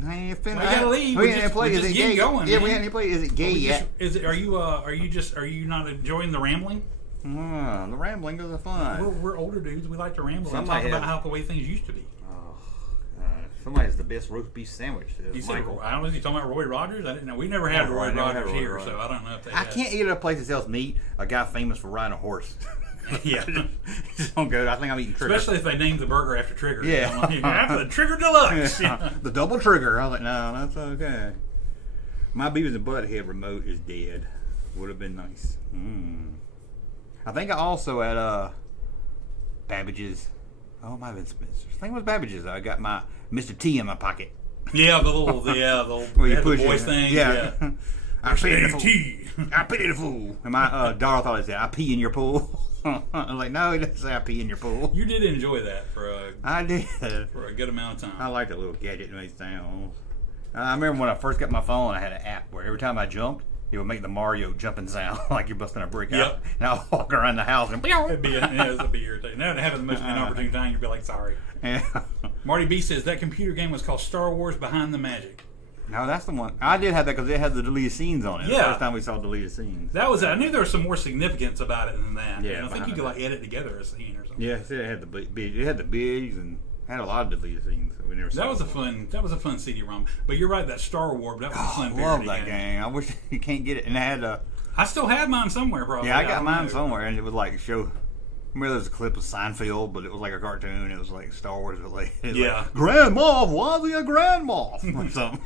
I ain't finished. We gotta leave. We We ain't just- play. we Is just it getting gay? going, Yeah, man. we ain't play. Is it gay We yet? just- are you not enjoying the rambling? The rambling is fun. We're older dudes. We like to ramble and Somebody talk about has- how the way things used to be. Somebody has the best roast beef sandwich. You said, Michael. I don't know if you're talking about Roy Rogers. I didn't know. We never had Never, Roy I never had Rogers Roy here, Rogers. so I don't know if they I had. can't eat at a place that sells meat. A guy famous for riding a horse. Yeah. Just don't go. I think I'm eating Trigger. Especially if they named the burger after Trigger. Yeah. You know, after the Trigger Deluxe. Yeah. The double trigger. I was like, no, that's okay. My Beavis and Butthead remote is dead. Would have been nice. I think I also at Babbage's. Oh, it might have been Spencer's. I think it was Babbage's. I got my Mr. T in my pocket. Yeah, the little Where you had push the voice it. thing. Yeah. I pity the fool. T. I pity the fool. And my daughter thought it said, I pee in your pool. I was like, no, it doesn't say I pee in your pool. You did enjoy that for I did. a good amount of time. I like that little gadget that makes sounds. I remember when I first got my phone, I had an app where every time I jumped, it would make the Mario jumping sound like you're busting a brick out. Yep. And I would walk around the house and It'd be irritating. Now to have the most inopportune time, you'd be like, sorry. yeah. Marty B says that computer game was called Star Wars Behind the Magic. No, that's the one. I did have that because it had the deleted scenes on it. The Yeah. first time we saw deleted scenes. That was. I knew there was some more significance about it than that. Yeah, And I think you could like edit together a scene or something. Yeah, it had the big. It had the bigs and had a lot of deleted scenes that we never saw. That was a fun CD-ROM. But you're right, that Star Wars, that was a fun I love parody that game. I wish you can't get it. And it had a. I still have mine somewhere, probably. Yeah, I got don't mine know. somewhere, and it would like show. Remember there was a clip of Seinfeld, but it was like a cartoon. It was like Star Wars related. It was Yeah. like, Grand Moff, why is he a Grand Moff? Or something.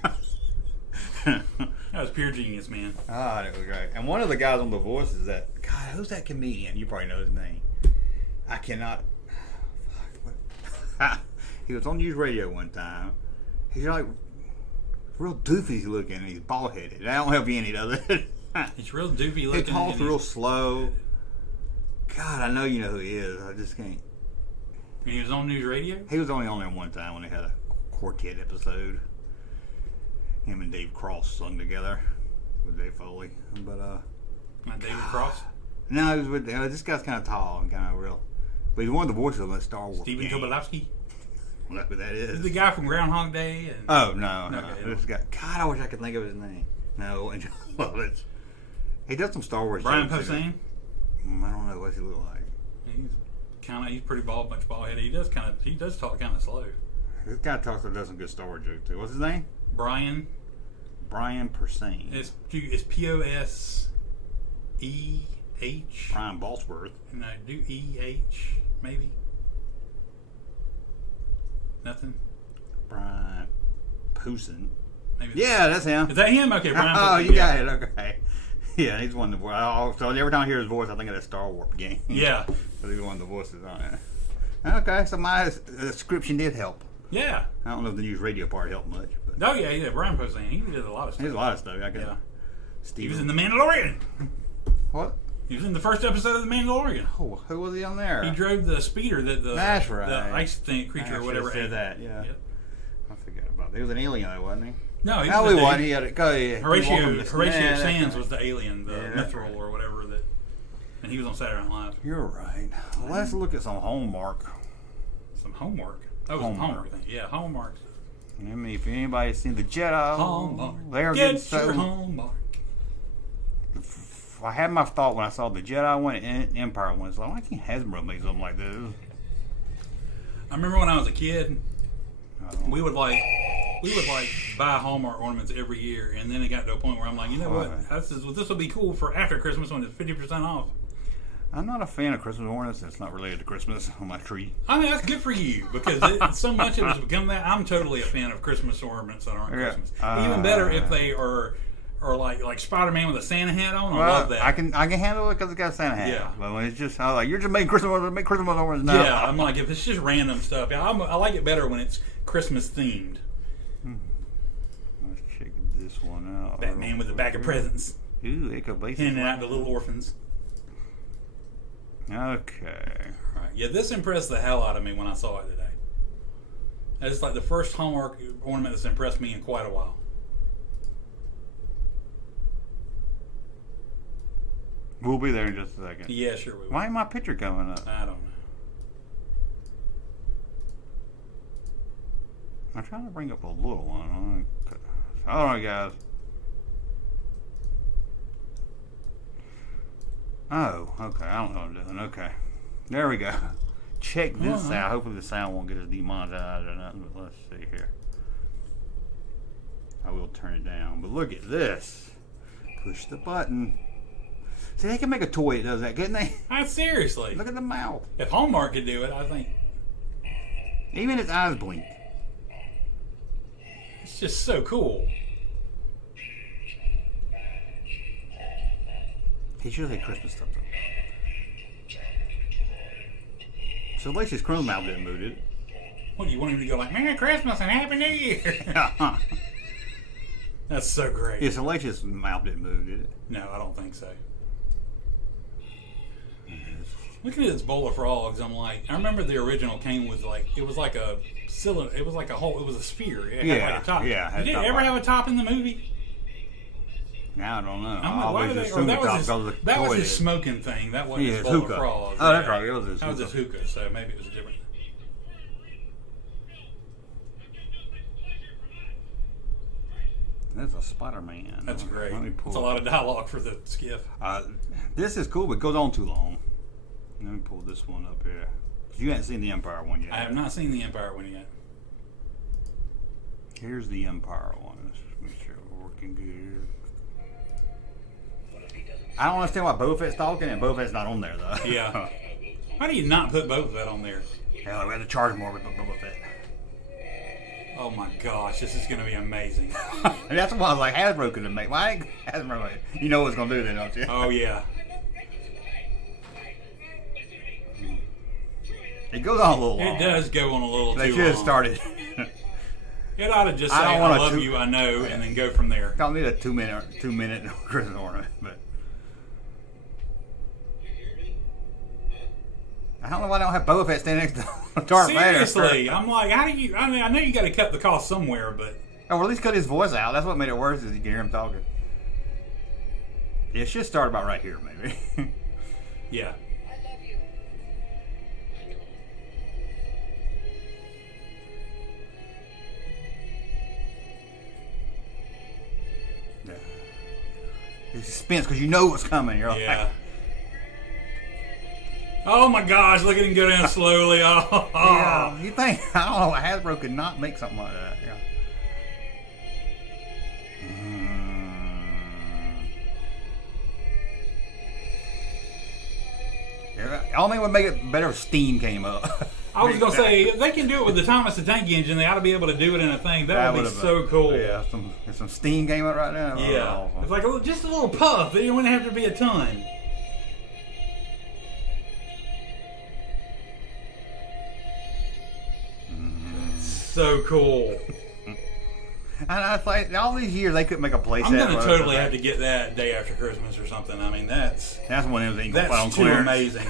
That was pure genius, man. Ah, that was great. And one of the guys on The Voice is that. God, who's that comedian? You probably know his name. I cannot. Fuck, he was on news radio one time. He's like real doofy looking, and he's bald headed. I don't help you any, does it? It's real doofy He looking. talks and real he's- slow. God, I know you know who he is. I just can't. and he was on news radio. He was only on there one time when they had a quartet episode. Him and Dave Cross sung together with Dave Foley. But Not David Cross. no, he was with this guy's kind of tall and kind of real. But he's one of the voices of that Star Wars. Stephen game. Tobolowsky. Well, that's what that He's is. the guy from Groundhog Day. And Oh no, no. Okay. This guy. God, I wish I could think of his name. No, and well, it's. He does some Star Wars. Brian jokes in it. Posehn. I don't know what he look like. He's pretty bald, much bald headed. He does talk kind of slow. This guy talks and does some good Star Wars jokes too. What's his name? Brian. Brian Posehn. It's Poseh. Brian Balsworth. No, do EH maybe. Nothing. Brian Posehn. Maybe. Yeah, that's him. Is that him? Okay, Brian. Oh, Posehn, you yeah. got it. Okay. Yeah, he's one of the. So every time I hear his voice, I think of that Star Wars game. Yeah. So he's one of the voices on it. Okay, so my description did help. Yeah. I don't know if the news radio part helped much, but Oh yeah. Brian Posehn. He did a lot of stuff. there's a lot of stuff. I can. Yeah. Steve. He was in The Mandalorian. What? He was in the first episode of The Mandalorian. Oh, who was he on there? He drove the speeder that the That's right. the ice thing creature I or whatever. should've said ate. that. Yeah. Yep. I forgot about that. He was an alien, though, wasn't he? No, he No, was he a wasn't. dude. He had a go. Yeah. Horatio that's Sands right. was the alien, the Yeah, that's Mithril or whatever and he was on Saturday Night Live. You're right. Well, let's look at some Hallmark. Some homework. Oh, some homework thing. Yeah, Hallmark. I mean, if anybody's seen the Jedi, Hallmark. they're getting Get your so. Hallmark. I had my thought when I saw the Jedi one and Empire one. It's like, why can't Hasbro make something like this? I remember when I was a kid, we would like buy Hallmark ornaments every year, and then it got to a point where I'm like, you know what? This will be cool for after Christmas when it's 50% off. I'm not a fan of Christmas ornaments that's not related to Christmas on my tree. I mean, that's good for you because so much of it's become that. I'm totally a fan of Christmas ornaments that aren't Christmas. Even better if they are like Spider-Man with a Santa hat on. I love that. I can handle it because it's got a Santa hat. Yeah. But when it's just, I was like, you're just making Christmas ornaments, make Christmas ornaments now. Yeah, I'm like, if it's just random stuff, I like it better when it's Christmas themed. Let's check this one out. Batman with a bag of presents, Ooh, Echo Basics. handing out to little orphans. Okay. All right. Yeah, this impressed the hell out of me when I saw it today. It's like the first Hallmark ornament that's impressed me in quite a while. We'll be there in just a second. Yeah, sure we will. Why ain't my picture coming up? I don't know. I'm trying to bring up a little one. All right, guys. Oh, okay. I don't know what I'm doing. Okay. There we go. Check this out. Hopefully the sound won't get us demonetized or nothing, but let's see here. I will turn it down. But look at this. Push the button. See, they can make a toy that does that, couldn't they? Seriously. Look at the mouth. If Hallmark could do it, I think Even its eyes blink. it's just so cool. He should have Christmas stuff though. So at least his chrome mouth didn't move it. What, do you want him to go like, Merry Christmas and Happy New Year? That's so great. Yeah, Salacious mouth didn't move, did it? No, I don't think so. Looking at this bowl of frogs, I'm like, I remember the original came with like, it was like a cylinder, it was like a whole, it was a sphere. It had like a top. Yeah, had Did it top ever like- have a top in the movie? Now I don't know. I'm I like, why always did they, or assumed that the top was his, because of the that was toy his did. smoking thing. That wasn't Yeah, his his bowl hookah. of frogs. Oh, that's right. It was his That was his hookah. hookah, so maybe it was different. That's a Spider-Man. That's great. Let me pull It's a lot of dialogue for the skiff. This is cool, but it goes on too long. Let me pull this one up here. You haven't seen the Empire one yet. I have not seen the Empire one yet. Here's the Empire one. Let's make sure we're working good. I don't understand why Boba Fett's talking and Boba Fett's not on there though. Yeah. How do you not put both of that on there? Hell, we had to charge more with Boba Fett. Oh my gosh, this is going to be amazing. And that's why I was like, Hasbro could have made. Why ain't Hasbro? You know what it's gonna do then, don't you? Oh yeah. It goes on a little long. It does go on a little They too should have long. started. It ought to just say, I don't I, want a love two- you, I know, and then go from there. Don't need a 2 minute Christmas ornament, but I don't know why I don't have Boba Fett standing next to Darth Vader. Seriously, I'm like, how do you, I mean, I know you got to cut the cost somewhere, but Or at least cut his voice out. That's what made it worse, is you can hear him talking. Yeah, it should start about right here, maybe. yeah. Yeah. It's suspense because you know what's coming. You're Yeah. like, Oh my gosh, look at him go down slowly. Oh. yeah. You think, I don't know, Hasbro could not make something like that. Yeah. Yeah, the only thing would make it better if steam came up. I was going to say, if they can do it with the Thomas the Tank Engine, they ought to be able to do it in a thing. That would be would've so been- cool. Yeah, if some steam came up right now. Yeah. Oh, It's like just a little puff. It wouldn't have to be a ton. So cool. And I like all these years they couldn't make a playset. I'm going to where- totally have to get that day after Christmas or something. I mean, that's That's one of them things you can find on too clearance. amazing.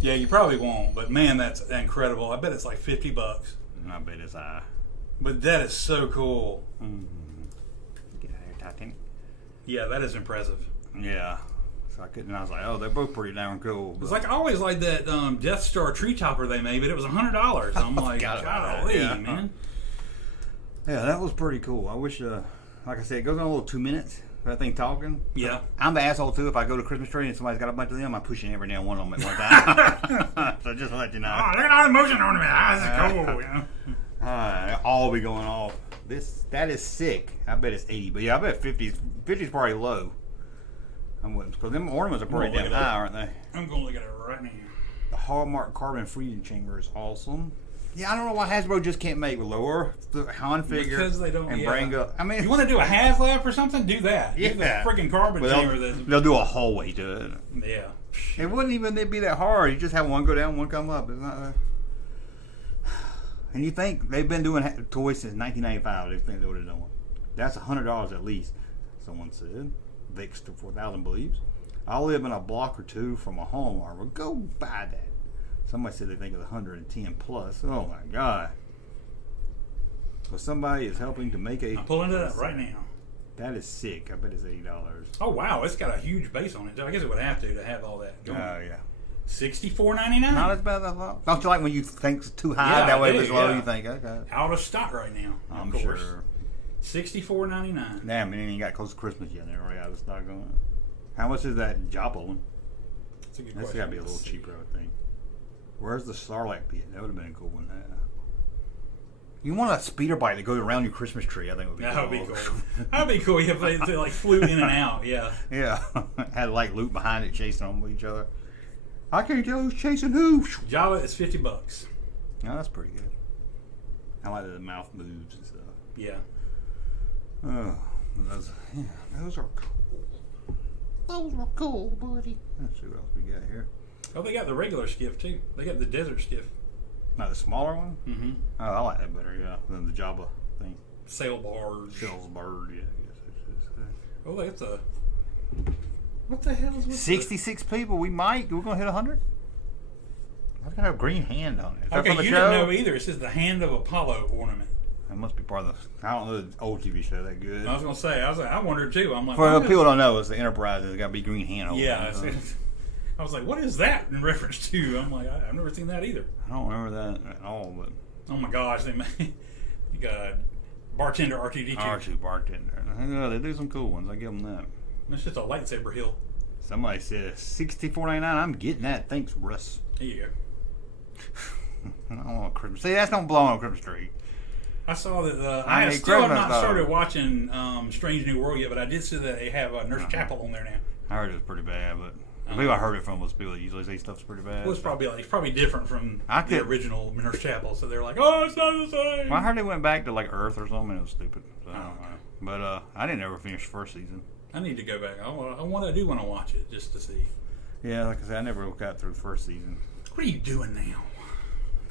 Yeah, you probably won't, but man, that's incredible. I bet it's like $50. I bet it's high. But that is so cool. Get out of here, Titanic. Yeah, that is impressive. Yeah. So I couldn't. I was like, oh, they're both pretty damn cool. It's like I always like that Death Star tree topper they made, but it was $100. I'm like, golly, man. Yeah, that was pretty cool. I wish, like I said, it goes on a little 2 minutes. That thing talking. Yeah. I'm the asshole too. If I go to Christmas tree and somebody's got a bunch of them, I'm pushing every damn one of them at one time. So just to let you know. Oh, look at all the motion on them. That's cool. They'll all be going off. That is sick. I bet it's 80, but yeah, I bet 50's probably low. Because them ornaments are pretty damn high, aren't they? I'm going to look at it right now. The Hallmark Carbon Freezing Chamber is awesome. Yeah, I don't know why Hasbro just can't make lower the Han figure because they don't, and bring up. I mean, you want to do a HasLab or something? Do that. Yeah, do the freaking carbon chamber. They'll do a hallway to it. Yeah, it wouldn't even be that hard. You just have one go down, one come up. It's not. And you think they've been doing toys since 1995? They think they would have done one. That's $100 at least. Someone said. Vix to 4,000 believes. I live in a block or two from a home armor. Go buy that. Somebody said they think it's 110 plus. Oh my God. But somebody is helping to make a. I'm pulling it up right now. That is sick. I bet it's $80. Oh wow, it's got a huge base on it. I guess it would have to have all that going. Oh yeah. $64.99. Not as bad as I thought. Don't you like when you think it's too high? That way if it's low, you think okay. Out of stock right now. I'm of course. sure. $64.99. Damn, it ain't even got close to Christmas yet. They're already out of stock on it. How much is that Joppa one? That's a good That's question. got to be a little cheaper, I would think. Where's the Sarlacc pit? That would have been a cool one. You want a speeder bike that goes around your Christmas tree? I think would be. That would be cool. That would be cool if they like flew in and out. Yeah. Yeah, had like loot behind it, chasing them with each other. I can't tell who's chasing who. Java is $50. No, that's pretty good. I like that the mouth moves and stuff. Yeah. Oh, those are cool. Those are cool, buddy. Let's see what else we got here. Oh, they got the regular skiff too. They got the desert skiff. Not the smaller one? Mm-hmm. Oh, I like that better, yeah, than the Jabba thing. Sail barge. Sails bird, yeah. I guess it's Oh, that's a. What the hell is with 66 people. We're going to hit 100? I've got a green hand on it. Is that Okay, from the you show? didn't know either. It says the Hand of Apollo ornament. That must be part of the. I don't know the old TV show that good. I was gonna say. I wondered too. I'm like, For the people don't know, it's the Enterprise. It's got to be green hand. Yeah. I was like, what is that in reference to? I'm like, I've never seen that either. I don't remember that at all, but. Oh my gosh, they made you got bartender R2D2. R2 bartender. Yeah, they do some cool ones. I give them that. It's just a lightsaber hill. Somebody said $64.99. I'm getting that. Thanks, Russ. There you go. I don't want Christmas. See, that's don't belong on a Christmas tree. I saw that. I I need still have Christmas, not though. started watching Strange New World yet, but I did see that they have Nurse Chapel on there now. I heard it was pretty bad, but the people I heard it from was people that usually say stuff's pretty bad. Well, it's probably different from I the could- original Nurse Chapel, so they're like, oh, it's not the same. Well, I heard they went back to like Earth or something. And it was stupid. So, I don't know. But I didn't ever finish the first season. I need to go back. I do want to watch it just to see. Yeah, like I said, I never got through the first season. What are you doing now?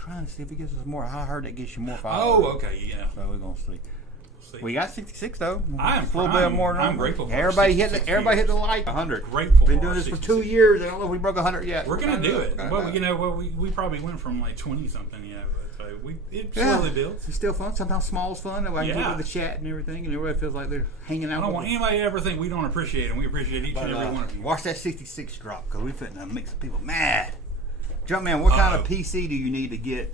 I'm trying to see if it gives us more. I heard that gets you more followers. Oh, okay, yeah. So we're gonna see. See. We got 66 though. I am It's a little bit more. I'm number. grateful for Everybody hit 66 the. Everybody hit the like. 100. Grateful Been for doing our this for 66. 2 years. I don't know if we broke 100 yet. We're gonna do it. Gonna Well, do it. you know, we probably went from like 20 something, you know. So it Yeah. slowly builds. It's still fun. Sometimes small is fun. That way I can Yeah. keep with the chat and everything, and everybody feels like they're hanging out. I don't with want us. anybody to ever think we don't appreciate them. We appreciate each But, and every one of you. watch that 66 drop because we fitting to make some people mad. Junkman, what kind of PC do you need to get?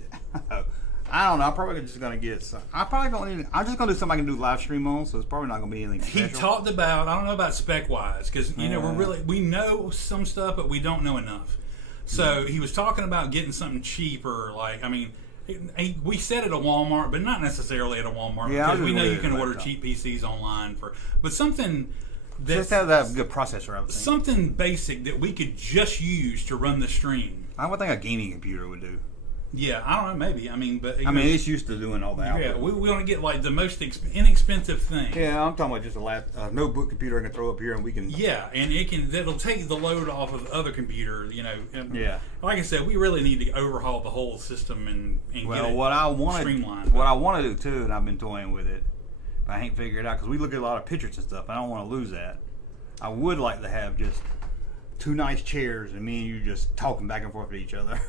I don't know. I'm probably just gonna get some. I'm just gonna do something I can do live stream on, so it's probably not gonna be anything He special. talked about, I don't know about spec wise, because you know we know some stuff, but we don't know enough. So he was talking about getting something cheaper. Like, I mean, we said at a Walmart, but not necessarily at a Walmart, Yeah, because I'll we just know leave you it can at order that. cheap PCs online but something Just that's have that good processor. I would think. something basic that we could just use to run the stream. I would think a gaming computer would do. Yeah, I don't know, maybe. I mean, but I mean, it's used to doing all that. yeah, we want to get like the most inexpensive thing. Yeah, I'm talking about just a notebook computer I can throw up here and we can. Yeah, and that'll take the load off of the other computer, you know. And Yeah. like I said, we really need to overhaul the whole system and Well, get it what I want streamlined. what I want to do too, and I've been toying with it, but I ain't figured it out because we look at a lot of pictures and stuff. I don't want to lose that. I would like to have just two nice chairs and me and you just talking back and forth with each other.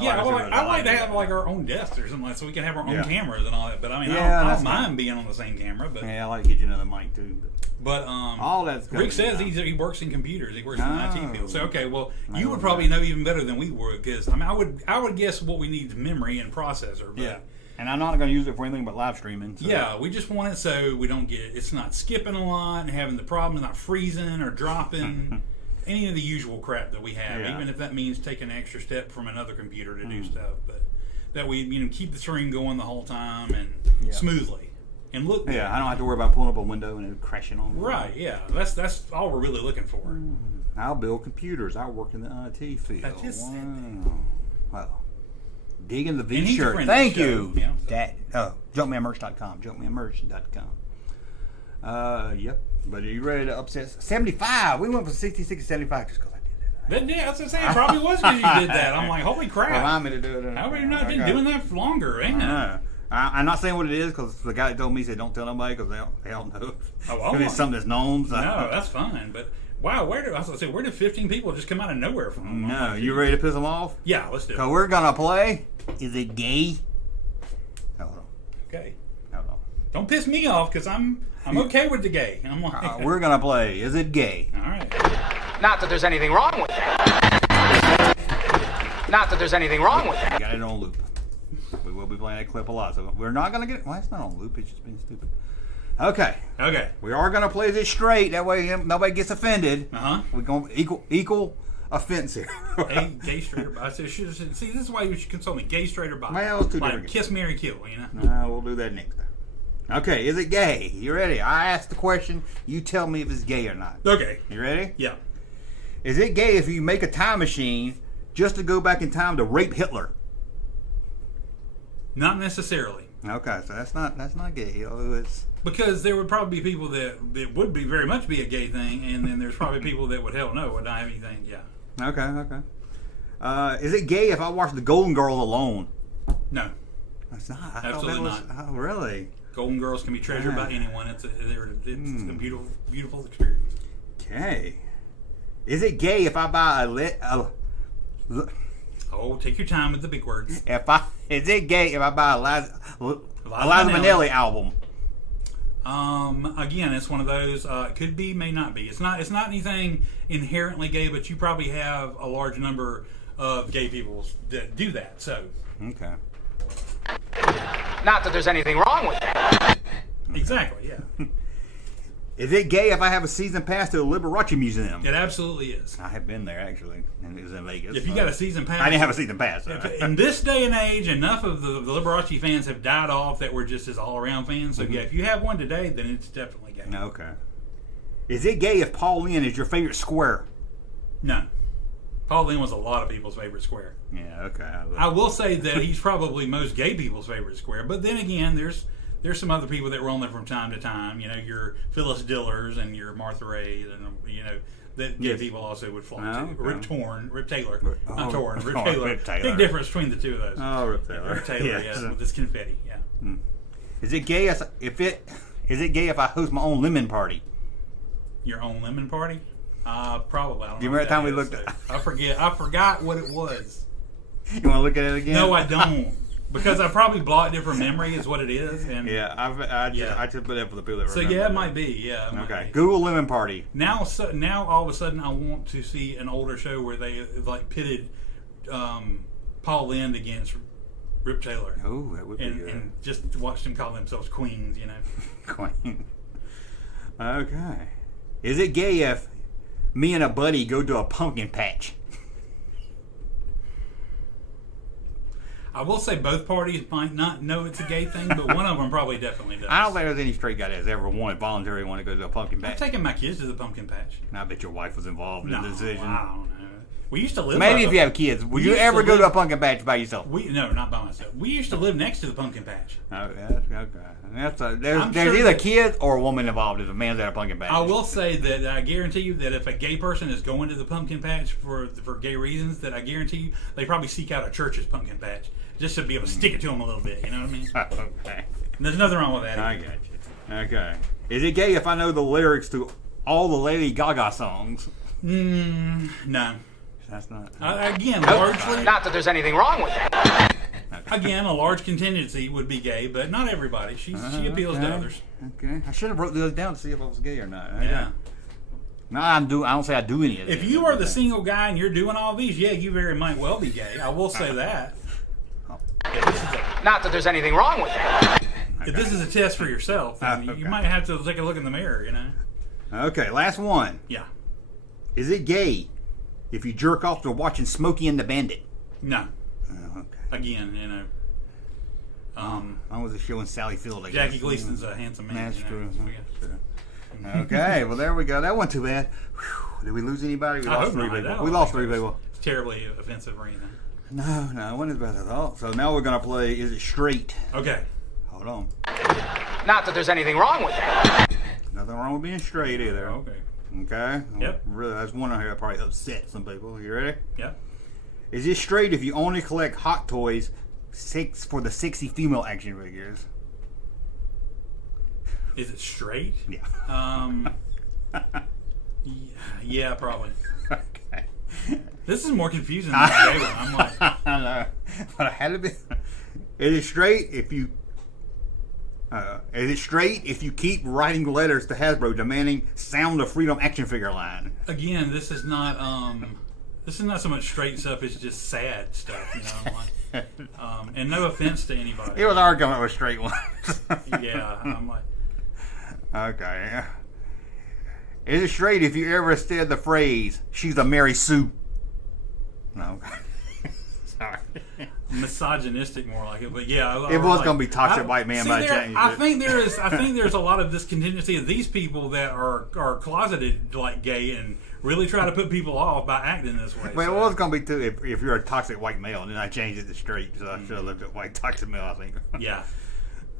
Yeah, I like to have like our own desks or something like so we can have our own cameras and all that. But I mean, Yeah, I don't mind being on the same camera. But Yeah, I like to get you another mic too. But all that's Rick says he works in computers. He works in the IT field. So okay, well, you would probably know even better than we would because I mean, I would guess what we need is memory and processor. But, Yeah. And I'm not going to use it for anything but live streaming. So. Yeah, we just want it so we don't get it's not skipping a lot and having the problem, not freezing or dropping. Any of the usual crap that we have, even if that means taking an extra step from another computer to do stuff, but that we keep the stream going the whole time and smoothly and look good. Yeah, I don't have to worry about pulling up a window and it crashing on me. Right, yeah, that's all we're really looking for. I'll build computers. I work in the IT field. I just said Well, digging the And he's a V-shirt. friend of the Thank show. you. Yeah, so. Junkmanmerch.com. Junkmanmerch.com. Yep. But are you ready to upset 75? We went from 66 to 75 just because I did that. Yeah, that's what I'm saying. It probably was because you did that. I'm like, holy crap. Remind me to do it. How have you not been doing that for longer, ain't it? I'm not saying what it is because the guy that told me said don't tell nobody because they don't know. Oh, It's something that's known. So. No, that's fine. But wow, where did 15 people just come out of nowhere from? No, you ready to piss them off? Yeah, let's do Because it. we're going to play. Is it gay? Hold on. Okay. Hold on. Don't piss me off because I'm okay with the gay. I'm like, We're going to play. Is it gay? all right. Not that there's anything wrong with that. Not that there's anything wrong with that. Got it on loop. We will be playing that clip a lot, so we're not going to get it. Well, it's not on loop. It's just being stupid. Okay. Okay. We are going to play this straight. That way nobody gets offended. Uh-huh. We're going equal offense here. Gay, straight, or bi. I said, see, this is why you should consult me. Gay, straight, or bi. Well, it's two like different kiss, marry, kill, you know? No, we'll do that next time. Okay, is it gay? You ready? I ask the question. You tell me if it's gay or not. Okay. You ready? Yeah. Is it gay if you make a time machine just to go back in time to rape Hitler? Not necessarily. Okay, so that's not gay. It's, Because there would probably be people that it would be very much be a gay thing, and then there's probably people that would hell no, would not have anything. Yeah. okay. Is it gay if I watch The Golden Girls alone? No. It's not. I thought Absolutely that was, not. Oh, really? Golden Girls can be treasured by anyone. It's a beautiful, beautiful experience. Okay. Is it gay if I buy Oh, take your time with the big words. Is it gay if I buy a Liza Minnelli. Minnelli album? Again, it's one of those. Could be, may not be. It's not anything inherently gay, but you probably have a large number of gay people that do that. So. Okay. Not that there's anything wrong with that. Exactly. Yeah. Is it gay if I have a season pass to the Liberace Museum? It absolutely is. I have been there actually, and it was in Vegas. If you got a season pass, I didn't have a season pass. In this day and age, enough of the Liberace fans have died off that we're just as all-around fans. So yeah, if you have one today, then it's definitely gay. Okay. Is it gay if Paul Lynn is your favorite square? No. Paul Lynn was a lot of people's favorite square. Yeah. Okay. I will say that he's probably most gay people's favorite square. But then again, there's some other people that were on there from time to time. You know, your Phyllis Dillers and your Martha Rays, and that gay people also would flock to. Okay. Rip Taylor, not Oh, Torn, Rip oh, Taylor. Rip Taylor. Big difference between the two of those. Oh, Rip Taylor. Rip Taylor, Yes. yeah, with this confetti, yeah. Is it gay is it gay if I host my own lemon party? Your own lemon party? Probably. I don't Do you know remember what that time we is, looked so at- I forgot what it was. You want to look at it again? No, I don't. Because I probably blocked it from memory is what it is. And Yeah, I just put that for the people that so remember. yeah, it might be. Yeah. It might Okay. be. Google lemon party. Now all of a sudden I want to see an older show where they like pitted Paul Lynde against Rip Taylor. Oh, that would be good. And just watch them call themselves queens, you know. Queen. Okay. Is it gay if me and a buddy go to a pumpkin patch? I will say both parties might not know it's a gay thing, but one of them probably definitely does. I don't think there's any straight guy that's ever voluntarily want to go to a pumpkin I've patch. taken my kids to the pumpkin patch. And I bet your wife was involved in No, the decision. I don't know. We used to live. Maybe by if the- you have kids, would we you used ever to go to live- a pumpkin patch by yourself? No, not by myself. We used to live next to the pumpkin patch. Oh, okay. There's I'm sure either that- kids or a woman involved if a man's at a pumpkin patch. I will say that I guarantee you that if a gay person is going to the pumpkin patch for gay reasons, that I guarantee you they probably seek out a church's pumpkin patch just to be able to stick it to them a little bit. You know what I mean? Okay. And there's nothing wrong with that. I got you. Okay. Is it gay if I know the lyrics to all the Lady Gaga songs? No. That's not. Again, largely. Not that there's anything wrong with that. Again, a large contingency would be gay, but not everybody. She appeals to others. Okay. I should have wrote the other down to see if I was gay or not. Yeah. No, I don't say I do any of it. If you are the single guy and you're doing all these, yeah, you very might well be gay. I will say that. Not that there's anything wrong with that. If this is a test for yourself, then you might have to take a look in the mirror, you know? Okay, last one. Yeah. Is it gay if you jerk off to watching Smokey and the Bandit? No. Oh, okay. Again, you know. I was showing Sally Field. I Jackie guess. Gleason's a handsome man. That's you know? true. So we got- Okay, well there we go. That wasn't too bad. Whew. Did we lose anybody? We I lost hope three not. people. I We don't lost think three people. It's terribly offensive or anything. No, it wasn't as bad at all. So now we're gonna play. Is it straight? Okay. Hold on. Not that there's anything wrong with that. Nothing wrong with being straight either. Okay. Okay. Yep. Really, that's one on here that probably upset some people. You ready? Yeah. Is it straight if you only collect Hot Toys for the 60 female action figures? Is it straight? Yeah. Yeah, probably. Okay. This is more confusing than the gay one. I'm like, I know, but I had to be. Is it straight if you? Is it straight if you keep writing letters to Hasbro demanding Sound of Freedom action figure line? again, this is not so much straight stuff. It's just sad stuff, you know. Like, and no offense to anybody. It was our coming with straight ones. Yeah, I'm like, Okay. Is it straight if you ever said the phrase "She's a Mary Sue"? No. Sorry. misogynistic more like it, but yeah, It was gonna be toxic white man, but I changed I it. think there's a lot of this contingency of these people that are closeted like gay and really try to put people off by acting this way. Well, it was gonna be too if you're a toxic white male, and then I changed it to straight, so I should have left it white toxic male. I think. Yeah,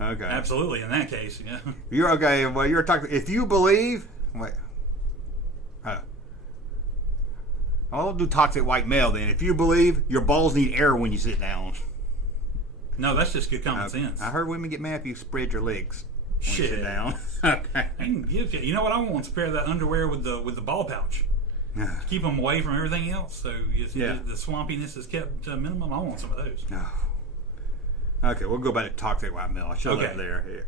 Okay. absolutely. In that case, yeah. You're okay. Well, you're toxic. If you believe, wait. I'll do toxic white male then. If you believe your balls need air when you sit down. No, that's just good common sense. I heard women get mad if you spread your legs when you Shit. sit down. Okay. I can give you. You know what? I want to pair that underwear with the ball pouch. Keep them away from everything else, so the swampiness is kept to a minimum. I want some of those. Okay, we'll go back to toxic white male. I should have Okay. left there. Here.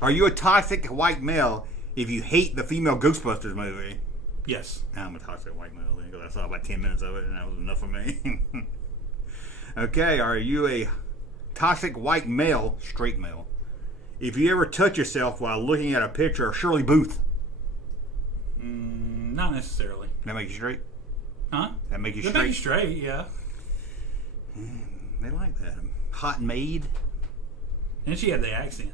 Are you a toxic white male if you hate the female Ghostbusters movie? Yes. I'm a toxic white male then, because I saw about 10 minutes of it, and that was enough for me. Okay, are you a toxic white male, straight male, if you ever touch yourself while looking at a picture of Shirley Booth? Not necessarily. That make you straight? Huh? That make you They straight? make you straight, yeah. They like that. Hot maid? And she had the accent.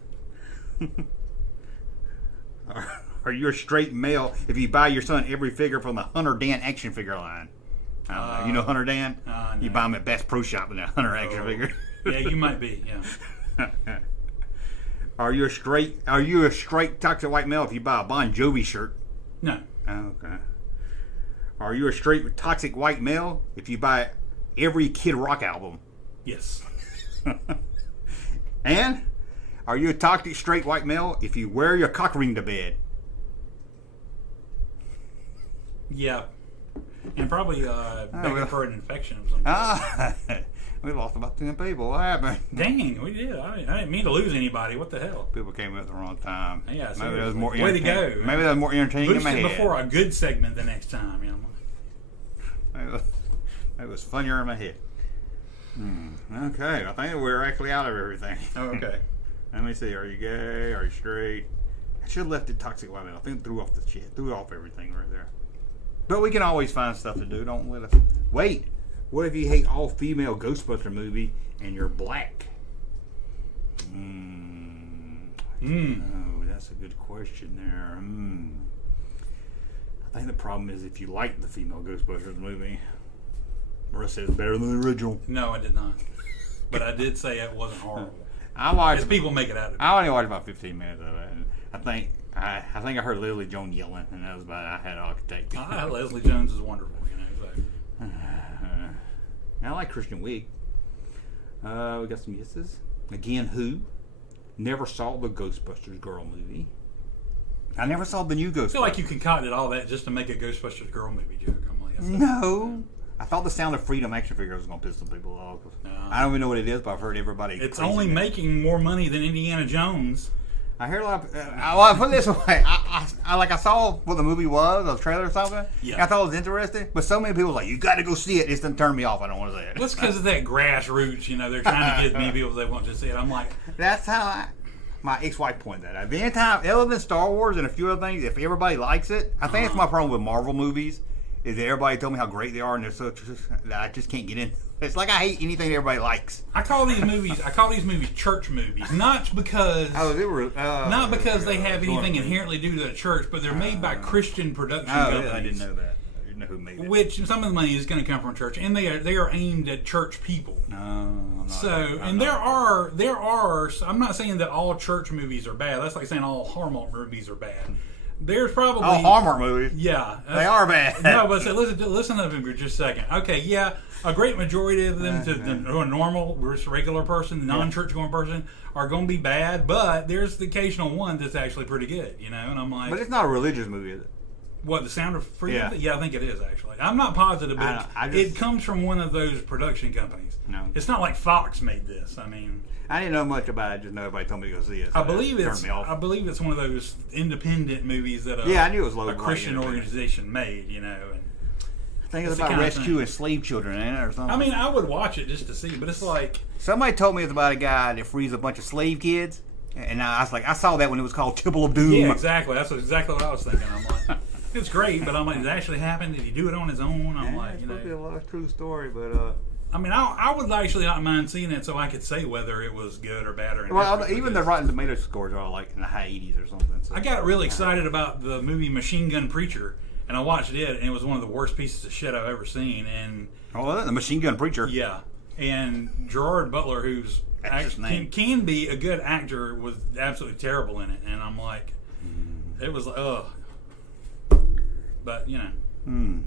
Are you a straight male if you buy your son every figure from the Hunter Dan action figure line? I don't know. You know Hunter Dan? no. You buy them at Bass Pro Shop in that Hunter action figure. Yeah, you might be, yeah. Are you a straight toxic white male if you buy a Bon Jovi shirt? No. Okay. Are you a straight toxic white male if you buy every Kid Rock album? Yes. And are you a toxic straight white male if you wear your cock ring to bed? Yeah. And probably begging well. for an infection of some kind. We lost about 10 people. What happened? Dang, we did. I didn't mean to lose anybody. What the hell? People came in at the wrong time. Yeah, Maybe that was more way to entertaining. go. Maybe that was more entertaining Boost in my it head. before a good segment the next time, you know. Maybe it was funnier in my head. Okay, I think we're actually out of everything. Oh, okay. Let me see. Are you gay? Are you straight? I should have left it toxic white male. I think threw off the shit. Threw off everything right there. But we can always find stuff to do. Don't let us. Wait. What if you hate all female Ghostbuster movie and you're black? Oh, that's a good question there. I think the problem is if you like the female Ghostbusters movie. Russ says it's better than the original. No, I did not. But I did say it wasn't horrible. I watched. As people make it out of it. I only watched about 15 minutes of it. And I think I heard Leslie Jones yelling, and that was about it. I had all I could take. Leslie Jones is wonderful, you know. So. I like Kristen Wiig. We got some yeses. Again, who? Never saw the Ghostbusters girl movie. I never saw the new Ghostbusters. I feel like you concocted all that just to make a Ghostbusters girl movie joke. and stuff. No. I thought the Sound of Freedom action figure was going to piss some people off. No. I don't even know what it is, but I've heard everybody. It's praising only it. making more money than Indiana Jones. I heard a lot. I put it this way. I saw what the movie was, a trailer or something. Yeah. And I thought it was interesting, but so many people was like, "You got to go see it." It doesn't turn me off. I don't want to see it. Well, it's because of that grassroots. They're trying to get me people they want to see it. I'm like, That's how my ex-wife pointed that out. Anytime, other than Star Wars and a few other things, if everybody likes it, I think that's my problem with Marvel movies. Is that everybody told me how great they are, and they're so that I just can't get in. It's like I hate anything everybody likes. I call these movies church movies, not because not because they have anything inherently due to the church, but they're made by Christian production companies. Yeah, I didn't know that. I didn't know who made it. Which some of the money is going to come from church, and they are aimed at church people. No, I'm not, So, I'm and not. there are. I'm not saying that all church movies are bad. That's like saying all Hallmark movies are bad. There's probably Oh, Hallmark movies. Yeah, They are bad. No, but listen to them for just a second. Okay, yeah, a great majority of them to a normal, regular person, non-church going person, are going to be bad. But there's the occasional one that's actually pretty good, And I'm like, But it's not a religious movie, is it? what, The Sound of Freedom? Yeah. Yeah, I think it is actually. I'm not positive, but I it comes from one of those production companies. No. It's not like Fox made this. I mean, I didn't know much about it. I just know everybody told me to go see it. I So believe that it's turned me off. I believe it's one of those independent movies that I knew it was a low-budget, Christian yeah. organization made. And I think it's it's the about kind of rescuing slave children, ain't it, or something? I mean, I would watch it just to see, but it's like, Somebody told me it's about a guy that frees a bunch of slave kids, and I was like, I saw that when it was called Temple of Doom. yeah, exactly. That's exactly what I was thinking. I'm like, it's great, but I'm like, did it actually happen? Did he do it on his own? I'm like, it's supposed to be a lot of true story, but I mean, I would actually not mind seeing it so I could say whether it was good or bad or well, indifferent, even the because Rotten Tomato scores are like in the high 80s or something. So. I got really excited about the movie Machine Gun Preacher, and I watched it, and it was one of the worst pieces of shit I've ever seen. And Oh, the Machine Gun Preacher. yeah, and Gerard Butler, who's That's his name. can be a good actor, was absolutely terrible in it. And I'm like, it was ugh. But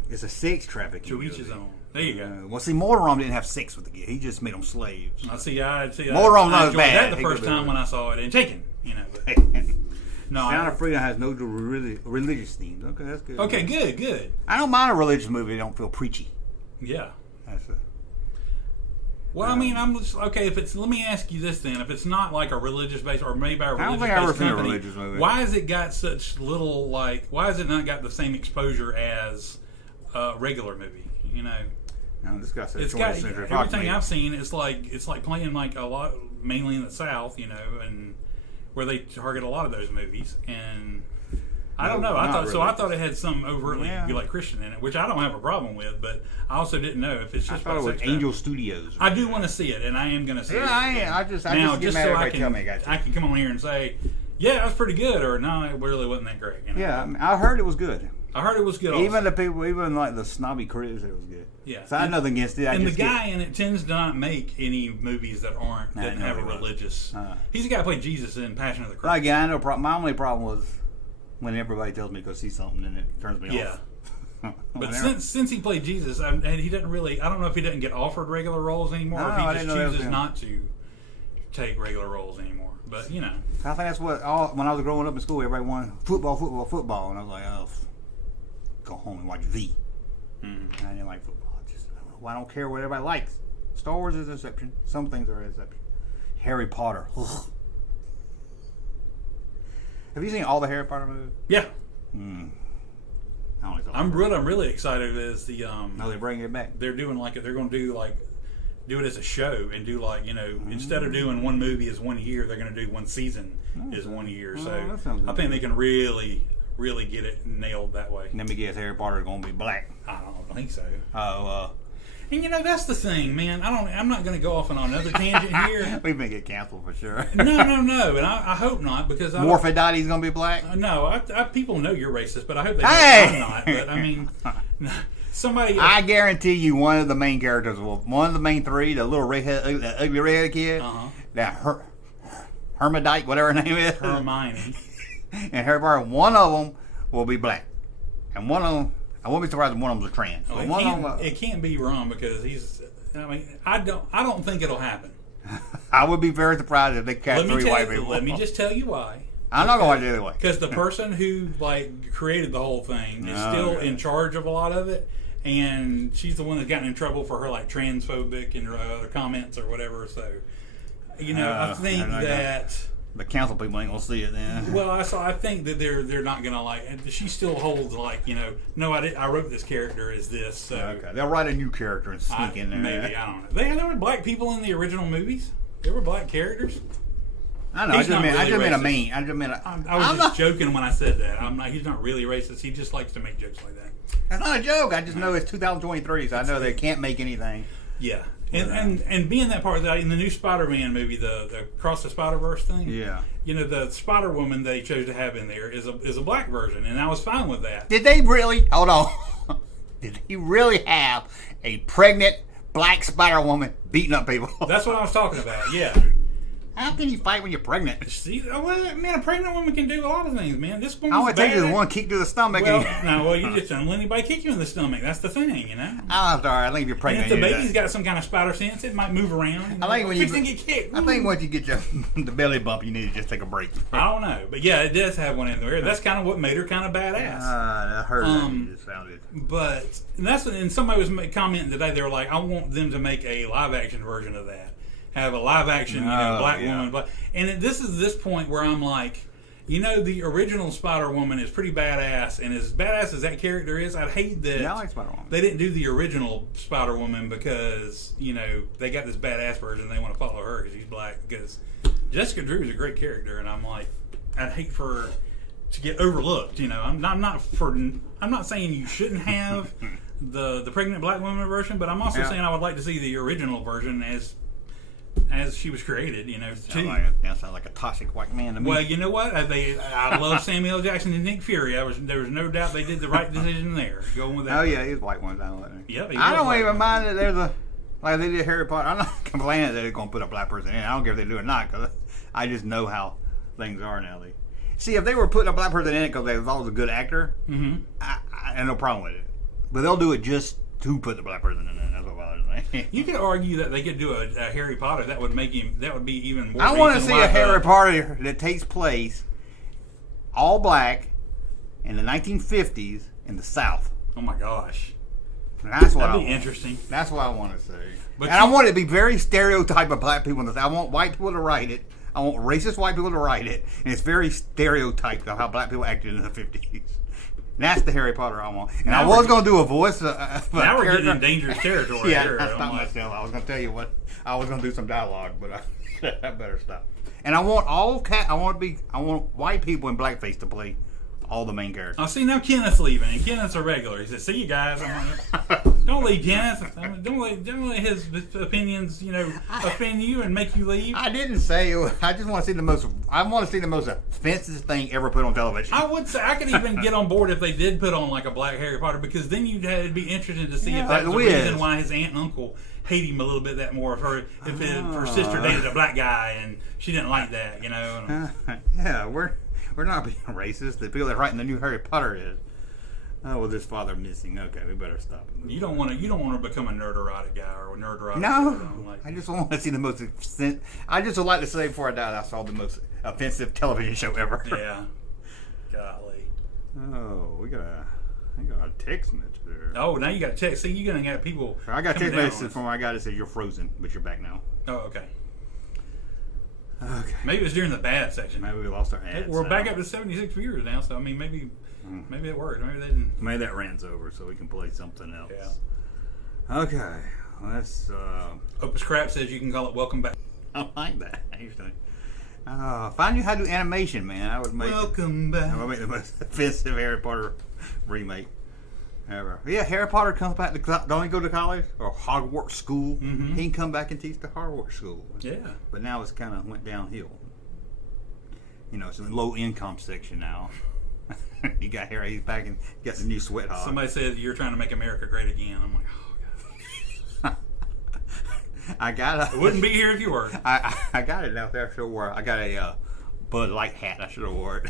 It's a sex trafficking. to each movie. his own. There you go. Well, see, Motorhome didn't have sex with the kid. He just made them slaves. I see. I Motorhome not as enjoyed bad. that the He first could do time it. when I saw it and Taken. But, no. Sound of Freedom has no religious themes. Okay, that's good. Okay, good. I don't mind a religious movie that don't feel preachy. Yeah. That's a, Well, I mean, I'm just okay. If it's, let me ask you this then: if it's not like a religious base or maybe a I don't religious think I've ever based seen a company, religious movie. why has it got such little Why has it not got the same exposure as a regular movie? no, this guy said It's 20th got Century Fox everything made it. I've seen. It's like playing like a lot, mainly in the South, and where they target a lot of those movies. And I don't know. I not thought really. I thought it had some overtly Yeah. Christian in it, which I don't have a problem with. But I also didn't know if it's I just thought it about was sex stuff. Angel Studios. I do want to see it, and I am going to see it. I just now, get just mad so if I everybody tell can, me I got to. I can come on here and say, yeah, that was pretty good, or no, it really wasn't that great. Yeah, I mean, I heard it was good. I heard it was good. Even also. the people, even like the snobby critics, said it was good. Yeah. So I have nothing against it. I And the just get- guy in it tends to not make any movies that didn't no, have a he wasn't. religious. Uh-huh. He's the guy who played Jesus in Passion of the Well, Christ. again, I know. My only problem was when everybody tells me to go see something and it turns me Yeah. off. But since he played Jesus, and he doesn't really, I don't know if he doesn't get offered regular roles anymore, or No, if I he didn't just know that was chooses him. not to take regular roles anymore. But I think that's what when I was growing up in school, everybody wanted football, and I was like, oh, go home and watch V. Mm-hmm. I didn't like football. I don't care what everybody likes. Star Wars is an exception. Some things are an exception. Harry Potter. Ugh. Have you seen all the Harry Potter movies? yeah, I only saw I'm the really excited is the No, they're bringing it back. they're doing they're going to do it as a show and do instead of doing one movie as 1 year, they're going to do one season as 1 year. Oh, So that sounds I think they can really get it nailed that way. Let me guess, Harry Potter's gonna be black. I don't think so. Oh, And that's the thing, man. I'm not going to go off on another tangent here. we've been get canceled for sure. No, and I hope not because I don't- Morphodotti's gonna be black. No, I people know you're racist, but I hope they Hey! know I'm not. But I mean, somebody. I guarantee you, one of the main characters one of the main three, the little redhead, ugly redhead kid, that Hermodite, whatever her name is, Hermione. and Harry Potter, one of them will be black, and one of them, I won't be surprised if one of them's a trans. Oh, But one of them, it can't be wrong because he's. I mean, I don't think it'll happen. I would be very surprised if they cast three white people. Let me just tell you why. I'm not gonna watch it anyway. Because the person who created the whole thing is still in charge of a lot of it, and she's the one that's gotten in trouble for her like transphobic and her other comments or whatever. So, I think that. The council people ain't gonna see it then. Well, I think that they're not gonna like. She still holds like no, I wrote this character as this. So Okay, they'll write a new character and sneak in there. Maybe I don't know. There were black people in the original movies. There were black characters. I know. I just meant a mean. I was just joking when I said that. I'm not. He's not really racist. He just likes to make jokes like that. That's not a joke. I just know it's 2023, so I know they can't make anything. Yeah. And being that part of that in the new Spider-Man movie, the Across the Spider-Verse thing, Yeah. The Spider-Woman they chose to have in there is a black version, and I was fine with that. Did they really? Hold on. Did he really have a pregnant black Spider-Woman beating up people? That's what I was talking about. Yeah. How can you fight when you're pregnant? See, man, a pregnant woman can do a lot of things, man. This woman's All it takes is badass. one kick to the stomach. You just don't let anybody kick you in the stomach. That's the thing, I'm sorry. I think if you're And pregnant, if the you do baby's that. got some kind of spider sense, it might move around. I think when you get kicked. I think once you get the belly bump, you need to just take a break. I don't know, but yeah, it does have one in there. That's kind of what made her kind of badass. I heard that. It sounded. But and somebody was commenting today. They were like, I want them to make a live action version of that. Have a live action, black woman. And this is this point where I'm like, the original Spider-Woman is pretty badass, and as badass as that character is, I'd hate that I like Spider-Woman. they didn't do the original Spider-Woman because, they got this badass version and they want to follow her because she's black. Because Jessica Drew is a great character, and I'm like, I'd hate for her to get overlooked. I'm not saying you shouldn't have the pregnant black woman version, but I'm also saying I would like to see the original version as she was created, That sounds like a toxic white man to me. Well, you know what? I love Samuel L. Jackson and Nick Fury. There was no doubt they did the right decision there. Going with that. Oh yeah, he's white ones. I don't Yep, I don't even mind that there's like they did Harry Potter. I'm not complaining that they're going to put a black person in. I don't care if they do or not, because I just know how things are now. See, if they were putting a black person in it because they was always a good actor, I have no problem with it. But they'll do it just to put the black person in it. That's what bothers me. You could argue that they could do a Harry Potter. That would be even more. I want to see a Harry Potter that takes place all black in the 1950s in the South. Oh my gosh, That's what that'd be interesting. That's what I want to see. But I want it to be very stereotype of black people in the South. I want white people to write it. I want racist white people to write it, and it's very stereotyped of how black people acted in the 50s. That's the Harry Potter I want. And I was going to do a voice. Now we're getting in dangerous territory. Yeah, here. I stopped myself. I was going to tell you what. I was going to do some dialogue, but I better stop. And I want I want white people in blackface to play all the main characters. I see now Kenneth's leaving, and Kenneth's a regular. He said, "See you guys. Don't leave Kenneth. Don't let his opinions, offend you and make you leave." I didn't say. I just want to see the most. I want to see the most offensive thing ever put on television. I would say I could even get on board if they did put on like a black Harry Potter, because then it'd be interesting to see if that's the reason why his aunt and uncle hate him a little bit that more. If her sister dated a black guy and she didn't like that, Yeah, we're not being racist. The people that are writing the new Harry Potter is. Oh, well, this father missing. Okay, we better stop. You don't want to become a nerderotic guy or a nerderotic. No, I just want to see the most. I just would like to say before I die, I saw the most offensive television show ever. Yeah. Golly. Oh, I got a text message there. Oh, now you got text. See, you're gonna get people. I got text message from my guy that said you're frozen, but you're back now. Oh, okay. Okay. Maybe it was during the bad section. Maybe we lost our ads. We're back up to 76 viewers now, so I mean, maybe it worked. Maybe they didn't. Maybe that rant's over, so we can play something else. Yeah. Okay. Let's. Opus Crap says you can call it Welcome Back. I like that. Actually. If I knew how to do animation, man, I would make. Welcome back. I would make the most offensive Harry Potter remake ever. Yeah, Harry Potter comes back to. Don't he go to college or Hogwarts school? Mm-hmm. He can come back and teach the Hogwarts school. Yeah. But now it's kind of went downhill. It's in the low income section now. You got Harry. He's back and got the new sweat hog. Somebody said you're trying to make America great again. I'm like, oh god. I wouldn't be here if you were. I got it out there. I should have wore. I got a Bud Light hat. I should have wore it.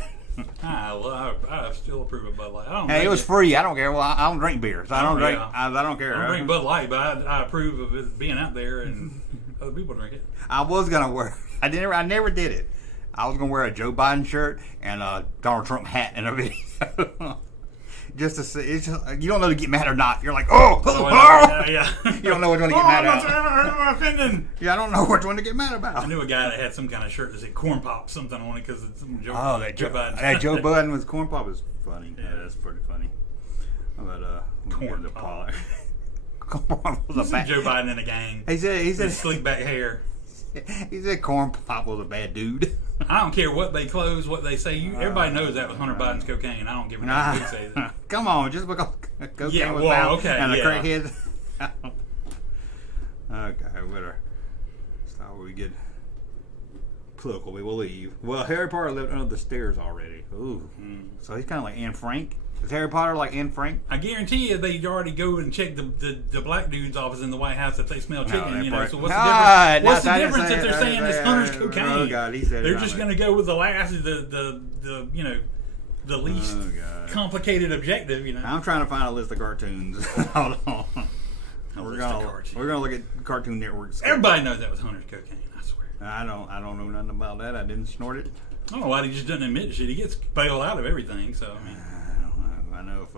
I still approve of Bud Light. Hey, it was free. I don't care. Well, I don't drink beer, so I don't drink. Yeah. I don't care. I don't drink Bud Light, but I approve of it being out there and other people drink it. I was gonna wear. I never did it. I was gonna wear a Joe Biden shirt and a Donald Trump hat in a video. just to see. It's just, you don't know to get mad or not. You're like, oh, yeah. You don't know which one to get mad about. I'm offending. Yeah, I don't know which one to get mad about. I knew a guy that had some kind of shirt that said corn pop something on it because it's Joe. Oh, that Joe Budden with corn pop is funny. Yeah, that's pretty funny. But corn pop. Corn pop was a bad. Joe Biden in a gang. He said slick back hair. He said corn pop was a bad dude. I don't care what they close, what they say. Everybody knows that was Hunter Biden's cocaine. I don't give a damn who say that. Come on, just because cocaine was found and the crackheads. Okay, we better stop where we get political. We will leave. Well, Harry Potter lived under the stairs already. Ooh, so he's kind of like Anne Frank. Is Harry Potter like Anne Frank? I guarantee you they already go and check the black dude's office in the White House if they smell chicken. So what's the difference? What's the difference if they're saying it's Hunter's cocaine? Oh God, he said they're just going to go with the last, the least complicated objective. I'm trying to find a list of cartoons. Hold on. We're gonna look at Cartoon Networks. Everybody knows that was Hunter's cocaine. I swear. I don't know nothing about that. I didn't snort it. I don't know why he just doesn't admit the shit. He gets bailed out of everything. So I mean. I know if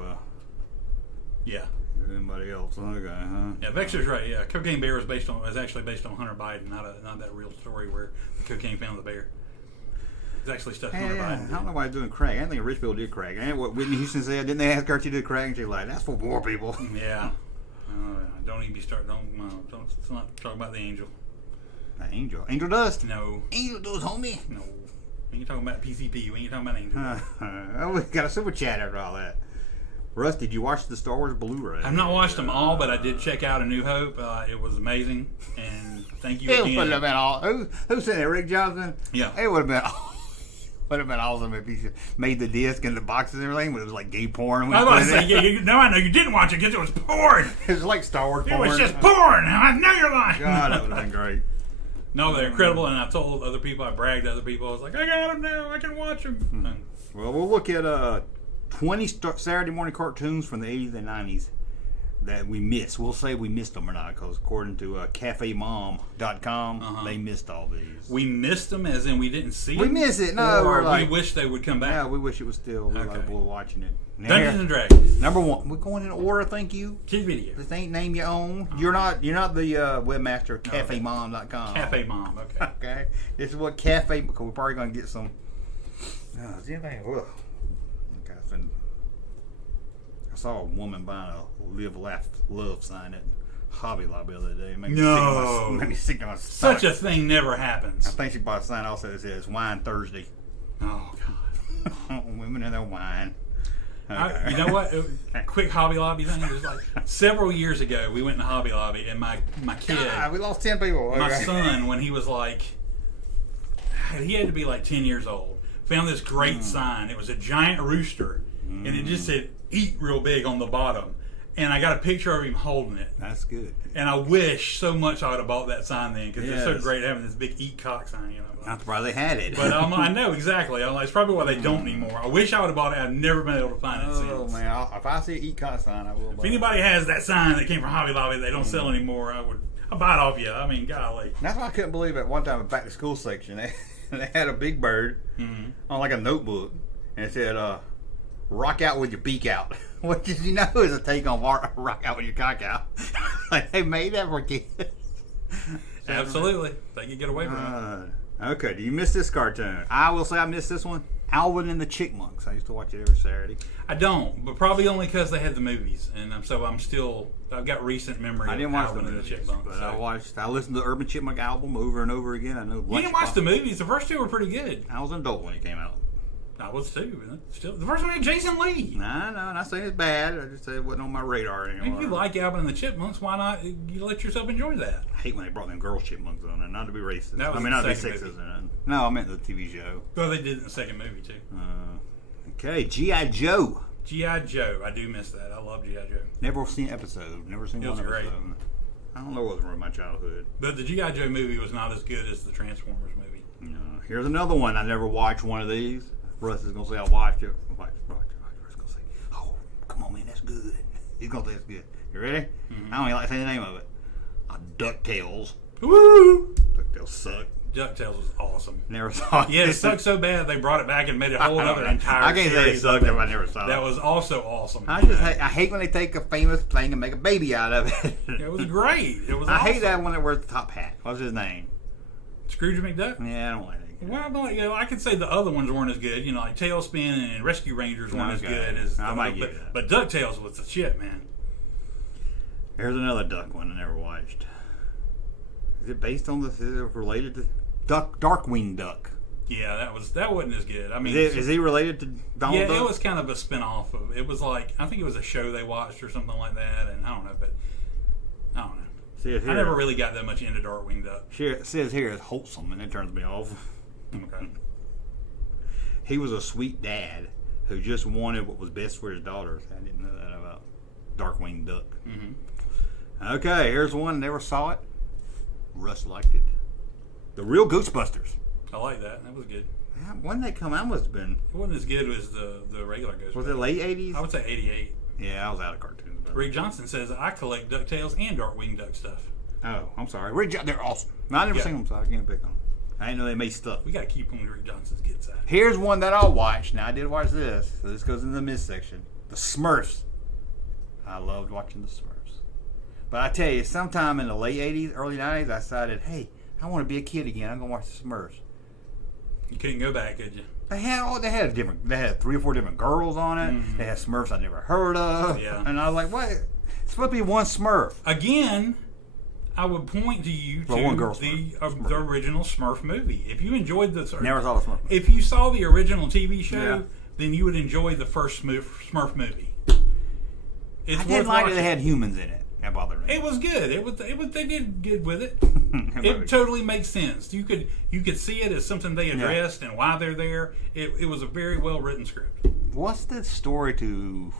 yeah. Anybody else? Okay, huh? Yeah, Vexer's right. Yeah, Cocaine Bear was actually based on Hunter Biden, not that real story where the cocaine found the bear. It's actually stuff Hunter Biden. I don't know why he's doing crack. I don't think rich people do crack. And what Whitney Houston said, didn't they ask her to do crack? And she's like, "That's for poor people." Yeah. Don't even be starting. Don't. Let's not talk about the angel. The angel. Angel dust. No. Angel dust, homie. No. When you're talking about PCP, when you're talking about angel. We got a super chat after all that. Russ, did you watch the Star Wars Blu-ray? I've not watched them all, but I did check out A New Hope. It was amazing, and thank you again. It would have been all. Who said that? Rick Johnson? Yeah. It would have been awesome if he made the disc and the boxes and everything, but it was like gay porn. I was about to say, no, I know you didn't watch it because it was porn. It was like Star Wars porn. It was just porn. I know you're lying. God, that would have been great. No, they're incredible, and I told other people, I bragged to other people, I was like, I got them now, I can watch them. Well, we'll look at 20 Saturday morning cartoons from the 80s and 90s that we missed. We'll say we missed them or not, because according to cafemom.com, they missed all these. We missed them as in we didn't see We them? miss it. No, or we're like, we wish they would come back. Yeah, we wish it was still. We're watching it. Now, Dungeons and Dragons. Number one. We're going in order, thank you. Kid video. This ain't name your own. You're not the webmaster of cafemom.com. Cafe Mom, okay. Okay. This is what cafe, because we're probably going to get some. Is anything? Ugh. I saw a woman buying a Live, Laugh, Love sign at Hobby Lobby the other day. Made me sick to my stomach. Such a thing never happens. I think she bought a sign also that says Wine Thursday. Oh, God. Women and their wine. Okay. You know what? Quick Hobby Lobby thing. It was like several years ago, we went to Hobby Lobby, and my kid, God, we lost 10 people. My son, when he was like, he had to be like 10 years old, found this great sign. It was a giant rooster, and it just said "Eat" real big on the bottom. And I got a picture of him holding it. That's good. And I wish so much I would have bought that sign then, because it's so great having this big "Eat" cock sign. You know. Not why they had it. But I know exactly. It's probably why they don't anymore. I wish I would have bought it. I've never been able to find it since. Oh man! If I see an "Eat" cock sign, I will. If anybody has that sign that came from Hobby Lobby that they don't sell anymore, I'll buy it off you. I mean, golly. That's why I couldn't believe at one time in the back to school section they had a big bird on like a notebook, and it said "Rock out with your beak out," which is is a take on "Rock out with your cock out." Like they made that for kids. Absolutely, they can get away from it. Okay, do you miss this cartoon? I will say I missed this one. Alvin and the Chipmunks. I used to watch it every Saturday. I don't, but probably only because they had the movies, and I've got recent memory. I didn't watch Alvin the movies, and the Chipmunks, but I listened to the Urban Chipmunk album over and over again. I know. You didn't watch the movies. The first two were pretty good. I was an adult when it came out. I was too. Still, the first one had Jason Lee. No, I'm not saying it's bad. I just said it wasn't on my radar anymore. If you like Alvin and the Chipmunks, why not you let yourself enjoy that? I hate when they brought them girl chipmunks on, and not to be racist. That was not to be the second sexist or nothing. No, I meant the TV show. Well, they did it in the second movie too. Okay, G.I. Joe. G.I. Joe. I do miss that. I love G.I. Joe. Never seen an episode. Never seen one episode. Great. I don't know what was from my childhood. But the G.I. Joe movie was not as good as the Transformers movie. No. Here's another one. I never watched one of these. Russ is going to say, I watched it. Russ is going to say, oh, come on, man, that's good. He's going to say it's good. You ready? I don't even like saying the name of it. DuckTales. Woo! DuckTales suck. DuckTales was awesome. Never saw it. Yeah, it sucked so bad they brought it back and made a whole other entire I can't say it series sucked of if I never saw it. That was also awesome. I just I hate when they take a famous thing and make a baby out of it. It was great. It was I awesome. hate that one that wears the top hat. What's his name? Scrooge McDuck? Yeah, I don't like it. Well, I could say the other ones weren't as good. Like Tailspin and Rescue Rangers weren't as good as I the might other, give you that. but DuckTales was the shit, man. Here's another duck one I never watched. Is it based on this? Is it related to Darkwing Duck? Yeah, that wasn't as good. I mean, Is he related to Donald yeah, Duck? it was kind of a spin-off of. It was like I think it was a show they watched or something like that, and I don't know, but I don't know. See, I never really got that much into Darkwing Duck. It says here it's wholesome, and it turns me off. Okay. He was a sweet dad who just wanted what was best for his daughters. I didn't know that about Darkwing Duck. Mm-hmm. Okay, here's one. Never saw it. Russ liked it. The Real Ghostbusters. I like that. That was good. When did they come out? Must have been. It wasn't as good as the regular Ghostbusters. Was it late 80s? I would say 88. Yeah, I was out of cartoons. Rick Johnson says I collect DuckTales and Darkwing Duck stuff. Oh, I'm sorry. They're awesome. I never Yeah. seen them, so I can't pick on them. I didn't know they made stuff. We got to keep on Rick Johnson's gets out. Here's one that I'll watch. Now, I did watch this, so this goes in the miss section. The Smurfs. I loved watching the Smurfs. But I tell you, sometime in the late 80s, early 90s, I decided, hey, I want to be a kid again. I'm going to watch the Smurfs. You couldn't go back, could you? They had 3 or 4 different girls on it. Mm-hmm. They had Smurfs I never heard of. Yeah. And I was like, what? It's supposed to be one Smurf. Again, I would point to you Well, one to girl the original Smurf movie. If you enjoyed the Never saw the Smurf. if you saw the original TV show, Yeah. then you would enjoy the first Smurf movie. It's I worth didn't like that watching. they had humans in it. That bothered me. It was good. It was. They did good with it. It totally makes sense. You could see it as something they addressed and why they're there. It was a very well written script. What's the story to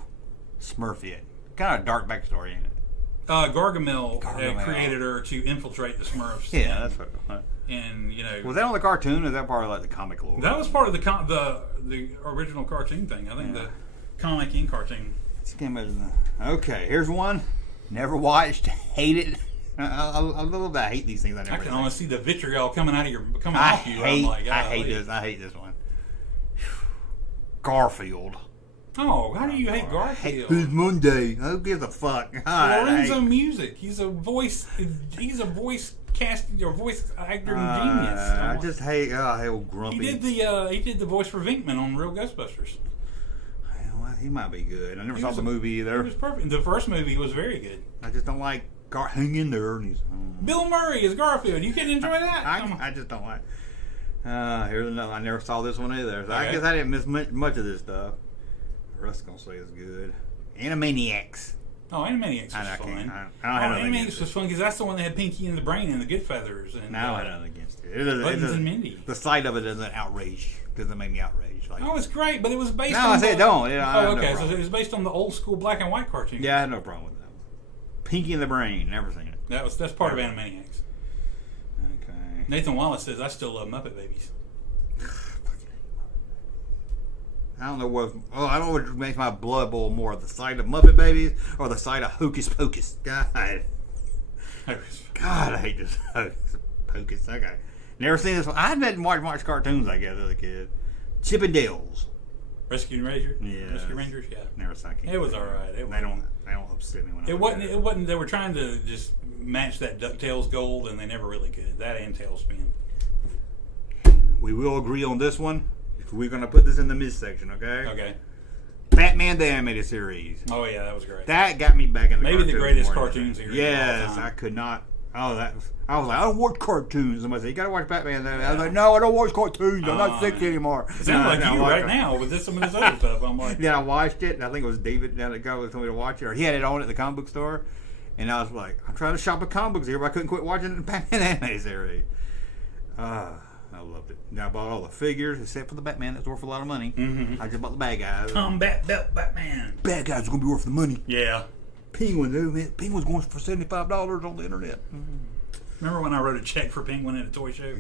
Smurfette? Kind of a dark backstory in it. Gargamel, Gargamel. created her to infiltrate the Smurfs. Yeah, that's what. And Was that on the cartoon? Or is that part of like the comic lore? that was part of the original cartoon thing. I think the comic and cartoon. Okay, here's one. Never watched. Hate it. I love that. I hate these things. I I never. can almost see the vitriol coming off you. I'm like, I hate golly. this. I hate this one. Garfield. Oh, how do you hate Garfield? It's Monday. Who gives a fuck? Lorenzo Music. He's a voice casting or voice actor genius. I just hate. I hate old Grumpy. He did the voice for Vinkman on Real Ghostbusters. Well, he might be good. I never saw was the movie It either. was perfect. The first movie was very good. I just don't like hang in there. And he's, Bill Murray is Garfield. You can enjoy that. I just don't like. Here's another. I never saw this one either. So I Okay. guess I didn't miss much of this stuff. Russ gonna say it's good. Animaniacs. Oh, Animaniacs was I fun. can't- I don't have nothing Animaniacs against was fun because that's the one that had Pinky and the Brain and the Good Feathers. And, Now I have nothing against it. It doesn't- Buttons and Mindy. The sight of it doesn't outrage. Doesn't make me outraged. Like, Oh, it's great, but it was based No, on. I said don't. Yeah, I Oh, have no okay. So problem. it was based on the old school black and white cartoon. yeah, I had no problem with that. Pinky and the Brain. Never seen it. That's part of Animaniacs. Okay. Nathan Wallace says I still love Muppet Babies. I don't know what. Oh, I don't know what makes my blood boil more: the sight of Muppet Babies or the sight of Hocus Pocus. God, I hate this Hocus Pocus. Okay, never seen this one. I didn't watch cartoons. I guess as a kid. Chip and Dale's. Rescue Rangers. Yeah. Rescue Rangers. Yeah. Never saw. It was all right. They don't upset me when I It look wasn't. at It wasn't. They were trying to just match that DuckTales gold, and they never really could. That and Tailspin. We will agree on this one. We're gonna put this in the mid section, okay? Okay. Batman the Animated Series. Oh yeah, that was great. That got me back in the Maybe the cartoons greatest more than cartoon anything. series of all Yes, time. I could not. Oh, I was like, I don't watch cartoons. Somebody said, you gotta watch Batman. I was like, no, I don't watch cartoons. I'm not 6 anymore. It sounds like I you watched right it. now with some of this other stuff. I'm like, Then I watched it, and I think it was David that guy was told me to watch it, or he had it on at the comic book store. And I was like, I'm trying to shop at comic books here, but I couldn't quit watching the Batman Animated Series. I loved it. Now I bought all the figures except for the Batman. That's worth a lot of money. Mm-hmm. I just bought the bad guys. Combat Belt Batman. Bad guys are gonna be worth the money. Yeah. Penguin, dude, man. Penguin's going for $75 on the internet. Remember when I wrote a check for Penguin at a toy show?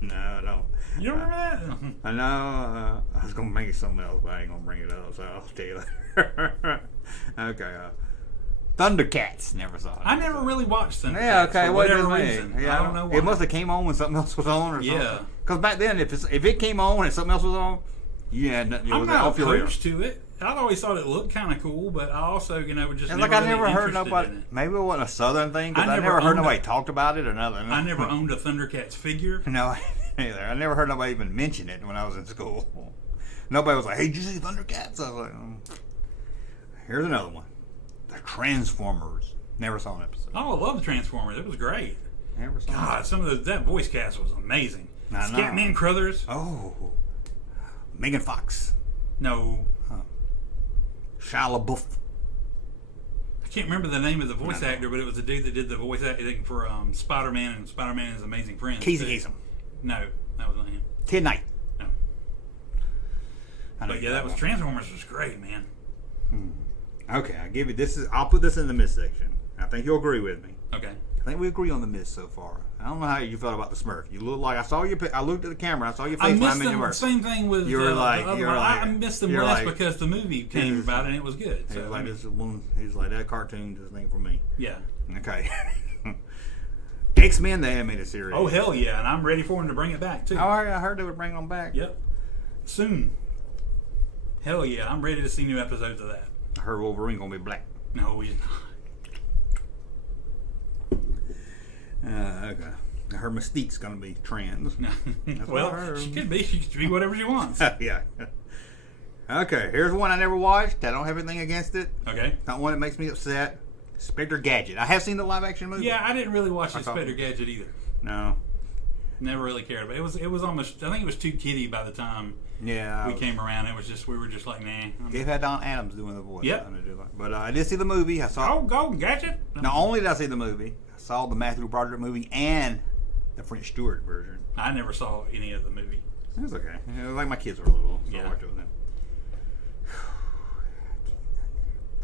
No, I don't. You don't remember that? I know. I was gonna make it something else, but I ain't gonna bring it up, so I'll tell you later. Okay. Thundercats, never saw it. I never really watched them. Yeah, okay, for what whatever does it reason. mean? Yeah, I don't know why. It must have came on when something else was on or something. Yeah. Because back then, if it came on and something else was on, you had nothing. I'm not opposed to it. I always thought it looked kind of cool, but I also, just It's never like I really never heard interested nobody. in it. Maybe it wasn't a Southern thing because I I never never heard owned nobody a- talked about it or nothing. I never owned a Thundercats figure. No, either. I never heard nobody even mention it when I was in school. Nobody was like, "Hey, did you see Thundercats?" I was like, "Here's another one, the Transformers." Never saw an episode. Oh, I love the Transformers. It was great. Never saw. God, some of that voice cast was amazing. I know. Scatman Crothers. Oh, Megan Fox, No, Shia LaBeouf. I can't remember the name of the voice actor, but it was the dude that did the voice acting for Spider-Man and Spider-Man and His Amazing Friends. Casey too. Kasem. No, that was not him. Ted Knight. No. I know But yeah, that was Transformers was great, man. Okay, I give you this. I'll put this in the miss section. I think you'll agree with me. Okay. I think we agree on the miss so far. I don't know how you felt about the Smurf. You look like I saw your. I looked at the camera. I saw your face I when I missed mentioned them. Smurf. Same thing with You were like- the other you were one. I like- missed them you're less like- because the movie came was- about and it was good. He So, was like, this is one. He was like, that cartoon just ain't for me. yeah. Okay. X-Men, the animated series. Oh hell yeah, and I'm ready for them to bring it back too. Oh, I heard they would bring them back. Yep. Soon. Hell yeah, I'm ready to see new episodes of that. I heard Wolverine gonna be black. No, he's Okay. I heard Mystique's gonna be trans. not. what I Well, heard. she could be. She could be whatever she wants. Yeah. Okay, here's one I never watched. I don't have anything against it. Okay. Not one that makes me upset. Spectre Gadget. I have seen the live action movie. Yeah, I didn't really watch I thought- Inspector Gadget either. No. Never really cared, but it was almost. I think it was too kiddie by the time Yeah. we came around. We were just like, nah. It had Don Adams doing the voice. Yep. But I did see the movie. I saw. Oh, go Gadget. Not only did I see the movie, I saw the Matthew Broderick movie and the French Stewart version. I never saw any of the movie. It was okay. It was like my kids were little, so Yeah. I watched it with them.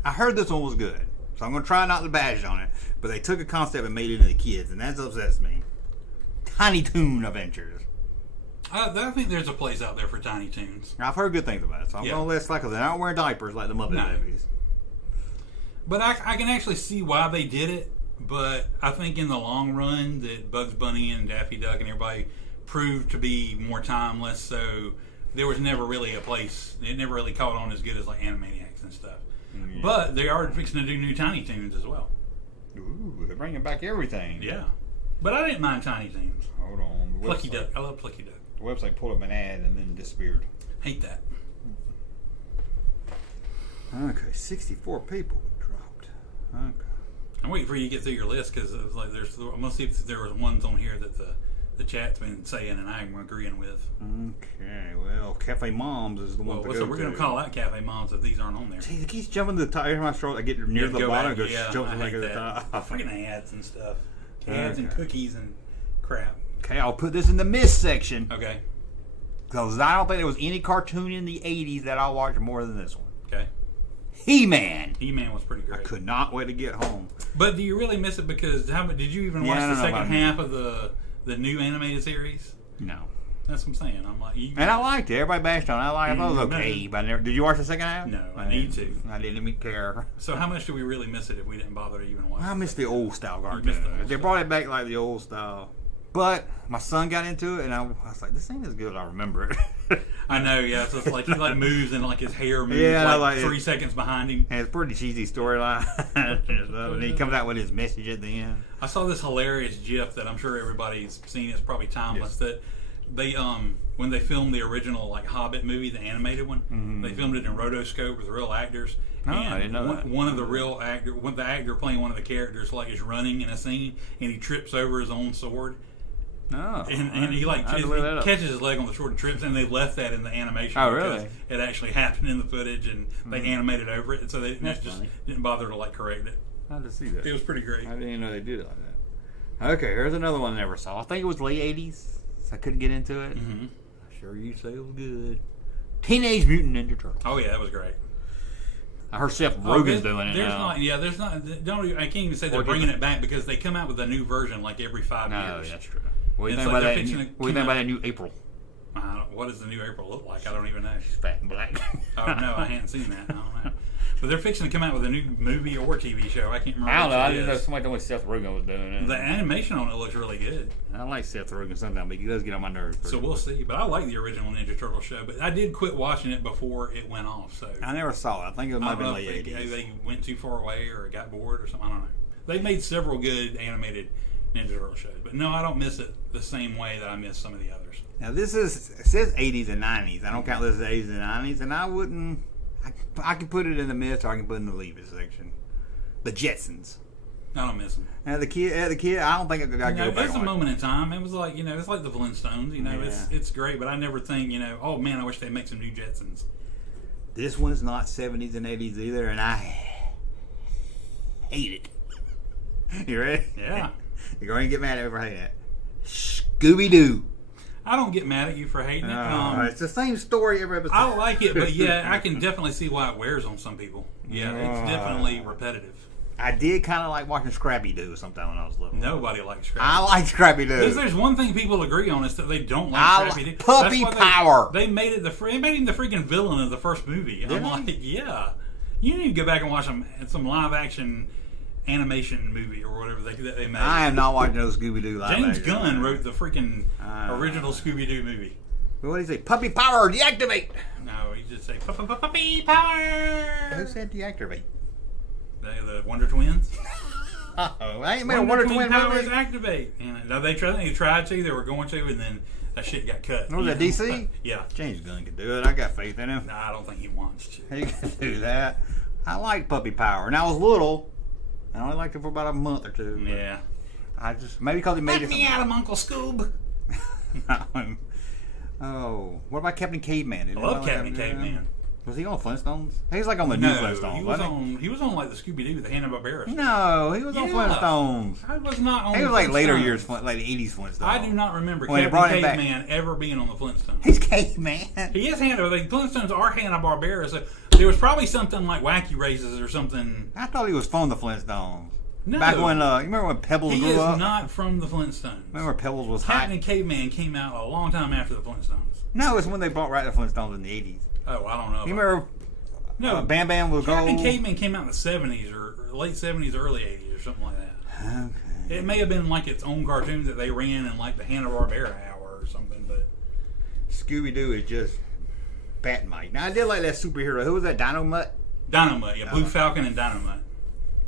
I heard this one was good, so I'm going to try not to bash on it. But they took a concept and made it into kids, and that upsets me. Tiny Toon Adventures. I think there's a place out there for Tiny Toons. I've heard good things about it, so I'm Yeah. going to let it slide because they're not wearing diapers like the Muppet No. babies. But I can actually see why they did it. But I think in the long run that Bugs Bunny and Daffy Duck and everybody proved to be more timeless. So there was never really a place. It never really caught on as good as like Animaniacs and stuff. Yeah. But they are fixing to do new Tiny Toons as well. Ooh, they're bringing back everything. Yeah. But I didn't mind Tiny Toons. Hold on. The Plucky website- Duck. I love Plucky Duck. The website pulled up an ad and then disappeared. Hate that. Okay, 64 people dropped. Okay. I'm waiting for you to get through your list because it was like I'm gonna see if there was ones on here that the chat's been saying and I'm agreeing with. Okay, well, Cafe Moms is the one to go So we're gonna to. call out Cafe Moms if these aren't on there. Jeez, it keeps jumping to the top. Every time I scroll, I get near the Go bottom, back, it goes yeah, jumps I back hate to the that. top. Freaking ads and stuff. Ads and Okay. cookies and crap. Okay, I'll put this in the miss section Okay. because I don't think there was any cartoon in the 80s that I watched more than this one. Okay. He-Man. He-Man was pretty I great. could not wait to get home. But do you really miss it because did you even Yeah, watch I the don't know second about half of the new animated series? No. That's what I'm saying. I'm like, And I liked it. Everybody bashed on it. I thought it was okay, but I never. Did you watch the second half? No, I need didn't. to. I didn't even care. So how much do we really miss it if we didn't bother to even watch I it? miss the old style missed cartoon. the old They style. brought it back like the old style. But my son got into it, and I was like, "This ain't as good as I remember it." I know, yeah. So it's like he like moves and like his hair moves Yeah, like like 3 seconds behind him. And it's a pretty cheesy storyline. And he comes out with his message at the end. I saw this hilarious GIF that I'm sure everybody's seen. It's probably timeless. That they when they filmed the original like Hobbit movie, the animated one, they filmed it in rotoscope with real actors. Oh, and I didn't know that. One of the real the actor playing one of the characters like is running in a scene and he trips over his own sword. No, And he like I had to look that up. catches his leg on the sword and trips, and they left that in the animation. Oh, because really? It actually happened in the footage, and they animated over it, and so they That's just funny. didn't bother to like correct it. I had to see that. It was pretty great. I didn't even know they did it like that. Okay, here's another one I never saw. I think it was late 80s. So I couldn't get into it. Mhm. Sure, you say it was good. Teenage Mutant Ninja Turtles. Oh yeah, that was great. I heard Seth Oh, Rogen's doing it there's now. not. Yeah, there's not. Don't. I can't even say they're Or did bringing they- it back because they come out with a new version like every 5 No, years. that's true. What do you It's think like about they're that? fixing What to do you think come about out- that new April? What does the new April look like? I don't even know. She's fat and black. Oh no, I hadn't seen that. I don't know. But they're fixing to come out with a new movie or TV show. I can't remember. I don't know. which I it didn't know is. somebody told me Seth Rogen was doing it. The animation on it looks really good. I like Seth Rogen sometimes, but he does get on my nerves. So we'll see. But I like the original Ninja Turtle show. But I did quit watching it before it went off. So I never saw it. I think it might I have been don't know late if 80s. they went too far away or got bored or something. I don't know. They've made several good animated Ninja Turtle shows. But no, I don't miss it the same way that I miss some of the others. Now it says 80s and 90s. I don't count this as 80s and 90s, and I wouldn't. I can put it in the miss, or I can put it in the leave it section. The Jetsons. I don't miss them. Now the kid. I don't think I could go back. It's a on it. moment in time. It was like it's like the Flintstones. It's great, but I never think oh man, I wish they'd make some new Jetsons. This one's not 70s and 80s either, and I hate it. You ready? Yeah. You're going to get mad at me for hating it. Scooby Doo. I don't get mad at you for hating it. It's the same story every episode. I like it, but yeah, I can definitely see why it wears on some people. Yeah, it's definitely repetitive. I did kind of like watching Scrappy Doo sometime when I was little. Nobody likes Scrappy. I like Scrappy Doo. If there's one thing people agree on is that they don't like Scrappy Doo. Puppy That's why Power. They made it they made him the freaking villain of the first movie. I'm like, yeah. You need to go back and watch some live action animation movie or whatever that they made. I am not watching those Scooby Doo live James action. Gunn wrote the freaking original Scooby Doo movie. What did he say? Puppy Power, deactivate. No, he just say Puppy Power. Who said deactivate? The Wonder Twins. Uh-oh. I ain't made a Wonder Twin powers movie. activate. And no, they tried to. They were going to, and then that shit got cut. What was that, DC? Yeah. James Gunn can do it. I got faith in him. No, I don't think he wants to. He can do that. I like Puppy Power. And I was little. I only liked it for about a month or two. Yeah. I just maybe because he made Let it. me out of Uncle Scoob. Oh, what about Captain Caveman? I love Captain Caveman. Was he on Flintstones? He was like on the new Flintstones. He was on like the Scooby Doo, the Hanna-Barbera. No, he was on Flintstones. I was not on. He was the like later Flintstones. years, like the 80s Flintstones. I do not remember When they Captain brought him back. Caveman ever being on the Flintstones. He's Caveman. He is Hanna-Barbera. The Flintstones are Hanna-Barbera, so there was probably something like Wacky Races or something. I thought he was from the Flintstones. No. Back when, you remember when Pebbles He grew is up? not from the Flintstones. Remember Pebbles was hot? Captain Caveman came out a long time after the Flintstones. No, it's when they brought right the Flintstones in the 80s. Oh, I don't know. You remember No, Bam Bam was Captain gold? Caveman came out in the 70s or late 70s, early 80s or something like that. Okay. It may have been like its own cartoon that they ran in like the Hanna-Barbera hour or something, but Scooby-Doo is just Batmite. Now, I did like that superhero. Who was that? Dynamite? Dynamite, yeah, Blue Falcon and Dynamite.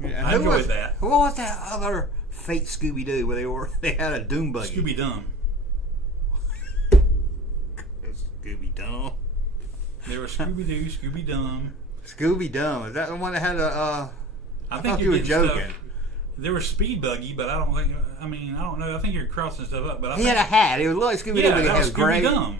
Yeah, I enjoyed that. Who was that other fake Scooby-Doo where they had a doom buggy? Scooby-Dum. Scooby-Dum. There was Scooby-Doo, Scooby-Dum. Scooby-Dum. Is that the one that had a, I thought think you you're were getting joking. stuff. There was Speed Buggy, but I don't think. I don't know. I think you're crossing stuff up. But He had a hat. It was like Scooby-Doo, yeah, but it that had was gray. Scooby-Dum.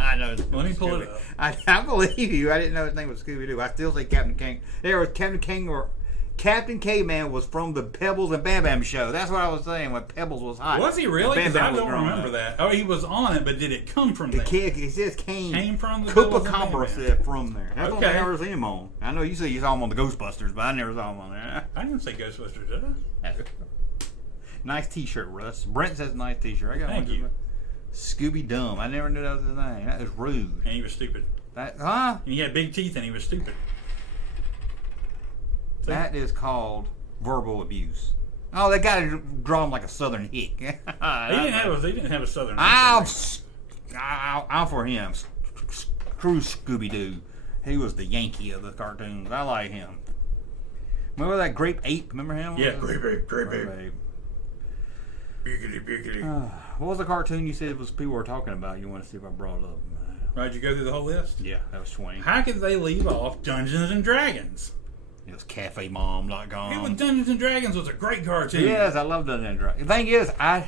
I know. Let me pull it up. I believe you. I didn't know his name was Scooby-Doo. I still say Captain King. There was Captain King or Captain Caveman was from the Pebbles and Bam Bam show. That's what I was saying when Pebbles was hot. Was he really? Bam Because I Bam was don't growing remember up. that. Oh, he was on it, but did it come from The there? kid, it says Came from the Koopa Pebbles and Bam Compra Bam. said from there. That's what I Okay. never seen him on. I know you said you saw him on the Ghostbusters, but I never saw him on there. I didn't say Ghostbusters, did I? Nice T-shirt, Russ. Brent says nice T-shirt. I got Thank one. you. Scooby Dum. I never knew that was his name. That is rude. And he was stupid. Huh? And he had big teeth, and he was stupid. That is called verbal abuse. Oh, they got to draw him like a Southern hick. He didn't have a southern I'm accent. for him. Screw Scooby Doo. He was the Yankee of the cartoons. I like him. Remember that Grape Ape? Remember him? Yeah, Grape Ape. What was the cartoon you said was people were talking about? You want to see if I brought it up? Right, did you go through the whole list? Yeah, that was 20. How could they leave off Dungeons and Dragons? It was CafeMom.com. It was Dungeons and Dragons was a great cartoon. Yes, I love Dungeons and Dragons. The thing is, I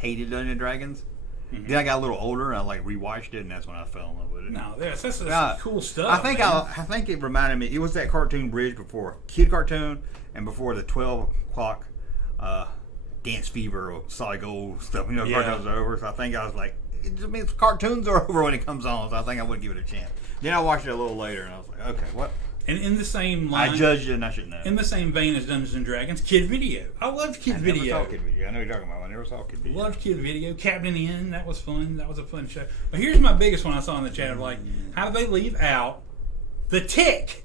hated Dungeons and Dragons. Mm-hmm. Then I got a little older and I rewatched it, and that's when I fell in love with it. No, that's Yeah. cool stuff. I think man. I think it reminded me. It was that cartoon bridge before Kid Cartoon and before the 12 o'clock Dance Fever or Solid Gold stuff. You know, Yeah. cartoons are over. So I think I was like, it just means cartoons are over when it comes on. So I think I would give it a chance. Then I watched it a little later and I was like, okay, what? And in the same line, I judged it and I shouldn't have. in the same vein as Dungeons and Dragons, Kid Video. I loved Kid I Video. never saw Kid Video. I know you're talking about. I never saw Kid Video. Loved Kid Video. Captain N, that was fun. That was a fun show. But here's my biggest one I saw in the chat of like, how do they leave out the Tick?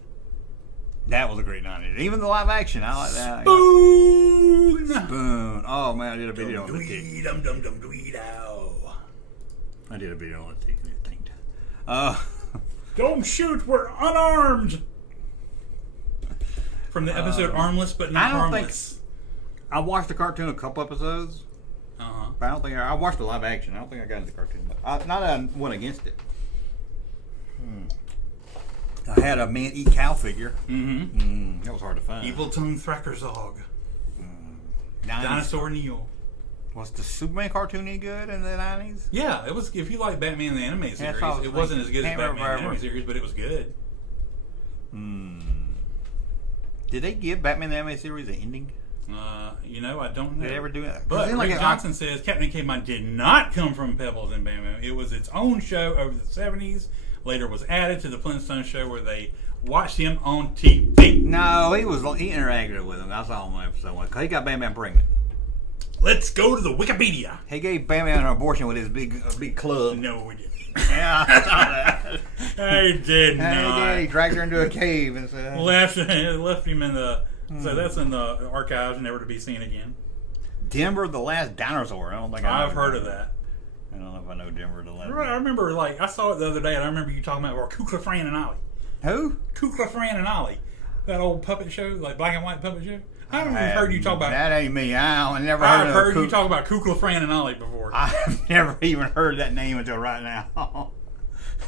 That was a great 90s. Even the live action, I like that. Boom! Spoon. Oh man, I did a video on the tick. Dum dum dum dum. I did a video on the tick. Don't shoot, we're unarmed! From the episode Armless but Not Harmless. I watched the cartoon a couple episodes, but I don't think I watched the live action. I don't think I got into the cartoon. But not that I went against it. I had a man eat cow figure. That was hard to find. Evil Tongue Thrakkerzog. Dinosaur Neil. Was the Superman cartoon any good in the 90s? Yeah, it was. If you like Batman the Anime Series, it wasn't as good as Batman the Anime Series, but it was good. Did they give Batman the Anime Series an ending? I don't know. Did they ever do that? But Rick Johnson says Captain K-Man did not come from Pebbles and Batman. It was its own show over the 70s. Later was added to the Flintstones show where they watched him on TV. No, he interacted with him. I saw him on episode 1. He got Batman pregnant. Let's go to the Wikipedia. He gave Batman an abortion with his big club. No, we didn't. Yeah, I saw that. I did not. He dragged her into a cave and said, left him in the. So that's in the archives, never to be seen again. Denver the Last Dinosaur. I don't think I've heard of that. I don't know if I know Denver the Last. I remember, I saw it the other day, and I remember you talking about Kukla, Fran, and Ollie. Who? Kukla, Fran, and Ollie. That old puppet show, like black and white puppet show. I haven't even heard you talk about. That ain't me. I've never heard you talk about Kukla, Fran, and Ollie before. I've never even heard that name until right now.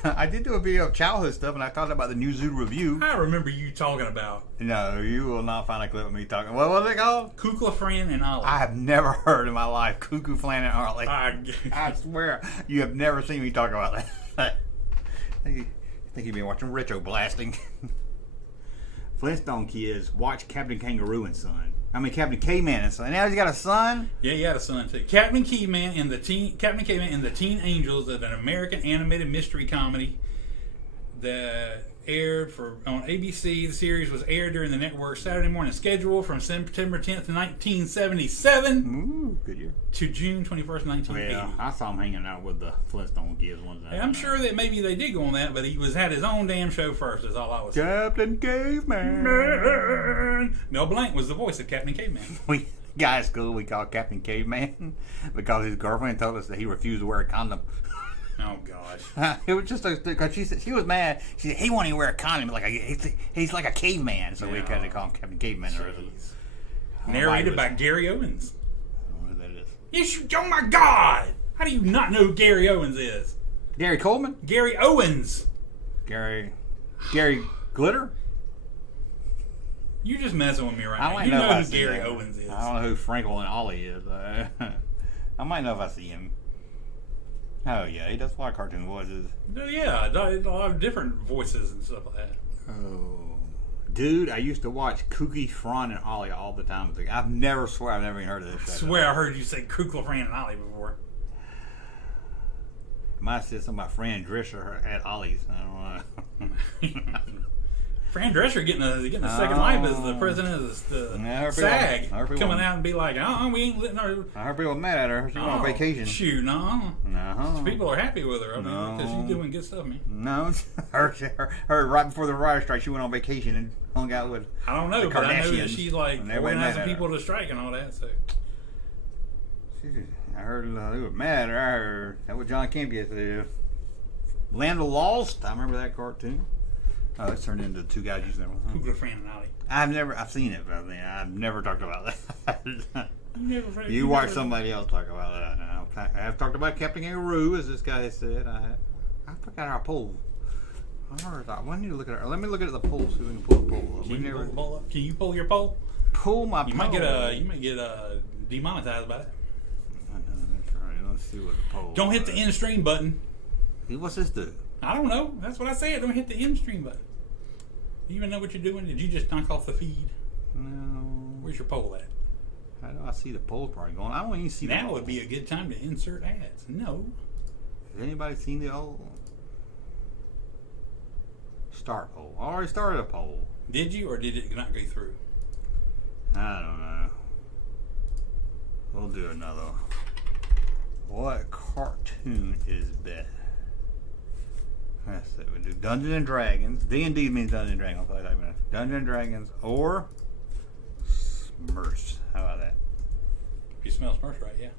I did do a video of childhood stuff, and I talked about the New Zoo Review. I remember you talking about. No, you will not find a clip of me talking. What was it called? Kukla, Fran, and Ollie. I have never heard in my life Cuckoo, Flan, and Ollie. I swear, you have never seen me talk about that. I think you've been watching Retro Blasting. Flintstone kids watch Captain Kangaroo and Son. Captain K-Man and Son. Now he's got a son? Yeah, he had a son too. Captain K-Man and the Teen Angels is an American animated mystery comedy that aired on ABC. The series was aired during the network's Saturday morning schedule from September 10th, 1977 Ooh, good year. to June 21st, 1980. Yeah, I saw him hanging out with the Flintstone kids one time. I'm sure that maybe they did go on that, but he had his own damn show first, is all I was saying. Captain Caveman. Mel Blanc was the voice of Captain Caveman. Guy at school we called Captain Caveman because his girlfriend told us that he refused to wear a condom. Oh gosh! It was just because she said she was mad. She said he won't even wear a condom. He's like a caveman, so we had to call him Captain Caveman. Narrated by Gary Owens. I don't know who that is. Oh my God! How do you not know who Gary Owens is? Gary Coleman. Gary Owens. Gary Glitter. You just messing with me right now. You know who Gary Owens is. I don't know who Frankel and Ollie is. I might know if I see him. Oh yeah, he does a lot of cartoon voices. Yeah, a lot of different voices and stuff like that. Oh, dude, I used to watch Kooky, Fran, and Ollie all the time. I've never even heard of this. I swear I heard you say Kukla, Fran, and Ollie before. Might have said something about Fran Drescher at Ollie's. I don't know. Fran Drescher getting a second life as the president of the SAG, coming out and be like, we ain't letting her. I heard people mad at her. She went on vacation. Shoot, no. No. People are happy with her. Because she's doing good stuff, man. No. Her right before the writer strike, she went on vacation and hung out with I don't know, but I know that she's like organizing people to strike and all that. So. I heard they were mad at her. I heard that was John Campia said. Land of Lost. I remember that cartoon. Oh, it's turned into two guys using it. Kukla, Fran, and Ollie. I've seen it, but I've never talked about that. You watch somebody else talk about that. I've talked about Captain Kangaroo, as this guy said. I forgot our poll. I need to look at our. Let me look at the poll. See if we can pull the poll up. Can you pull your poll? Pull my poll. You might get demonetized by it. I know, that's right. Let's see what the poll. Don't hit the end stream button. What's this do? I don't know. That's what I said. Don't hit the end stream button. Do you even know what you're doing? Did you just knock off the feed? No. Where's your poll at? How do I see the poll probably going? I don't even see now would be a good time to insert ads. No. Has anybody seen the old start poll? I already started a poll. Did you, or did it not go through? I don't know. We'll do another. What cartoon is best? Let's see. We do Dungeons and Dragons. D&D means Dungeons and Dragons. I'll play that minute. Dungeons and Dragons or Smurfs. How about that? You smell Smurfs, right? Yeah.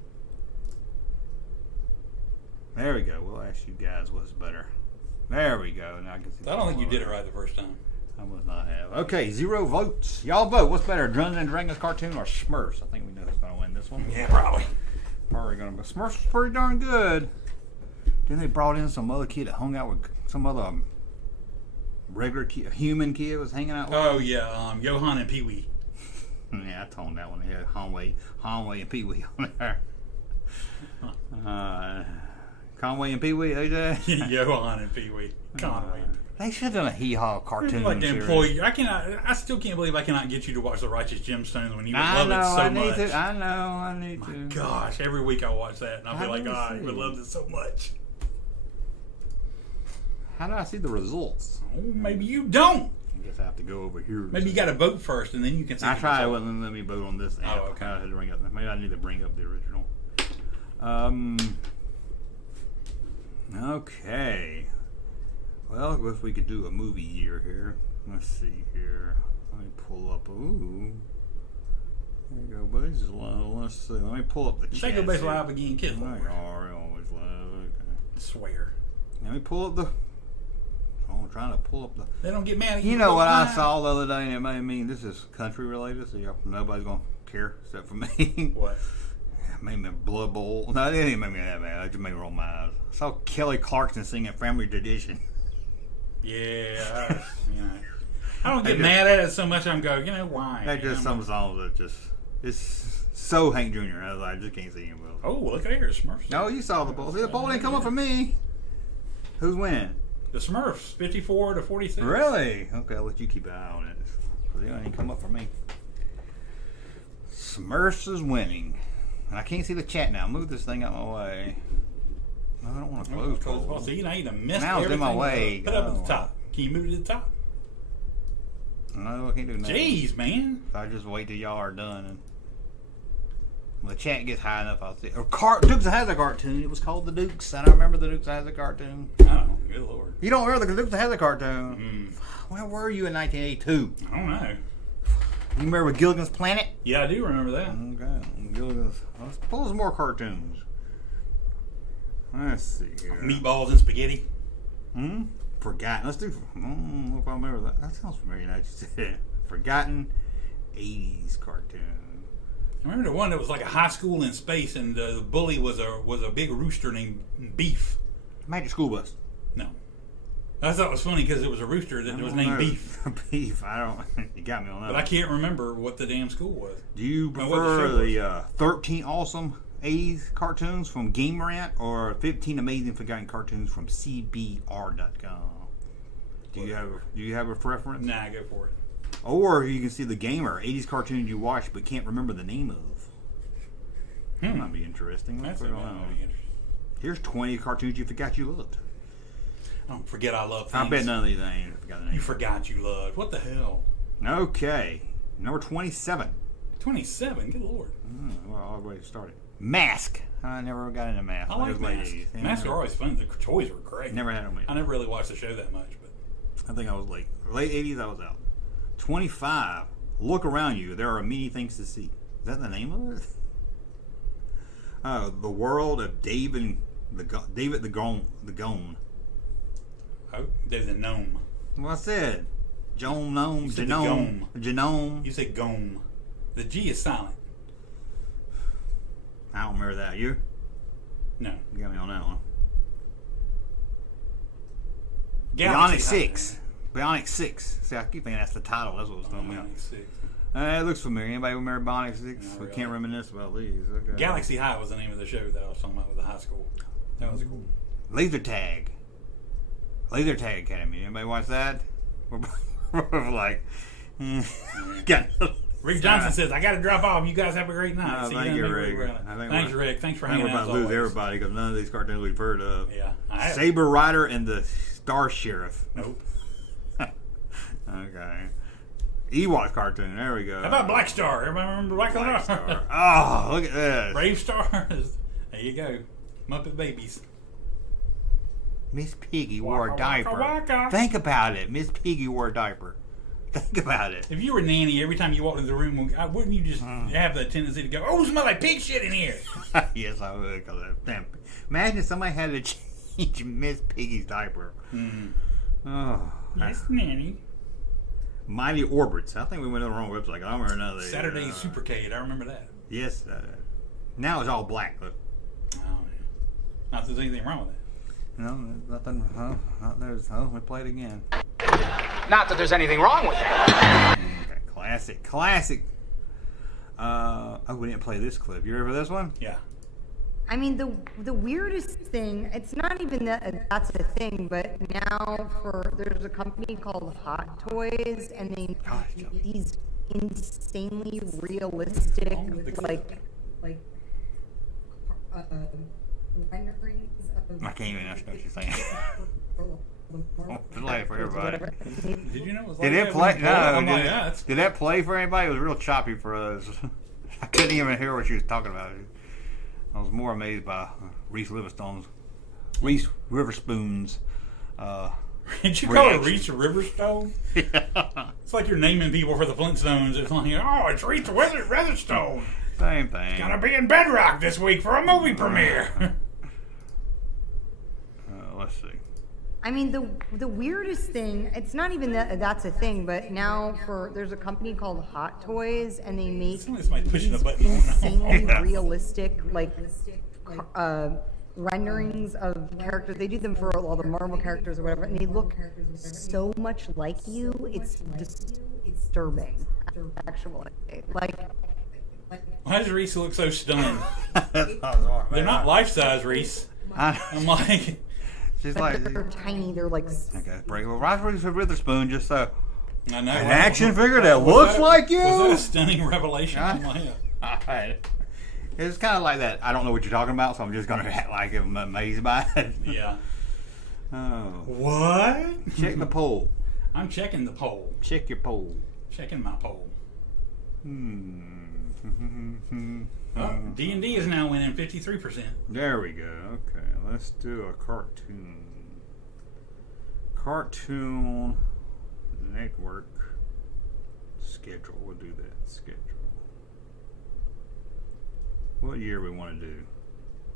There we go. We'll ask you guys what's better. There we go. Now I can see. I don't think you did it right the first time. I must not have. Okay, 0 votes. Y'all vote. What's better, Dungeons and Dragons cartoon or Smurfs? I think we know who's going to win this one. Yeah, probably. Probably going to be Smurfs. Was pretty darn good. Then they brought in some other kid that hung out with some other regular kid, human kid was hanging out with. Oh yeah, Johan and Pee Wee. Yeah, I told him that one. They had Conway and Pee Wee on there. Conway and Pee Wee, AJ. Johan and Pee Wee. Conway. They should have done a hee-haw cartoon. Like the series. employee. I still can't believe I cannot get you to watch The Righteous Gemstones when you would love know, it so I need much. to. I know, I need My to. gosh, every week I watch that and I'll be How like, do you God, I see? would love this so much. How do I see the results? Oh, maybe you don't. I guess I have to go over here. Maybe you got to vote first and then you can see. I the tried. It result. wouldn't let me vote on this app. Oh, okay. I had to bring up. Maybe I need to bring up the original. Okay. Well, if we could do a movie year here. Let's see here. Let me pull up. Ooh. There you go, buddies. Let's see. Let me pull up the chat. Take a base here. live again, kids. I always love. Okay. I swear. Let me pull up the. Oh, I'm trying to pull up the. They don't get mad at you. You know what I Fine. saw the other day, and it made me. This is country related, so nobody's gonna care except for me. What? It made me blood boil. No, it didn't make me that bad. It just made me roll my eyes. I saw Kelly Clarkson singing "Family Tradition." Yeah. I don't get They mad at it so much. I'm going, why? That's just some songs that just. It's so Hank Jr. I was like, I just can't see him. Oh, look at here, Smurfs. No, you saw the poll. See, the poll didn't come up for me. Who's winning? The Smurfs, 54-46. Really? Okay, I'll let you keep an eye on it. Because it didn't come up for me. Smurfs is winning. And I can't see the chat now. Move this thing out of my way. No, I don't want to close poll. So you done missed Now it's in everything. my way. Put it up at Go. the top. Can you move it to the top? No, I can't do nothing. Jeez, man. So I just wait till y'all are done. And when the chat gets high enough, I'll see. Or Dukes has a cartoon. It was called The Dukes. I don't remember The Dukes has a cartoon. Oh, good lord. You don't remember The Dukes has a cartoon? Where were you in 1982? I don't know. You remember Gilligan's Planet? Yeah, I do remember that. Okay. Gilligan's. Let's pull some more cartoons. Let's see here. Meatballs and spaghetti. Forgotten. Let's do. If I remember that. That sounds familiar. Now you said Forgotten 80s cartoon. I remember the one that was like a high school in space, and the bully was a big rooster named Beef. Magic School Bus. No, I thought it was funny because it was a rooster that was named Beef, Beef. I don't. You got me on that. but I can't remember what the damn school was. Do you No, what the prefer show the 13 awesome 80s cartoons from Game Rant or 15 amazing forgotten cartoons from CBR.com? Do you have a preference? Nah, go for it. Or you can see the gamer 80s cartoons you watched but can't remember the name of. That might be interesting. That's Let's put it on. interesting. Here's 20 cartoons you forgot you loved. Don't forget I love things. I bet none of these I ain't forgot the name. You forgot you loved. What the hell? Okay, number 27. 27. Good lord. Well, all the way started. Mask. I never got into Mask. I like It was late Mask. 80s. Yeah, Masks are always fun. The toys were great. Never had them. I never really watched the show that much, but I think I was late. Late 80s, I was out. 25. Look around you. There are many things to see. Is that the name of it? The World of David the Gone. oh, there's a gnome. Well, I said Genome. said the Genome. You say gome. The G is silent. I don't remember that. You? No. You got me on that one. Galaxy Bionic 6. Bionic 6. See, I keep thinking that's the title. That's what was throwing me off. Bionic 6. It looks familiar. Anybody remember Bionic 6? No, We really. can't reminisce about these. Okay. Galaxy High was the name of the show that I was talking about with the high school. That was cool. Laser Tag. Laser Tag Academy. Anybody watch that? We're like, got Rick Johnson says, I got to drop off. You guys have a great night. Oh, See thank you, next Rick. week. I think Thanks, we're- Rick. Thanks for I think hanging we're out. about As to lose always. everybody because none of these cartoons we've heard of. Yeah. I have. Saber Rider and the Star Sheriff. Nope. Okay. Ewok cartoon. There we go. How about Black Star? Everybody remember Black Star? Oh, look at this. Brave Stars. There you go. Muppet Babies. Miss Piggy wore a Waka, diaper. waka, waka. Think about it. Miss Piggy wore a diaper. Think about it. If you were Nanny, every time you walked into the room, wouldn't you just have the tendency to go, "Oh, it smells like pig shit in here"? Yes, I would. Damn. Imagine if somebody had to change Miss Piggy's diaper. Oh. Yes, Nanny. Mighty Orbits. I think we went on the wrong website. I don't remember none of these. Saturday Supercade. I remember that. Yes. Now it's all black. Look. Oh, man. Not that there's anything wrong with that. No, nothing. Not there's. Oh, we play it again. Not that there's anything wrong with that. Okay, classic. Oh, we didn't play this clip. You ready for this one? Yeah. I mean, the weirdest thing, it's not even that that's a thing, but now there's a company called Hot Toys, and they make these insanely realistic, like renderings of... I can't even understand what you're saying. Play it for everybody. Did you know it was like Did it that play? when you No. I'm like, yeah, Did that play for anybody? It was real choppy for us. I couldn't even hear what she was talking about. I was more amazed by Reese Witherspoon's. Did you call it reaction. Reese Riverstone? Yeah. It's like you're naming people for the Flintstones. It's like, oh, it's Reese Witherspoon. Same thing. Gonna be in Bedrock this week for a movie premiere. Let's see. I mean, the weirdest thing, it's not even that that's a thing, but now there's a company called Hot Toys, and they make Somebody's pushing a these button. insanely realistic, renderings of characters. They do them for all the Marvel characters or whatever, and they look so much like you. It's disturbing, actually. Why does Reese look so stunned? That's not They're not life-size, Reese. I'm like... She's like... They're tiny. They're like... Okay, break. Well, Reese Witherspoon just I know. an action figure that looks like you. Was that a stunning revelation? I'm like, Alright. It's kind of like that. I don't know what you're talking about, so I'm just going to act like I'm amazed by it. yeah. Oh. What? Check the poll. I'm checking the poll. Check your poll. Checking my poll. Oh, D&D is now winning 53%. there we go. Okay, let's do a cartoon. Cartoon Network schedule. We'll do that. Schedule. What year we want to do?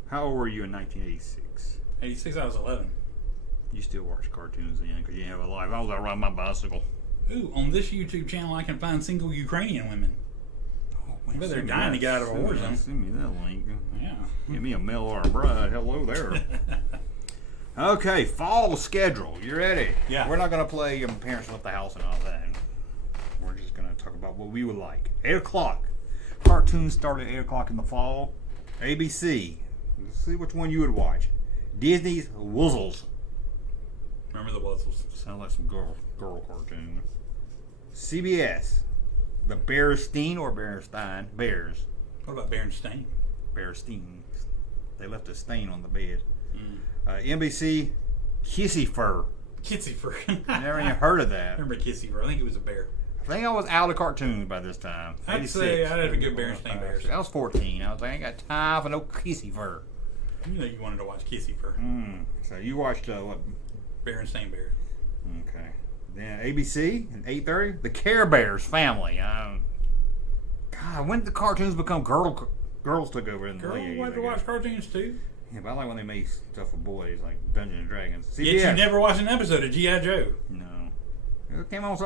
How old were you in 1986? 86, I was 11. You still watch cartoons then because you didn't have a life. I was out riding my bicycle. Ooh, on this YouTube channel, I can find single Ukrainian women. I bet they're dying to get out of a war zone. Send me that link. Yeah. Give me a mail or a bride. Hello there. Okay, fall schedule. You ready? Yeah. We're not going to play Your Parents Left the House and all that. We're just going to talk about what we would like. 8 o'clock. Cartoons start at 8 o'clock in the fall. ABC. Let's see which one you would watch. Disney's Wuzzles. Remember the Wuzzles? Sound like some girl cartoon. CBS. The Bearstein or Bearstein Bears. What about Berenstain? Bearstein. They left a stain on the bed. NBC, Kissy Fur. Kitsy Fur. Never even heard of that. Remember Kissy Fur? I think it was a bear. I think I was out of cartoons by this time. I'd 86. say I'd have to go Berenstain Bears. I was 14. I was like, I ain't got time for no Kissy Fur. You know you wanted to watch Kissy Fur. So you watched what? Berenstain Bears. Okay. Then ABC at 8:30, The Care Bears Family. God, when did the cartoons become girls took over in the Girl, late 80s, you wanted to I guess. watch cartoons too? Yeah, but I like when they made stuff for boys, like Dungeons and Dragons. CBS. Yet you never watched an episode of G.I. Joe. No. It came on it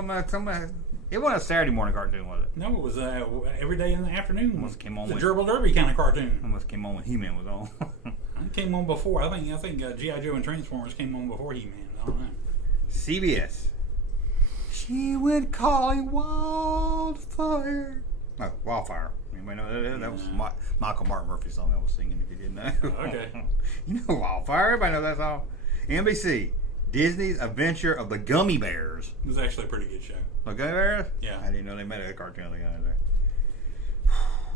wasn't a Saturday morning cartoon, was it? No, it was every day in the afternoon. Must came on the with- Gerbil Derby kind of cartoon. It must came on when He-Man was on. It came on before. I think G.I. Joe and Transformers came on before He-Man. I don't know. CBS. She went calling wildfire. No, Wildfire. Anybody know that was Michael Martin Murphy's song I was singing, if you didn't know. Okay. You know Wildfire. Everybody knows that song. NBC. Disney's Adventure of the Gummy Bears. It was actually a pretty good show. The Gummy Bears? Yeah. I didn't know they made a cartoon of the Gummy Bears.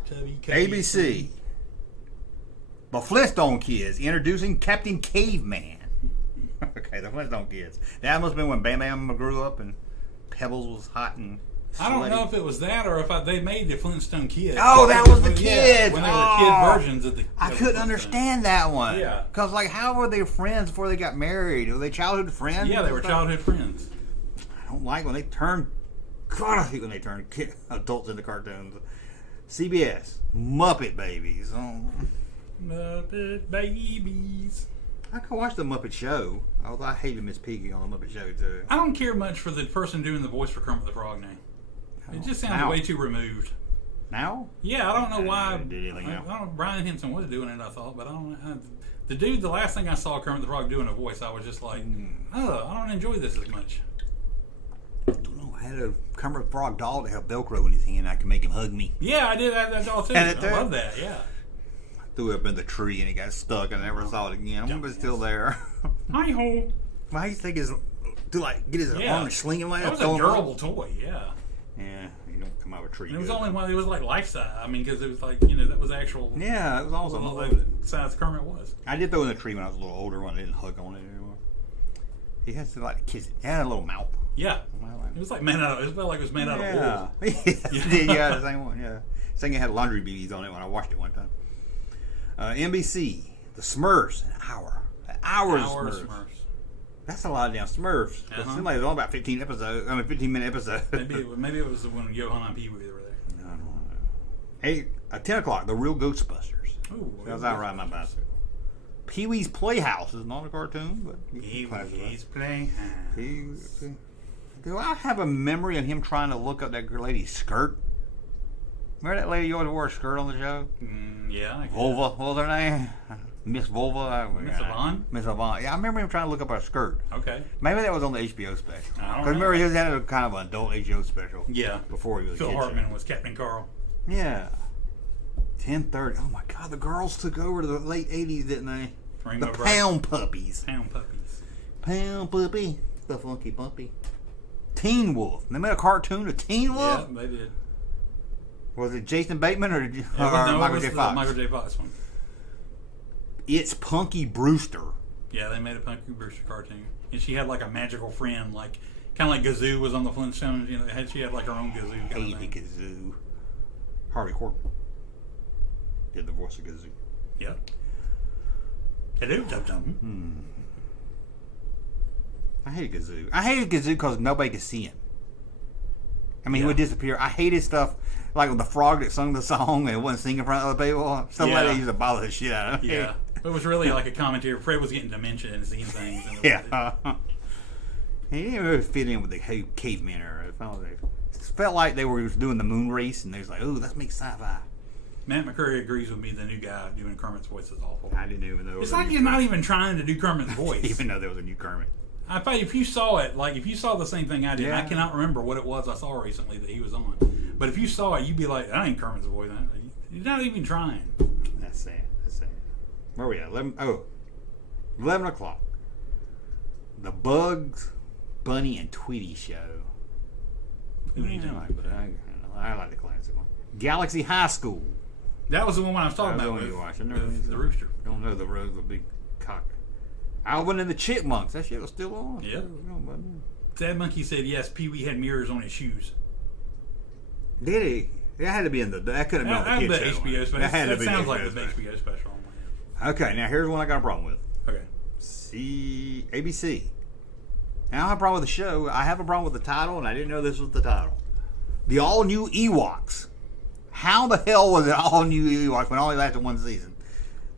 Tubby, Cubby. ABC. The Flintstone Kids introducing Captain Caveman. Okay, the Flintstone Kids. That must have been when Bam Bam grew up and Pebbles was hot and I don't know if it was that or if they made the Flintstone Kids. Oh, that was the Yeah, kids. when they were kid versions of the. I of the couldn't Flintstones. understand that one. Yeah. Because, like, how were they friends before they got married? Were they childhood friends? Yeah, they were childhood friends. I don't like when they turn. God, I hate when they turn adults into cartoons. CBS, Muppet Babies. Oh. Muppet Babies. I can watch the Muppet Show. Although I hated Miss Piggy on the Muppet Show too. I don't care much for the person doing the voice for Kermit the Frog now. It just sounds Now? way too removed. Now? Yeah, I don't know why. Did anything now? I don't know. Brian Henson was doing it, I thought, but I don't. The dude, the last thing I saw Kermit the Frog doing a voice, I was just like, oh, I don't enjoy this as much. I don't know. I had a Kermit the Frog doll that had Velcro in his hand. I could make him hug me. Yeah, I did that doll too. And it I too? love that. Yeah. Threw it up in the tree and he got stuck and I never saw it again. But it's still there. Hi ho. Why do you think his to like get his arm and sling him like that was throw a him durable up? toy. Yeah. Yeah, you don't come out of a tree. And it was good. only one. It was like life size. I mean, because it was like that was actual. Yeah, it was awesome. I Like loved it. size Kermit was. I did throw in the tree when I was a little older when I didn't hug on it anymore. He has to like kiss it. He had a little mouth. Yeah. It was like made out of. It felt like it was made out of wool. Yeah, the same one. Yeah, same thing had laundry beads on it when I washed it one time. NBC, the Smurfs, an hour of Smurfs. That's a lot of damn Smurfs. It seemed like it was only about 15 episodes. 15-minute episodes. Maybe it was when Johan and Pee Wee were there. I don't know. Hey, at 10 o'clock, the Real Ghostbusters. Ooh, I was out riding my bicycle. Pee Wee's Playhouse is not a cartoon, but Pee Wee's Playhouse. Do I have a memory of him trying to look up that lady's skirt? Remember that lady who always wore a skirt on the show? Yeah. I guess. Vulva, what was her name? Miss Vulva? Miss Yvonne? Miss Yvonne. Yeah, I remember him trying to look up her skirt. Okay. Maybe that was on the HBO special. I don't Because know. remember, he had a kind of an adult HBO special. Yeah. Before he was a Phil kid Hartman show. was Captain Carl. Yeah. 10:30. Oh my God, the girls took over to the late 80s, didn't they? Rainbow The Bright. Pound Puppies. Pound Puppies. Pound Puppy. The Funky Puppy. Teen Wolf. They made a cartoon of Teen Wolf? Yeah, they did. Was it Jason Bateman or No, Michael it was J. the Fox? Michael J. Fox one. It's Punky Brewster. Yeah, they made a Punky Brewster cartoon. And she had like a magical friend, like kind of like Gazoo was on the Flintstones. She had like her own Gazoo kind of Hated thing. Gazoo. Harvey Korman did the voice of Gazoo. Yep. Hello, Dum-Dum. I hated Gazoo. I hated Gazoo because nobody could see him. I mean, he would disappear. I hated stuff like with the frog that sung the song and wasn't singing in front of other people. Stuff like that used to bother the shit out of me. Yeah. It was really like a commentary. Fred was getting dementia and seeing things. And Yeah. He didn't really fit in with the cavemen era. It felt like they were doing the moon race and they was like, "Ooh, let's make sci-fi." Matt McCurry agrees with me. The new guy doing Kermit's voice is awful. I didn't even know. It's like he's not even trying to do Kermit's voice. even though there was a new Kermit. I thought if you saw it, like if you saw the same thing I did, Yeah. I cannot remember what it was I saw recently that he was on. But if you saw it, you'd be like, "That ain't Kermit's voice." He's not even trying. That's sad. That's sad. Where are we at? 11 o'clock. The Bugs, Bunny, and Tweety Show. I like the classic one. Galaxy High School. That was the one I was talking That about. was the With, one you watched. with the rooster. Don't know the rose with a big cock. Alvin and the Chipmunks. That shit was still on. Yeah. Dad Monkey said yes. Pee Wee had mirrors on his shoes. Did he? That had to be in the. That couldn't have been That the kid show. HBO special. That had to That be sounds the like HBO the special. HBO special. Okay, now here's one I got a problem with. Okay. ABC. Now I don't have a problem with the show. I have a problem with the title, and I didn't know this was the title. The all new Ewoks. How the hell was it all new Ewoks when it only lasted one season?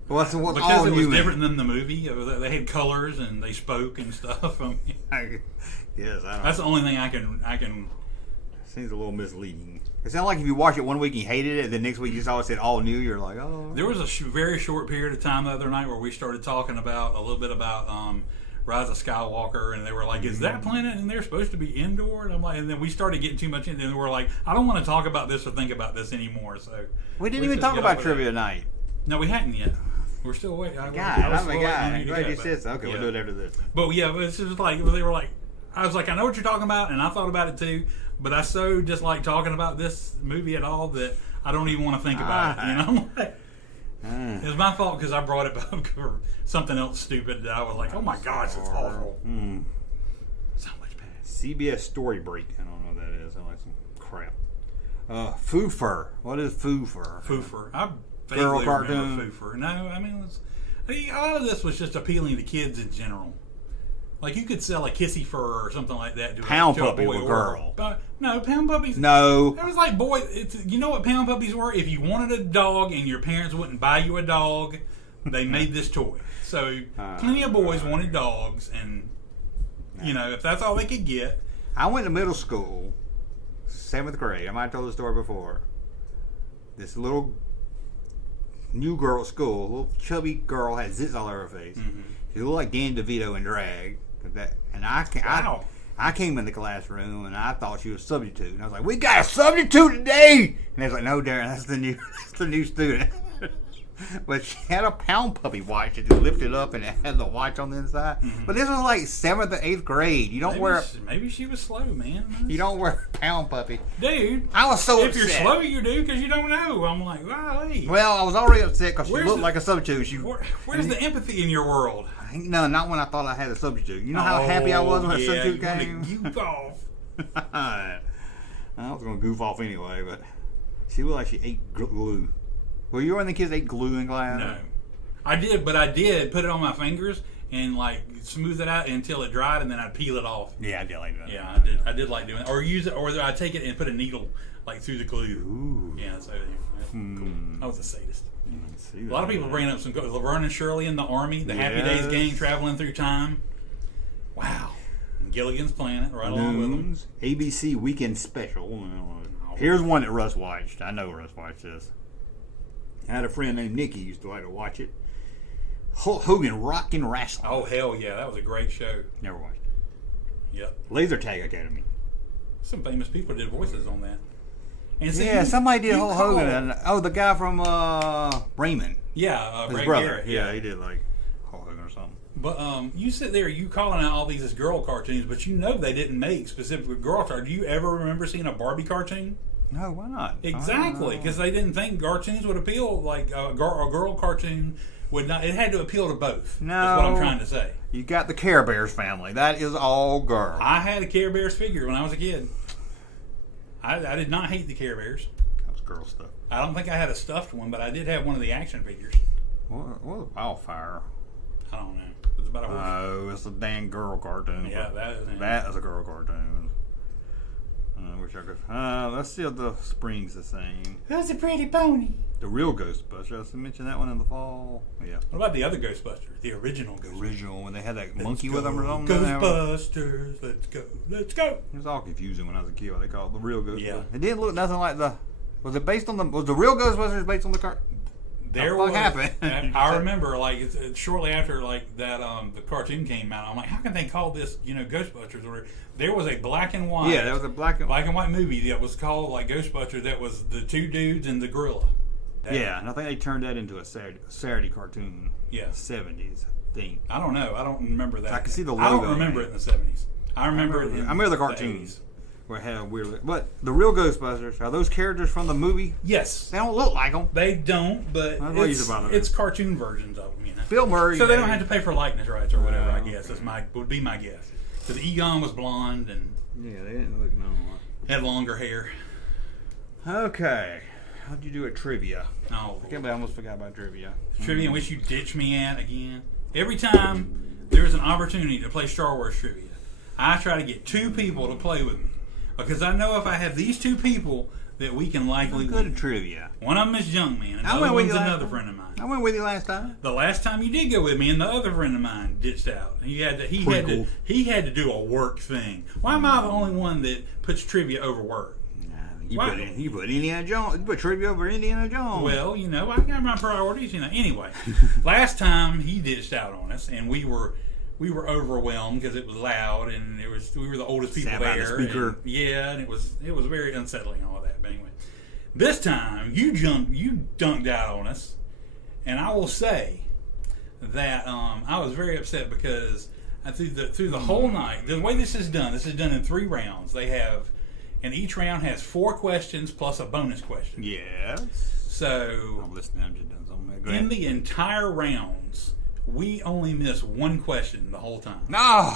What's all Because it was new? different than the movie. They had colors and they spoke and stuff. I mean, Yes, I don't. that's the only thing I can. Seems a little misleading. It sounds like if you watch it one week and you hated it, then next week you saw it said all new, you're like, oh. There was a very short period of time the other night where we started talking about a little bit about Rise of Skywalker, and they were like, "Is that planet and they're supposed to be indoor?" And I'm like, and then we started getting too much in, and we're like, "I don't want to talk about this or think about this anymore." So We didn't let's even just talk get about over trivia that. night. No, we hadn't yet. We're still waiting. God, I'm a guy. I'm glad you but, said so. Okay, yeah. we'll do it after this. But yeah, but it's just like they were like, I was like, I know what you're talking about, and I thought about it too. But I so dislike talking about this movie at all that I don't even want to think about it. You know, it was my fault because I brought it up for something else stupid that I was like, oh my gosh, it's awful. So much bad. CBS Story Break. I don't know what that is. I like some crap. Foofer. What is Foofer? Foofer. I Girl vaguely cartoon. remember Foofer. No, I mean, a lot of this was just appealing to kids in general. Like, you could sell a kissy fur or something like that to Pound to a puppy boy with or girl. But no, pound puppies. No. It was like you know what pound puppies were? If you wanted a dog and your parents wouldn't buy you a dog, they made this toy. So plenty of boys wanted dogs, and you know, if that's all they could get. I went to middle school, 7th grade. I might have told the story before. This little new girl at school, little chubby girl, had zits all over her face. Mm-hmm. She looked like Dan DeVito in drag. Wow. I came in the classroom and I thought she was a substitute. And I was like, "We got a substitute today!" And they was like, "No, Darren, that's the new student." But she had a pound puppy watch that you lifted up and it had the watch on the inside. Mm-hmm. But this was like 7th or 8th grade. You don't Maybe she was slow, man. you don't wear a pound puppy. Dude, I was so if upset. you're slow, you do because you don't know. I'm like, wow, hey. Well, I was already upset because she Where's looked the- like a substitute. Where's the empathy in your world? No, not when I thought I had a substitute. You know how happy I was when a substitute came? You goof off. I was going to goof off anyway, but she looked like she ate glue. Well, you were one of the kids that ate glue in class? No. I did put it on my fingers and like smooth it out until it dried, and then I'd peel it off. Yeah, I did like that. Yeah, I did like doing it. Or use it, or I'd take it and put a needle like through the glue. Ooh. Yeah, so cool. I was a sadist. See A lot of people bringing up some Laverne and Shirley in the Army, the Happy Days Yes. gang traveling through time. Wow. And Gilligan's Planet right along with them. Noons, ABC Weekend Special. Here's one that Russ watched. I know Russ watched this. I had a friend named Nicky used to like to watch it. Hulk Hogan Rockin' Wrestling. Oh, hell yeah. That was a great show. Never watched it. Yep. Laser Tag Academy. Some famous people did voices on that. And see, Yeah, somebody did you Hulk call- Hogan. Oh, the guy from Raymond. Yeah, His Brad brother. Garrett. Yeah, he did like Hulk Hogan or something. But you sit there, you calling out all these as girl cartoons, but you know they didn't make specifically girl cartoons. Do you ever remember seeing a Barbie cartoon? No, why not? Exactly, because they didn't think cartoons would appeal. Like a girl cartoon would not. It had to appeal to both. No. That's what I'm trying to say. You got the Care Bears family. That is all girl. I had a Care Bears figure when I was a kid. I did not hate the Care Bears. That was girl stuff. I don't think I had a stuffed one, but I did have one of the action figures. What was Wildfire? I don't know. It was about a horse. Oh, it's a damn girl cartoon. Yeah, that is. That is a girl cartoon. I wish I could. Let's see if the spring's the same. That's a pretty pony. The real Ghostbusters. I mentioned that one in the fall. Yeah. What about the other Ghostbusters? The original Ghostbusters. Original when they had that Let's monkey go, with them or something. Ghostbusters, let's go, let's go. It was all confusing when I was a kid. What they called it, the real Ghostbusters. Yeah. It didn't look nothing like the. Was it based on the? Was the real Ghostbusters based on the car? There What was. happened? I remember, like it's shortly after, like that, the cartoon came out. I'm like, how can they call this, Ghostbusters? Or there was a black and white. Yeah, there was a black and white movie that was called like Ghostbusters. That was the two dudes and the gorilla. Yeah, and I think they turned that into a Saturday cartoon. Yeah. 70s, I think. I don't know. I don't remember that. I can see the I don't logo, remember man. it in the 70s. I remember it. I remember the cartoons. Where it had weird. But the real Ghostbusters, are those characters from the movie? Yes. They don't look like them. They don't, but That's what he's about it. it's cartoon versions of them. Bill Murray. So they don't have to pay for likeness rights or whatever. I guess would be my guess. Because Egon was blonde and Yeah, they didn't look normal. had longer hair. Okay. How'd you do at trivia? Oh, I can't believe I almost forgot about trivia. trivia in which you ditch me at again. Every time there's an opportunity to play Star Wars trivia, I try to get two people to play with me. Because I know if I have these two people, that we can likely I'm good win. at trivia. One of them is Junkman. I Another went with one's you last another time. friend of mine. I went with you last time. The last time you did go with me, and the other friend of mine ditched out. He had to do a work thing. Why am I the only one that puts trivia over work? You put Indiana Jones. You put trivia over Indiana Jones. Well, I got my priorities. Anyway, last time he ditched out on us, and we were overwhelmed because it was loud, and we were the oldest people Sat by the there. speaker. And it was very unsettling and all that. But anyway, this time you dunked out on us, and I will say that I was very upset because through the whole night, the way this is done in 3 rounds. And each round has 4 questions plus a bonus question. Yes. So I'm listening. I'm just doing something. Go in ahead. the entire rounds, we only missed 1 question the whole time. No.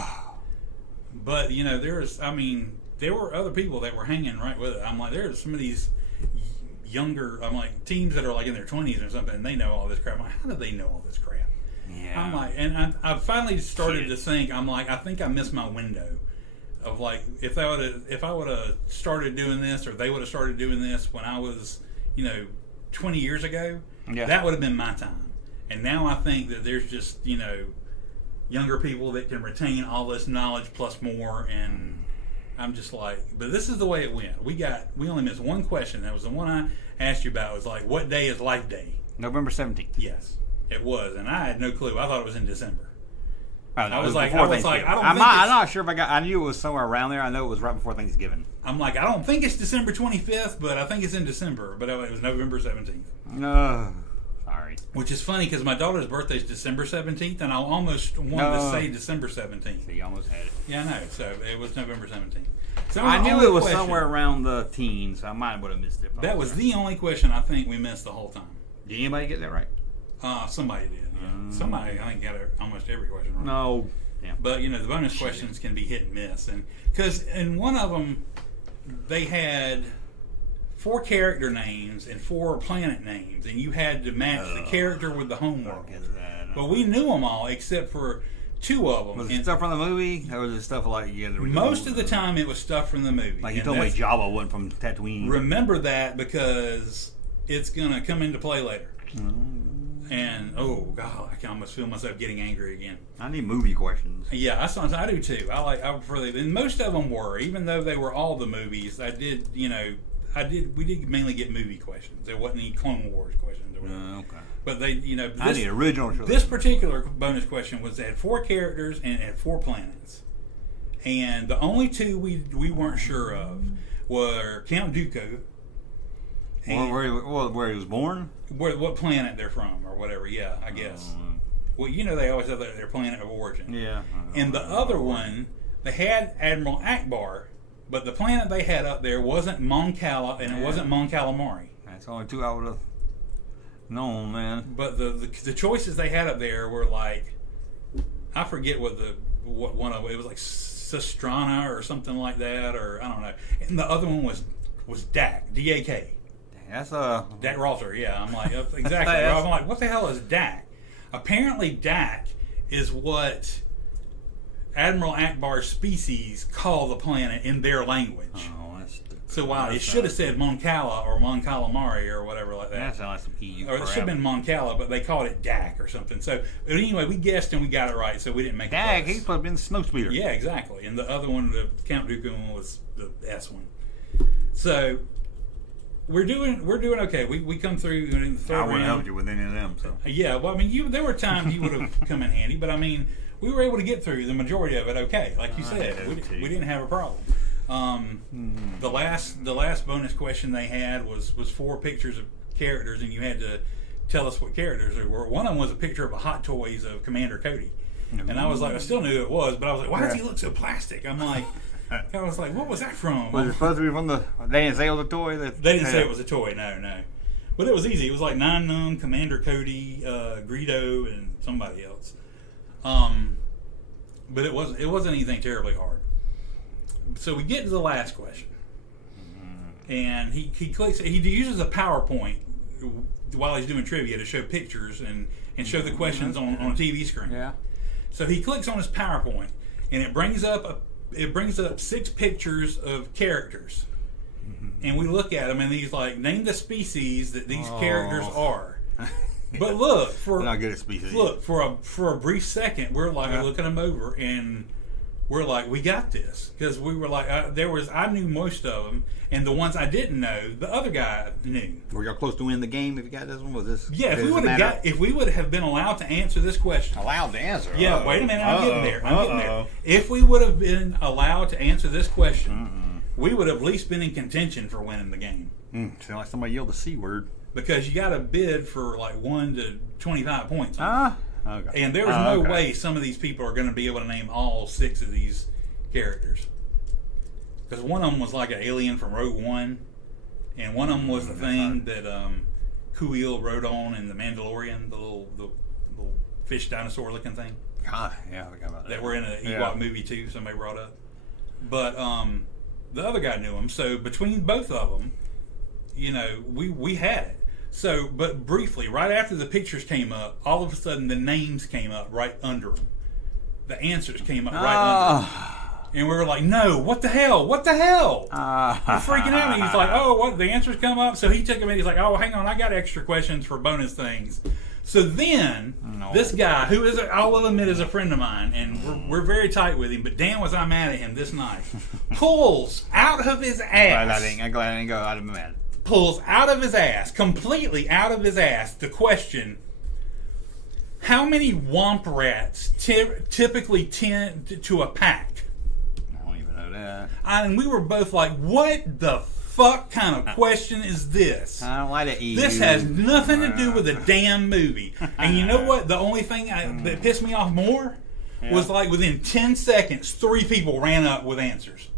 But there's there were other people that were hanging right with it. I'm like, there's some of these younger, I'm like, teams that are like in their 20s or something, and they know all this crap. I'm like, how do they know all this crap? Yeah. I'm like, and I finally started to think, I'm like, I think I missed my window of like, if I would have started doing this, or they would have started doing this when I was, 20 years ago, that would have been my time. And now I think that there's just, younger people that can retain all this knowledge plus more, and I'm just like, but this is the way it went. We only missed one question. That was the one I asked you about. It was like, what day is Life Day? November 17th. Yes, it was, and I had no clue. I thought it was in December. Oh, no, I was like, I'm not sure if I knew it was somewhere around there. I know it was right before Thanksgiving. I'm like, I don't think it's December 25th, but I think it's in December. But it was November 17th. No, sorry. Which is funny because my daughter's birthday is December 17th, and I almost wanted to say December 17th. So you almost had it. Yeah, I know. So it was November 17th. So I knew it was somewhere around the teens, so I might would have missed it. That was the only question I think we missed the whole time. Did anybody get that right? Somebody did. Yeah. Somebody, I think, got almost every question right. No. Yeah. But, the bonus questions can be hit and miss. And because in one of them, they had 4 character names and 4 planet names, and you had to match the character with the homeworld. But we knew them all except for 2 of them. Was it stuff from the movie, or was it stuff like most of the time it was stuff from the movie? Like you told me Jabba wasn't from Tatooine. Remember that because it's going to come into play later. And oh god, I can almost feel myself getting angry again. I need movie questions. Yeah, I do too. I prefer them, and most of them were, even though they were all the movies. We did mainly get movie questions. There wasn't any Clone Wars questions. Or whatever. Okay. But they, I need original. This particular bonus question was they had 4 characters and it had 4 planets, and the only 2 we weren't sure of were Count Dooku. Where he was born? What planet they're from, or whatever, yeah, I guess. Well, they always have their planet of origin. Yeah. And the other one, they had Admiral Akbar, but the planet they had up there wasn't Mon Cala, and it wasn't Mon Calamari. That's only 2 I would have known, man. But the choices they had up there were like, I forget what one of it was, like Sistrana or something like that, or I don't know. And the other one was Dak, D-A-K. That's Dak Ralter, yeah. I'm like, exactly. I'm like, what the hell is Dak? Apparently, Dak is what Admiral Akbar's species call the planet in their language. Oh, that's stupid. So while it should have said Mon Cala or Mon Calamari or whatever like that. That sounds like some EU Or it should have been Mon Cala, but they called it Dak or something. So but anyway, we guessed and we got it right, so we didn't make Dak, it. he's supposed to be the snowspeeder. Yeah, exactly. And the other one, the Count Dooku one, was the S one. So we're doing okay. We come through in the third round. I wouldn't help you with any of them. So yeah, well, I mean, there were times you would have come in handy, but I mean, we were able to get through the majority of it. Okay, like you said, we didn't have a problem. The last bonus question they had was 4 pictures of characters, and you had to tell us what characters they were. One of them was a picture of a Hot Toys of Commander Cody, and I was like, I still knew who it was, but I was like, why does he look so plastic? I'm like. I was like, what was that from? Was it supposed to be from the... They didn't say it was a toy? They didn't say it was a toy, no. But it was easy. It was like Nine Num, Commander Cody, Greedo, and somebody else. But it wasn't anything terribly hard. So we get to the last question. And he clicks... He uses a PowerPoint while he's doing trivia to show pictures and show the questions on a TV screen. Yeah. So he clicks on his PowerPoint, and it brings up 6 pictures of characters, and we look at them, and he's like, name the species that these characters are. But look, not good at species. Look, for a brief second, we're like looking them over, and we're like, we got this, because we were like, I knew most of them, and the ones I didn't know, the other guy knew. Were y'all close to winning the game if you got this one? Was this? Yeah, if we would have been allowed to answer this question. Allowed to answer? Yeah, wait a minute, I'm getting there. If we would have been allowed to answer this question, we would have at least been in contention for winning the game. Sound like somebody yelled the C word. Because you got to bid for like 1 to 25 points. Okay. And there was no way some of these people are going to be able to name all 6 of these characters. Because one of them was like an alien from Rogue One, and one of them was the thing that Kuiil rode on in The Mandalorian, the little fish dinosaur looking thing. God, yeah, I forgot about that. That were in an Ewok movie too, somebody brought up. But The other guy knew him. So between both of them, we had it. So, but briefly, right after the pictures came up, all of a sudden the names came up right under them. The answers came up right under them. And we were like, no, what the hell? What the hell? We're freaking out. And he's like, oh, what? The answers come up? So he took him in. He's like, oh, hang on. I got extra questions for bonus things. So then, this guy, who is, I will admit, is a friend of mine, and we're very tight with him, but damn was I mad at him this night, pulls out of his ass. I'm glad I didn't go out of my man. Pulls out of his ass, completely out of his ass, the question, how many womp rats typically tend to a pack? I don't even know that. And we were both like, what the fuck kind of question is this? I don't like to eat. This has nothing to do with the damn movie. And you know what? The only thing that pissed me off more was like within 10 seconds, 3 people ran up with answers.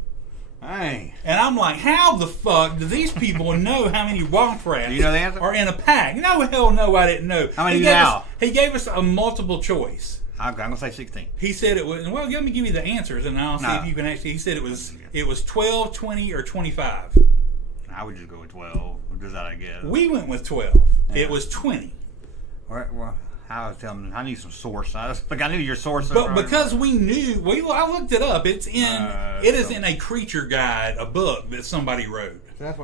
Dang. And I'm like, how the fuck do these people know how many womp rats Do you know the answer? are in a pack? No, hell no, I didn't know. How many do you know? He gave us a multiple choice. I'm going to say 16. He said it was, well, let me give you the answers and I'll see if you can actually, he said it was 12, 20, or 25. I would just go with 12. Just that, I guess. We went with 12. Yeah. It was 20. Well, I need some source. I knew your source. But because we knew, I looked it up. It's it is in a creature guide, a book that somebody wrote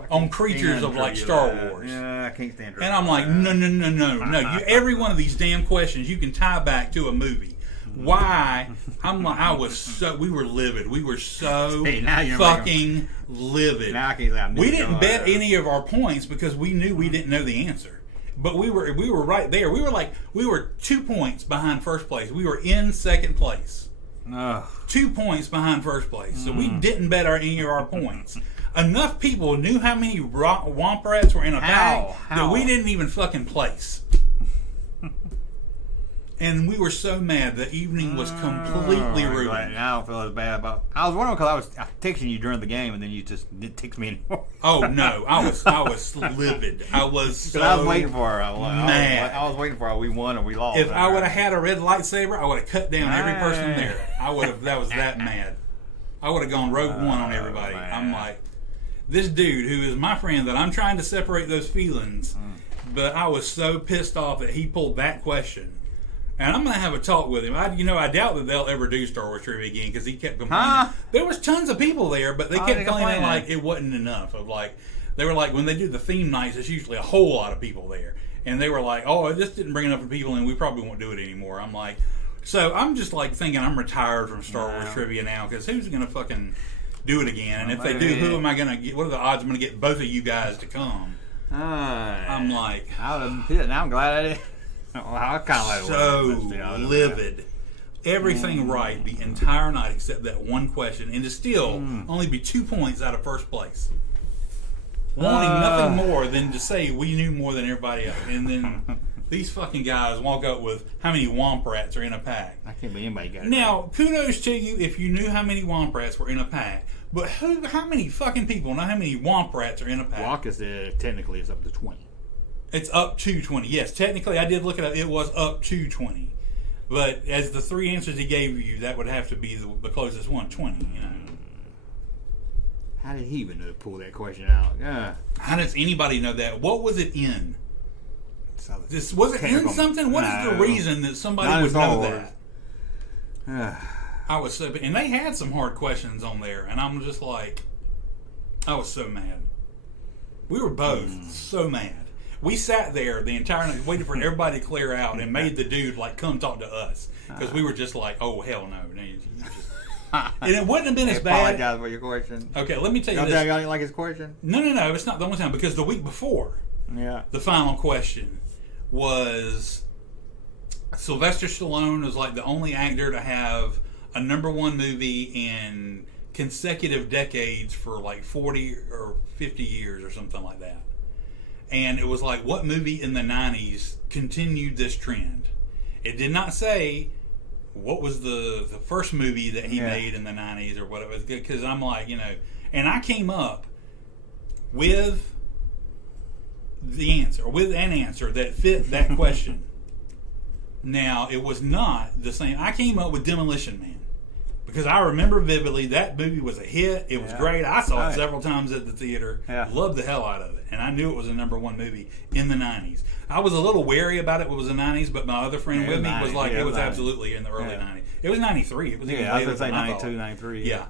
on creatures of like Star Wars. Yeah, I can't stand it. And I'm like, no. Every one of these damn questions you can tie back to a movie. Why? I'm like, we were livid. We were so fucking livid. Now I can't. We didn't bet any of our points because we knew we didn't know the answer. But we were right there. We were 2 points behind first place. We were in second place. 2 points behind first place. So we didn't bet any of our points. Enough people knew how many womp rats were in a bag that we didn't even fucking place. And we were so mad. The evening was completely ruined. I don't feel as bad about. I was wondering because I was texting you during the game, and then you just didn't text me anymore. Oh no, I was livid. I was so I was waiting for her. Mad. I was waiting for her. We won or we lost. If I would have had a red lightsaber, I would have cut down every person there. I would have. That was that mad. I would have gone Rogue One on everybody. I'm like, this dude who is my friend that I'm trying to separate those feelings, but I was so pissed off that he pulled that question. And I'm going to have a talk with him. I doubt that they'll ever do Star Wars trivia again because he kept complaining. There was tons of people there, but they kept claiming like it wasn't enough. They were like, when they do the theme nights, it's usually a whole lot of people there. And they were like, oh, this didn't bring enough people in. We probably won't do it anymore. I'm like, so I'm just like thinking I'm retired from Star Wars trivia now because who's going to fucking do it again? And if they do, who am I going to get? What are the odds I'm going to get both of you guys to come? I'm like, now I'm glad I did. I kind of so livid. Everything right the entire night except that one question, and to still only be 2 points out of first place. Wanting nothing more than to say we knew more than everybody else, and then these fucking guys walk up with how many womp rats are in a pack. I can't believe anybody got it. Now, kudos to you if you knew how many womp rats were in a pack, but how many fucking people know how many womp rats are in a pack? Walker said technically it's up to 20. It's up to 20. Yes, technically, I did look it up. It was up to 20. But as the 3 answers he gave you, that would have to be the closest one, 20. You know. How did he even know to pull that question out? Yeah. How does anybody know that? What was it in? Was it in something? What is the reason that somebody would know that? I was so, and they had some hard questions on there, and I'm just like, I was so mad. We were both so mad. We sat there the entire night waiting for everybody to clear out and made the dude like come talk to us because we were just like, oh hell no. And it wouldn't have been as bad. I apologize for your question. Okay, let me tell you this. this. You didn't like his question? No, it's not the only time because the week before, the final question was Sylvester Stallone was like the only actor to have a #1 movie in consecutive decades for like 40 or 50 years or something like that. And it was like, what movie in the 90s continued this trend? It did not say what was the first movie that he made in the 90s or whatever. Because I'm like, and I came up with the answer, with an answer that fit that question. Now, it was not the same. I came up with Demolition Man. Because I remember vividly that movie was a hit. It was great. I saw it several times at the theater. Yeah. Loved the hell out of it. And I knew it was a #1 movie in the 90s. I was a little wary about it when it was the 90s, but my other friend with me was like, it was absolutely in the early 90s. It was 93. It was even I was later going to say than I 92, thought. 93. Yeah.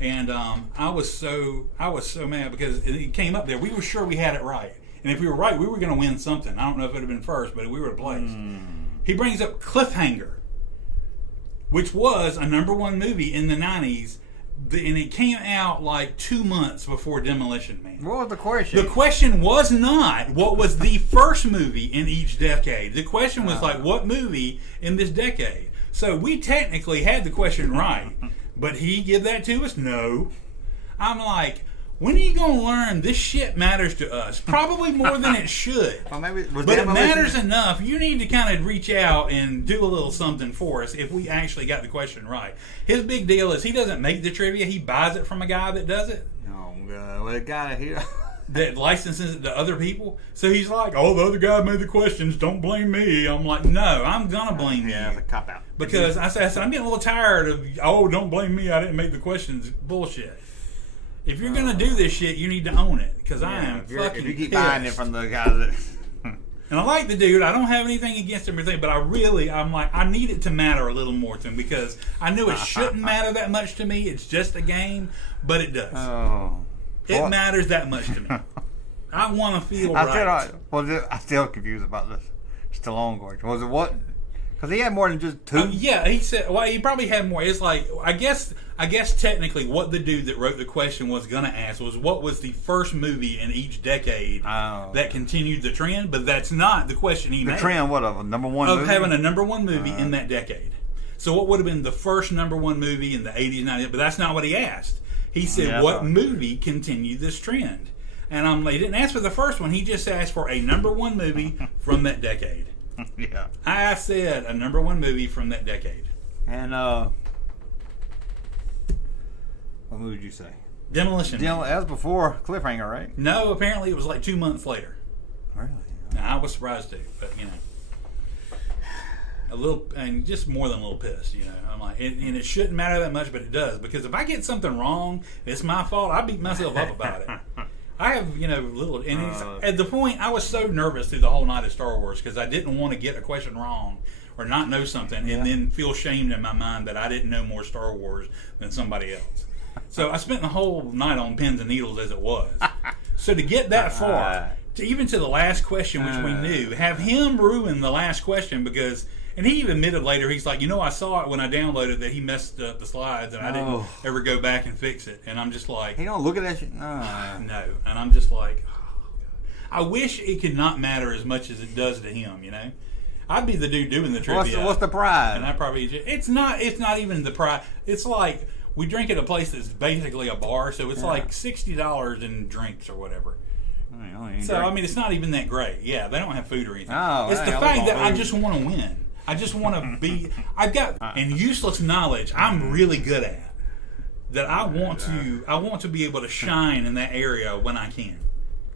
And I was so mad because it came up there. We were sure we had it right. And if we were right, we were going to win something. I don't know if it would have been first, but we were at place. He brings up Cliffhanger, which was a #1 movie in the 90s, and it came out like 2 months before Demolition Man. What was the question? The question was not what was the first movie in each decade. The question was like, what movie in this decade? So we technically had the question right, but he give that to us? No. I'm like, when are you going to learn this shit matters to us? Probably more than it should. Well, maybe, But it matters enough. You need to kind of reach out and do a little something for us if we actually got the question right. His big deal is he doesn't make the trivia. He buys it from a guy that does it. Oh, God. Well, it got it here. That licenses it to other people. So he's like, oh, the other guy made the questions. Don't blame me. I'm like, no, I'm going to blame you. Yeah, it's a cop-out. Because I said, I'm getting a little tired of, oh, don't blame me. I didn't make the questions. Bullshit. If you're going to do this shit, you need to own it. Because I am fucking If you keep pissed. buying it from the guys that... And I like the dude. I don't have anything against him or anything, but I'm like, I need it to matter a little more to him because I knew it shouldn't matter that much to me. It's just a game, but it does. Oh. It matters that much to me. I want to feel right. I'm still confused about this Stallone question. Was it what? Because he had more than just two. Yeah, he said. Well, he probably had more. It's like I guess technically what the dude that wrote the question was going to ask was what was the first movie in each decade that continued the trend. But that's not the question he made. The trend, what, of a #1 movie? Of having a #1 movie in that decade. So what would have been the first #1 movie in the 80s, 90s? But that's not what he asked. He said, what movie continued this trend? And he didn't ask for the first one. He just asked for a #1 movie from that decade. Yeah. I said a #1 movie from that decade. And, what movie did you say? Demolition Man. That was before Cliffhanger, right? No, apparently it was like 2 months later. Really? Now, I was surprised too, but a little, and just more than a little pissed, I'm like, and it shouldn't matter that much, but it does, because if I get something wrong, it's my fault. I beat myself up about it. I have, little, and it's, at the point, I was so nervous through the whole night of Star Wars, because I didn't want to get a question wrong, or not know something, and then feel shamed in my mind that I didn't know more Star Wars than somebody else. So I spent the whole night on pins and needles as it was. So to get that far, even to the last question, which we knew, have him ruin the last question because, and he even admitted later, he's like, I saw it when I downloaded that he messed up the slides and I didn't ever go back and fix it. And I'm just like, he don't look at that shit? no. And I'm just like, I wish it could not matter as much as it does to him, I'd be the dude doing the trivia. What's the prize? And I probably it's not even the prize. It's like we drink at a place that's basically a bar, so it's like $60 in drinks or whatever. So it's not even that great. Yeah, they don't have food or anything. It's the fact that I just want to win. I just want to be. I've got and useless knowledge. I'm really good at that. I want to be able to shine in that area when I can.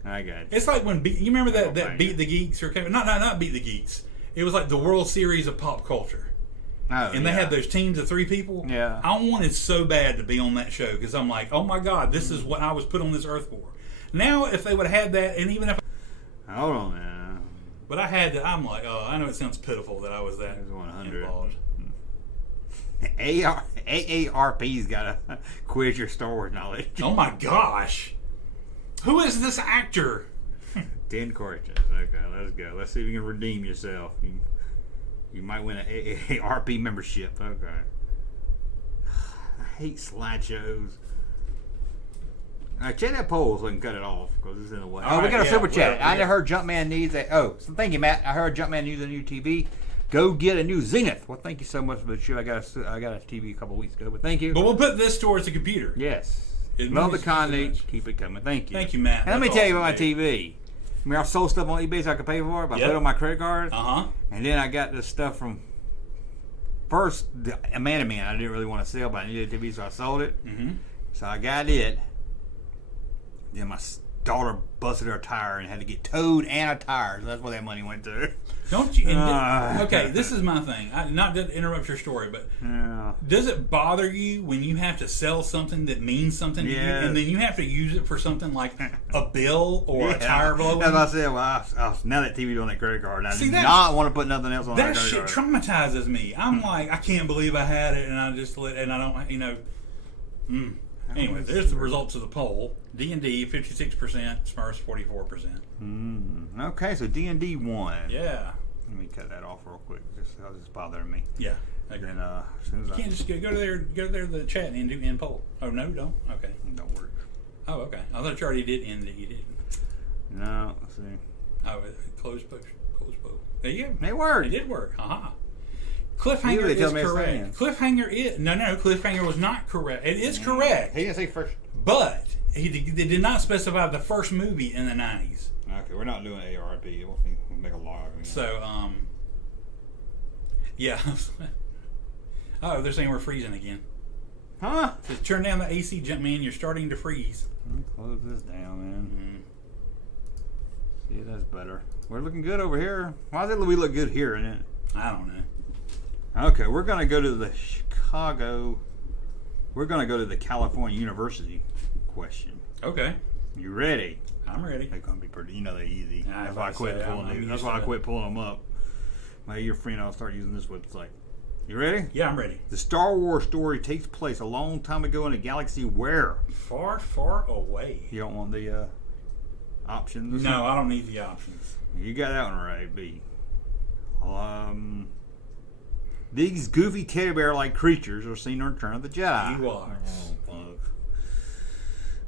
I got it. It's like when you remember that Beat the Geeks or not Beat the Geeks. It was like the World Series of pop culture. And they had those teams of 3 people. Yeah. I wanted so bad to be on that show because I'm like, oh my God, this is what I was put on this earth for. Now, if they would have had that, and even if... Hold on, man. But I had to, I'm like, oh, I know it sounds pitiful that I was that involved. AARP's got to quiz your Star Wars knowledge. Oh my gosh. Who is this actor? 10 questions. Okay, let's go. Let's see if you can redeem yourself. You might win an AARP membership. Okay. I hate slideshows. All right, check that poll so I can cut it off because it's in the way. All we right, got a super chat. well, I heard Junkman needs a. Oh, so thank you, Matt. I heard Junkman needs a new TV. Go get a new Zenith. Well, thank you so much for the show. I got a TV a couple weeks ago, but thank you. But we'll put this towards the computer. Yes. It Love the moves content. so much. Keep it coming. Thank you. Thank you, Matt. And let me That's tell you about my awesome, dude. TV. I mean, I sold stuff on eBay so I could pay for it, but I put it on my credit card. And then I got this stuff from first the Amanda Man. I didn't really want to sell, but I needed a TV, so I sold it. So I got it. Then my daughter busted her tire and had to get towed and a tire. So that's where that money went to. Don't you? Okay, this is my thing. Not to interrupt your story, but does it bother you when you have to sell something that means something to you, and then you have to use it for something like a bill or a tire blow? As I said, now that TV on that credit card, I do not want to put nothing else on that credit card. That shit traumatizes me. I'm like, I can't believe I had it, and I just and I don't, you know. Anyway, there's the results of the poll. D&D 56%, Smurfs 44%. Okay, so D&D won. Yeah. Let me cut that off real quick. Just bothering me. Yeah. Okay. And as soon as you can't just go to the chat and do end poll. Oh no, don't. Okay. Don't work. Oh, okay. I thought you already did end it. You didn't. No. Let's see. Oh, close poll. There you go. It worked. It did work. Aha. Cliffhanger is correct. Cliffhanger is no. Cliffhanger was not correct. It is correct. He didn't say first, but they did not specify the first movie in the 90s. Okay, we're not doing ARP. We'll make a lot. So, yeah. Oh, they're saying we're freezing again. Huh? Just turn down the AC, Junkman. You're starting to freeze. Let me close this down, man. See, that's better. We're looking good over here. Why does we look good here, innit? I don't know. Okay, we're going to go to the Chicago. We're going to go to the California University question. Okay. You ready? I'm ready. They're going to be pretty, they're easy. That's why I quit pulling them. That's why I quit pulling them up. Maybe your friend, I'll start using this website. You ready? Yeah, I'm ready. The Star Wars story takes place a long time ago in a galaxy where? Far, far away. You don't want the options? No, I don't need the options. You got that one right, B. These goofy teddy bear-like creatures are seen in Return of the Jedi. Ewoks. Oh, fuck.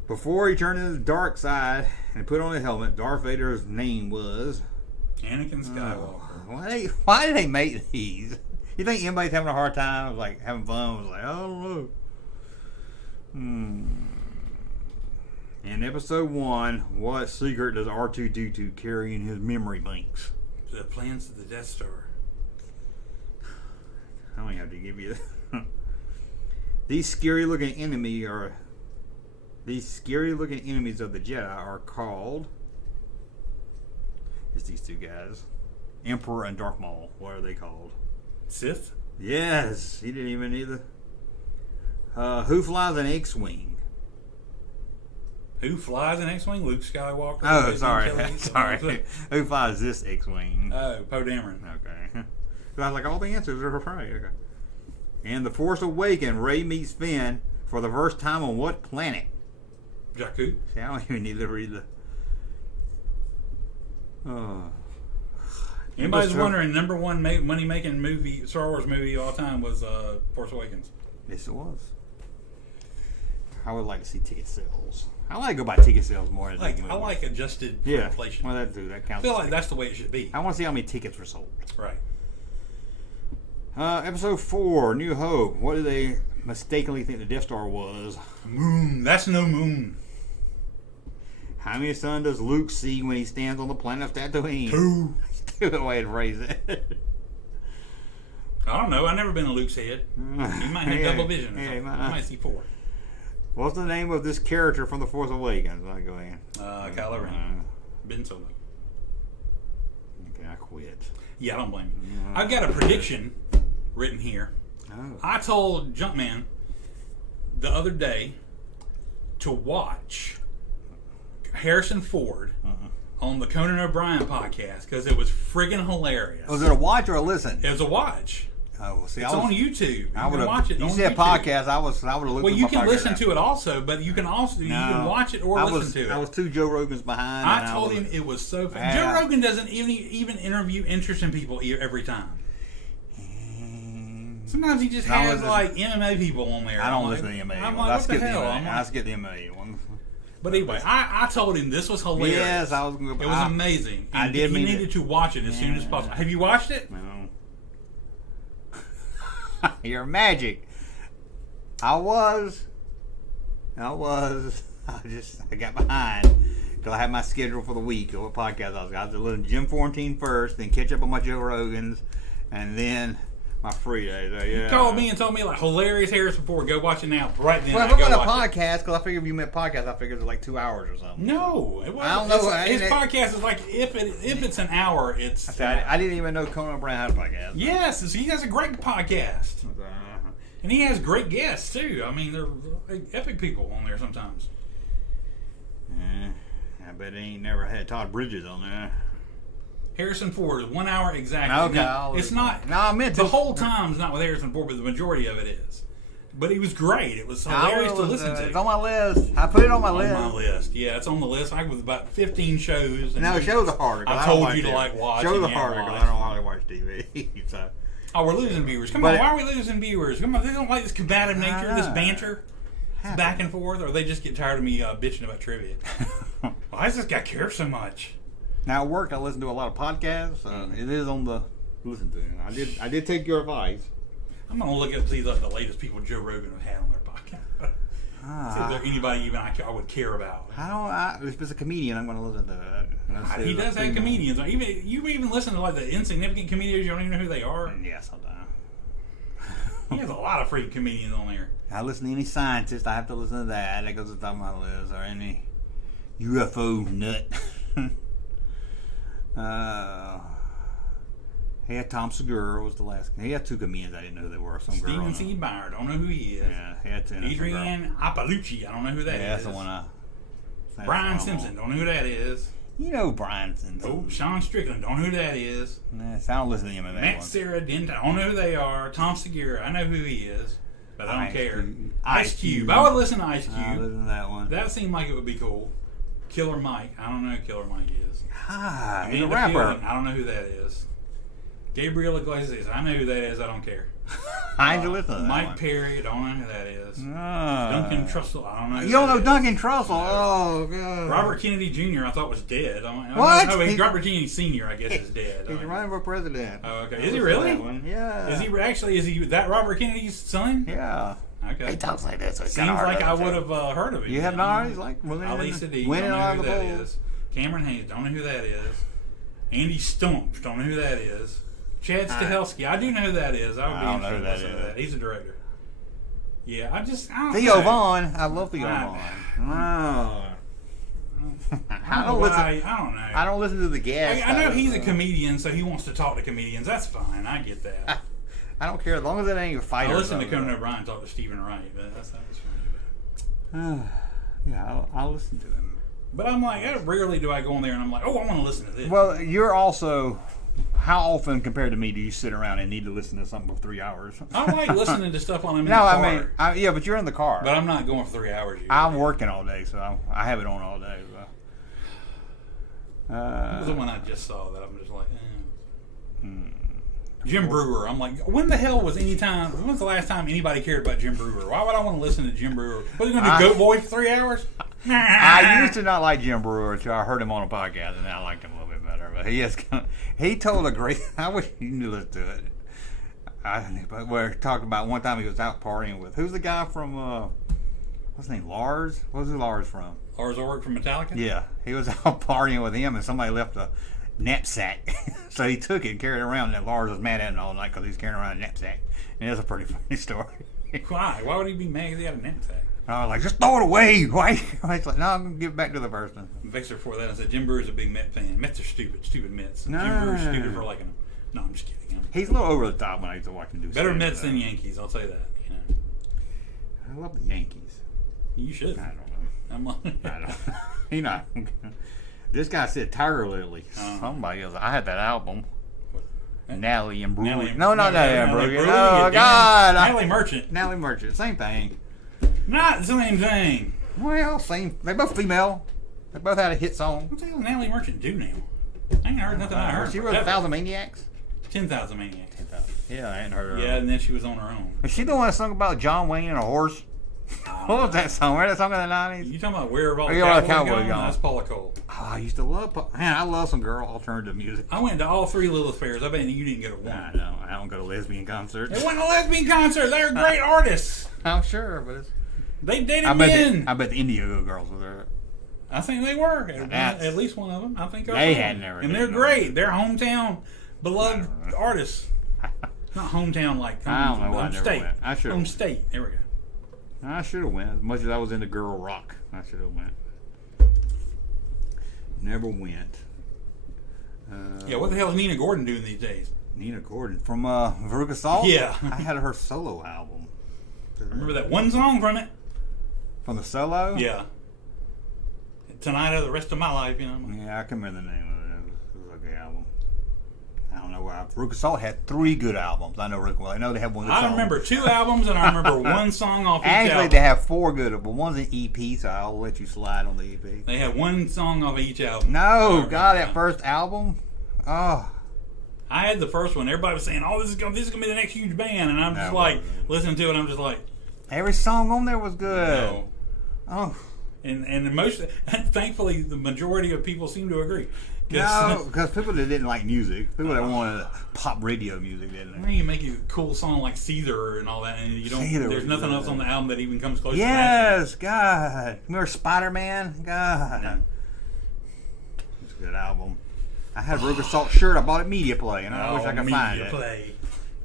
Before he turned to the dark side and put on a helmet, Darth Vader's name was Anakin Skywalker. Why did they make these? You think anybody's having a hard time, like having fun? Was like, I don't know. In episode 1, what secret does R2-D2 carry in his memory banks? The plans of the Death Star. I don't have to give you that. These scary-looking enemies of the Jedi are called. It's these two guys, Emperor and Darth Maul. What are they called? Sith? Yes, he didn't even either. Who flies an X-wing? Who flies an X-wing? Luke Skywalker. Oh, sorry. Who flies this X-wing? Oh, Poe Dameron. Okay. So I was like, all the answers are right. Okay. In The Force Awakens, Rey meets Finn for the first time on what planet? Jakku. See, I don't even need to read the. Anybody's wondering, number one money-making movie, Star Wars movie of all time was Force Awakens. Yes, it was. I would like to see ticket sales. I like to go by ticket sales more than I like adjusted for inflation. Well, that counts. I feel like that's the way it should be. I want to see how many tickets were sold. Right. Episode 4, New Hope. What do they mistakenly think the Death Star was? Moon. That's no moon. How many suns does Luke see when he stands on the planet of Tatooine? 2. Stupid way to phrase it. I don't know. I've never been to Luke's head. He might have double vision or something. He might see 4. What's the name of this character from The Force Awakens? I'll go in. Kylo Ren. Ben Solo. Okay, I quit. Yeah, I don't blame you. I've got a prediction written here. Oh. I told Junkman the other day to watch Harrison Ford on the Conan O'Brien podcast because it was friggin' hilarious. Was it a watch or a listen? It was a watch. Oh, well, see, it's on YouTube. You can watch it. You said podcast. I would have looked. Well, you can listen to it also, but you can also you can watch it or listen to it. I was 2 Joe Rogans behind. I told him it was so fun. Joe Rogan doesn't even interview interesting people every time. Sometimes he just has like MMA people on there. I don't listen to the MMA. I'm like, what the hell? I skip the MMA one. But anyway, I told him this was hilarious. Yes, I was going to. It was amazing. And he needed to watch it as soon as possible. Have you watched it? No. You're magic. I got behind because I had my schedule for the week of what podcast I was going to listen to Jim Florentine first, then catch up on my Joe Rogans, and then my free days. Yeah. You called me and told me like hilarious Harrison Ford. Go watch it now. Right then. Well, I if I'm go on a watch it. podcast, because I figured if you meant podcast, I figured it was like 2 hours or something. No, it wasn't. I don't know. His podcast is like if it's an hour, it's. I didn't even know Conan O'Brien had a podcast. Yes, he has a great podcast, and he has great guests too. I mean, they're epic people on there sometimes. Yeah, I bet he ain't never had Todd Bridges on there. Harrison Ford is 1 hour exactly. Okay, Now, it's not. No, I meant to. The whole time's not with Harrison Ford, but the majority of it is. But he was great. It was hilarious to listen to. It's on my list. I put it on my list. On my list. Yeah, it's on the list. I was about 15 shows. And now, shows are harder. I told you to like watch. Shows are harder because I don't hardly watch TV. So. Oh, we're losing viewers. Come on, why are we losing viewers? Come on, they don't like this combative nature, this banter, this back and forth, or they just get tired of me bitching about trivia. Why does this guy care so much? Now at work, I listen to a lot of podcasts. It is on the listen to. I did take your advice. I'm gonna look up see the latest people Joe Rogan have had on their podcast. See if there's anybody even I would care about. If it's a comedian, I'm going to listen to it. He does have comedians. You even listen to like the insignificant comedians. You don't even know who they are. Yeah, sometimes. He has a lot of freaking comedians on there. I listen to any scientist. I have to listen to that. That goes to the top of my list. Or any UFO nut. He had Tom Segura was the last. He had two comedians. I didn't know who they were. Some girl. Steven C. Byer. Don't know who he is. Yeah, he had two. Adrienne Appalucci. I don't know who that is. That's the one. Brian Simpson. Don't know who that is. You know Brian Simpson. Oh, Sean Strickland. Don't know who that is. Nah, I don't listen to him in that Matt one. Sarah Dent. I don't know who they are. Tom Segura. I know who he is, but I don't care. Ice Cube. I would listen to Ice Cube. I listen to that one. That seemed like it would be cool. Killer Mike. I don't know who Killer Mike is. He's a rapper. I don't know who that is. Gabriel Iglesias. I know who that is. I don't care. I ain't listen to that Mike one. Perry. I don't know who that is. Duncan Trussell. I don't know. You don't know Duncan Trussell? Oh, God. Robert Kennedy Jr. I thought was dead. What? Oh, Robert Kennedy Sr. I guess is dead. He's running for president. Oh, okay. Is he really? Yeah. Is he that Robert Kennedy's son? Yeah. Okay. He talks like this. So Seems like I would have heard of him. You have not? He's like Ali Sadiq. winning Don't know on who the that polls. is. Cameron Hayes. Don't know who that is. Andy Stumpf. Don't know who that is. Chad Stahelski. I do know who that is. I don't know who that is. He's a director. Yeah, I don't Theo know. Vaughn. I love Theo Vaughn. Oh. I don't listen. I don't know. I don't listen to the gas. I know he's a comedian, so he wants to talk to comedians. That's fine. I get that. I don't care as long as it ain't a fighter. I listen to Conan O'Brien talk to Stephen Wright, but that's funny. Yeah, I'll listen to him. But I'm like, rarely do I go on there and I'm like, oh, I want to listen to this. Well, you're also. How often, compared to me, do you sit around and need to listen to something for 3 hours? I like listening to stuff while I'm in the car. I mean, yeah, but you're in the car. But I'm not going for 3 hours. Usually. I'm working all day, so I have it on all day. So. That was the one I just saw that I'm just like, Jim Brewer. I'm like, when the hell was when's the last time anybody cared about Jim Brewer? Why would I want to listen to Jim Brewer? What, are you going to do, Goat Boy for 3 hours? I used to not like Jim Brewer until I heard him on a podcast, and now I liked him a little bit better. But he told a great. I wish you knew listen to it. But we're talking about one time he was out partying with who's the guy from what's his name? Lars. What's Lars from? Lars Ulrich from Metallica. Yeah, he was out partying with him, and somebody left a knapsack, so he took it and carried it around. And Lars was mad at him all night because he was carrying around a knapsack, and it was a pretty funny story. Why? Why would he be mad because he had a knapsack? I was like, just throw it away. Why? He's like, no, I'm going to give it back to the person. Vexed before that, I said, Jim Brewer's a big Met fan. Mets are stupid Mets. No. Jim Brewer's stupid for liking them. No, I'm just kidding. He's a little over the top when I used to watch him do better stand-up, Mets than Yankees, I'll tell you that. You know. I love the Yankees. You should. I don't know. I don't. You know, this guy said Tiger Lily. Somebody else. I had that album. Natalie and Brewer. No, not Natalie and Brewer. Oh, God. Natalie Merchant. Natalie Merchant. Same thing. Not the same thing. Well, same. They both female. They both had a hit song. What the hell does Natalie Merchant do now? I ain't heard nothing I heard. She wrote 1,000 Maniacs? 10,000 Maniacs. 10,000. Yeah, I hadn't heard her. Yeah, and then she was on her own. Was she the one that sung about John Wayne and a horse? What was that song? Where that song in the 90s? You talking about Where Have All the Cowboys Cowboys Gone? Gone? That's Paula Cole. Oh, I used to love... Man, I love some girl alternative music. I went to all 3 Lilith fairs. I bet you didn't go to one. I know. I don't go to lesbian concerts. They went to lesbian concerts. They're great artists. I'm sure, but it's... They dated men. I bet the Indigo girls were there. I think they were. At least one of them. I think they had never. And they're great. They're hometown beloved artists. Not hometown like I don't know why I home never state. went. I should've Home went. state. There we go. I should have went. As much as I was into girl rock, I should have went. Never went. Yeah, what the hell is Nina Gordon doing these days? Nina Gordon from Veruca Salt? Yeah. I had her solo album. Remember that one song from it? From the solo? Yeah. Tonight or the rest of my life, you know. Yeah, I can remember the name of it. It was a good album. I don't know why. Veruca Salt had 3 good albums. I know I know they have one good song. I remember 2 albums and I remember one song off each Actually, album. they have 4 good, but one's an EP, so I'll let you slide on the EP. They had one song off each album. No, God, that first album. Oh, I had the first one. Everybody was saying, "Oh, this is gonna be the next huge band," and I'm just No, like it wasn't. listening to it. I'm just like, every song on there was good. no. Oh, And most, thankfully, the majority of people seem to agree. no, because people that didn't like music, people that wanted pop radio music, didn't When they? you make a cool song like Seether and all that, and you don't, Seether there's was nothing good. else on the album that even comes close to that. Yes, God. Remember Spider-Man? God. Yeah. It's a good album. I had a Veruca Salt shirt. I bought it Media Play, and I wish I could find it. Play.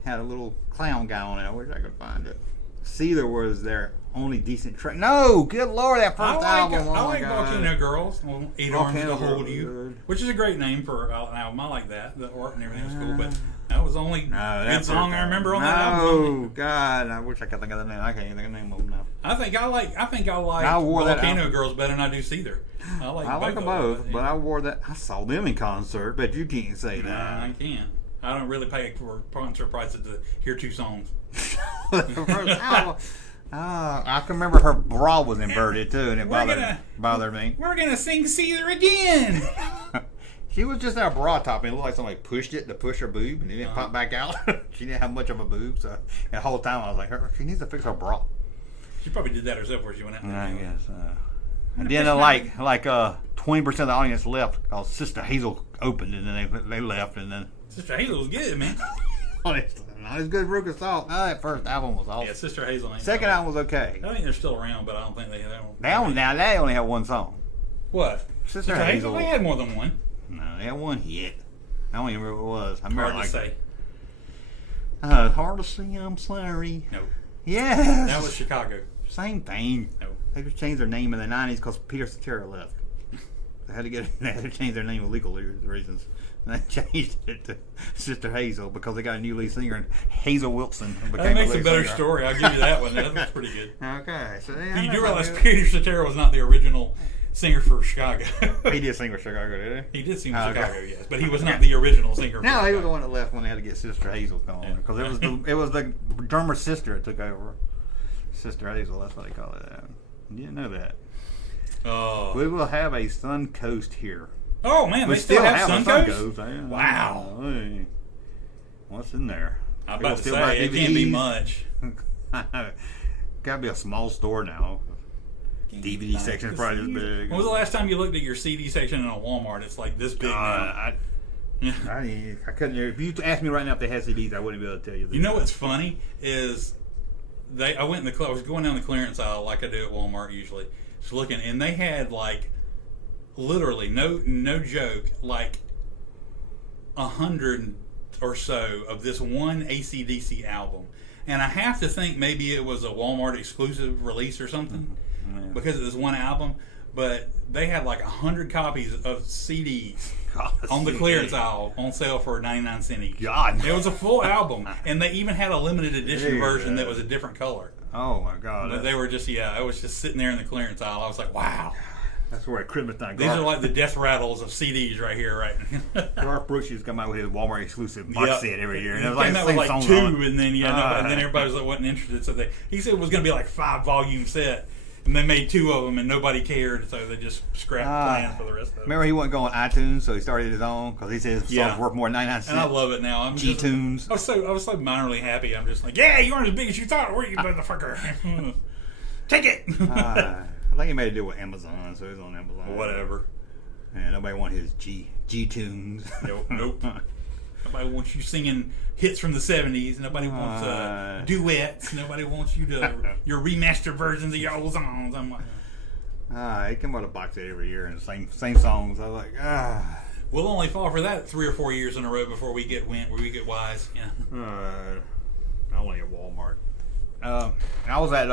Had a little clown guy on it. I wish I could find it. Seether was their only decent track. No, good Lord, that first album. Oh I my like God. Volcano Girls, 8 Arms to Volcano Hold Girls You, was good. which is a great name for an album. I like that. The art and everything was cool, but that was the only good song I remember on that album. Oh God, I wish I could think of the name. I can't even think of the name of them now. I think I like I wore that Volcano out. Girls better than I do Seether. I like them of both, but I wore that. I saw them in concert, but you can't say Nah, that. I can't. I don't really pay for concert prices to hear 2 songs. The first album. I can remember her bra was inverted too, and it bothered me. We're gonna sing Seether again. She was just in a bra top, and it looked like somebody pushed it to push her boob, and it didn't pop back out. She didn't have much of a boob, so the whole time I was like, she needs to fix her bra. She probably did that herself before she went out. I guess. And then like 20% of the audience left because Sister Hazel opened, and then they left, and then Sister Hazel was good, man. honestly, not as good as Veruca Salt. That first album was awesome. Yeah, Sister Hazel. Ain't Second album was okay. I think they're still around, but I don't think they don't. They only have one song. What? Sister Hazel. They had more than one. No, they had one hit. I don't even remember what it was. I remember Hard to say. Hard to see. I'm sorry. No. Yes. That was Chicago. Same thing. No. They just changed their name in the '90s because Peter Cetera left. They had to change their name for legal reasons. And they changed it to Sister Hazel because they got a new lead singer, and Hazel Wilson became That makes the a lead better singer. story. I'll give you that one. That's pretty good. Okay, so yeah, You do realize Peter Cetera was not the original singer for Chicago. he did sing with Chicago, did he? He did sing with Okay. Chicago, yes, but he was not the original singer. For No, he Chicago. was the one that left when they had to get Sister Hazel going because it was the drummer's sister that took over. Sister Hazel, that's what they call it. You didn't know that. Oh. We will have a Suncoast here. Oh man, We they still have a Suncoast? Suncoast. Wow. Hey, what's in there? I'm People about to still buy say it can't be DVDs. much. Gotta be a small store now. DVD section is probably this big. When was the last time you looked at your CD section in a Walmart? It's like this big now. I couldn't. If you asked me right now if they had CDs, I wouldn't be able to tell you. You know what's funny is I went in I was going down the clearance aisle like I do at Walmart usually, just looking, and they had like literally no joke, like 100 or so of this one AC/DC album, and I have to think maybe it was a Walmart exclusive release or something because of this one album. But they had like 100 copies of CDs on the clearance aisle on sale for 99 cents each. God. It was a full album, and they even had a limited edition There you version go. that was a different color. Oh my God. But they were just, I was just sitting there in the clearance aisle. I was like, wow. That's where Christmas time. These are like the death rattles of CDs right here, right? Garth Brooks used to come out with his Walmart exclusive box Yep. set every year, and He it was came like out the with same like songs 2, on it. and then and then everybody was like, wasn't interested. So he said it was going to be like 5-volume set, and they made 2 of them, and nobody cared, so they just scrapped plans for the rest of it. Remember, he wasn't going on iTunes, so he started his own because he said his songs worth more than 99 cents. And I love it now. G-Tunes. I was so minorly happy. I'm just like, yeah, you aren't as big as you thought, were you, motherfucker? Take it. I think he made a deal with Amazon, so he's on Amazon. Whatever. Yeah, nobody want his G-Tunes. Nope. Nobody wants you singing hits from the 70s. Nobody wants duets. Nobody wants you to your remastered versions of your old songs. I'm like, He come out a box set every year and the same songs. I was like, We'll only fall for that 3 or 4 years in a row before we get wise. Yeah. Only at Walmart. I was at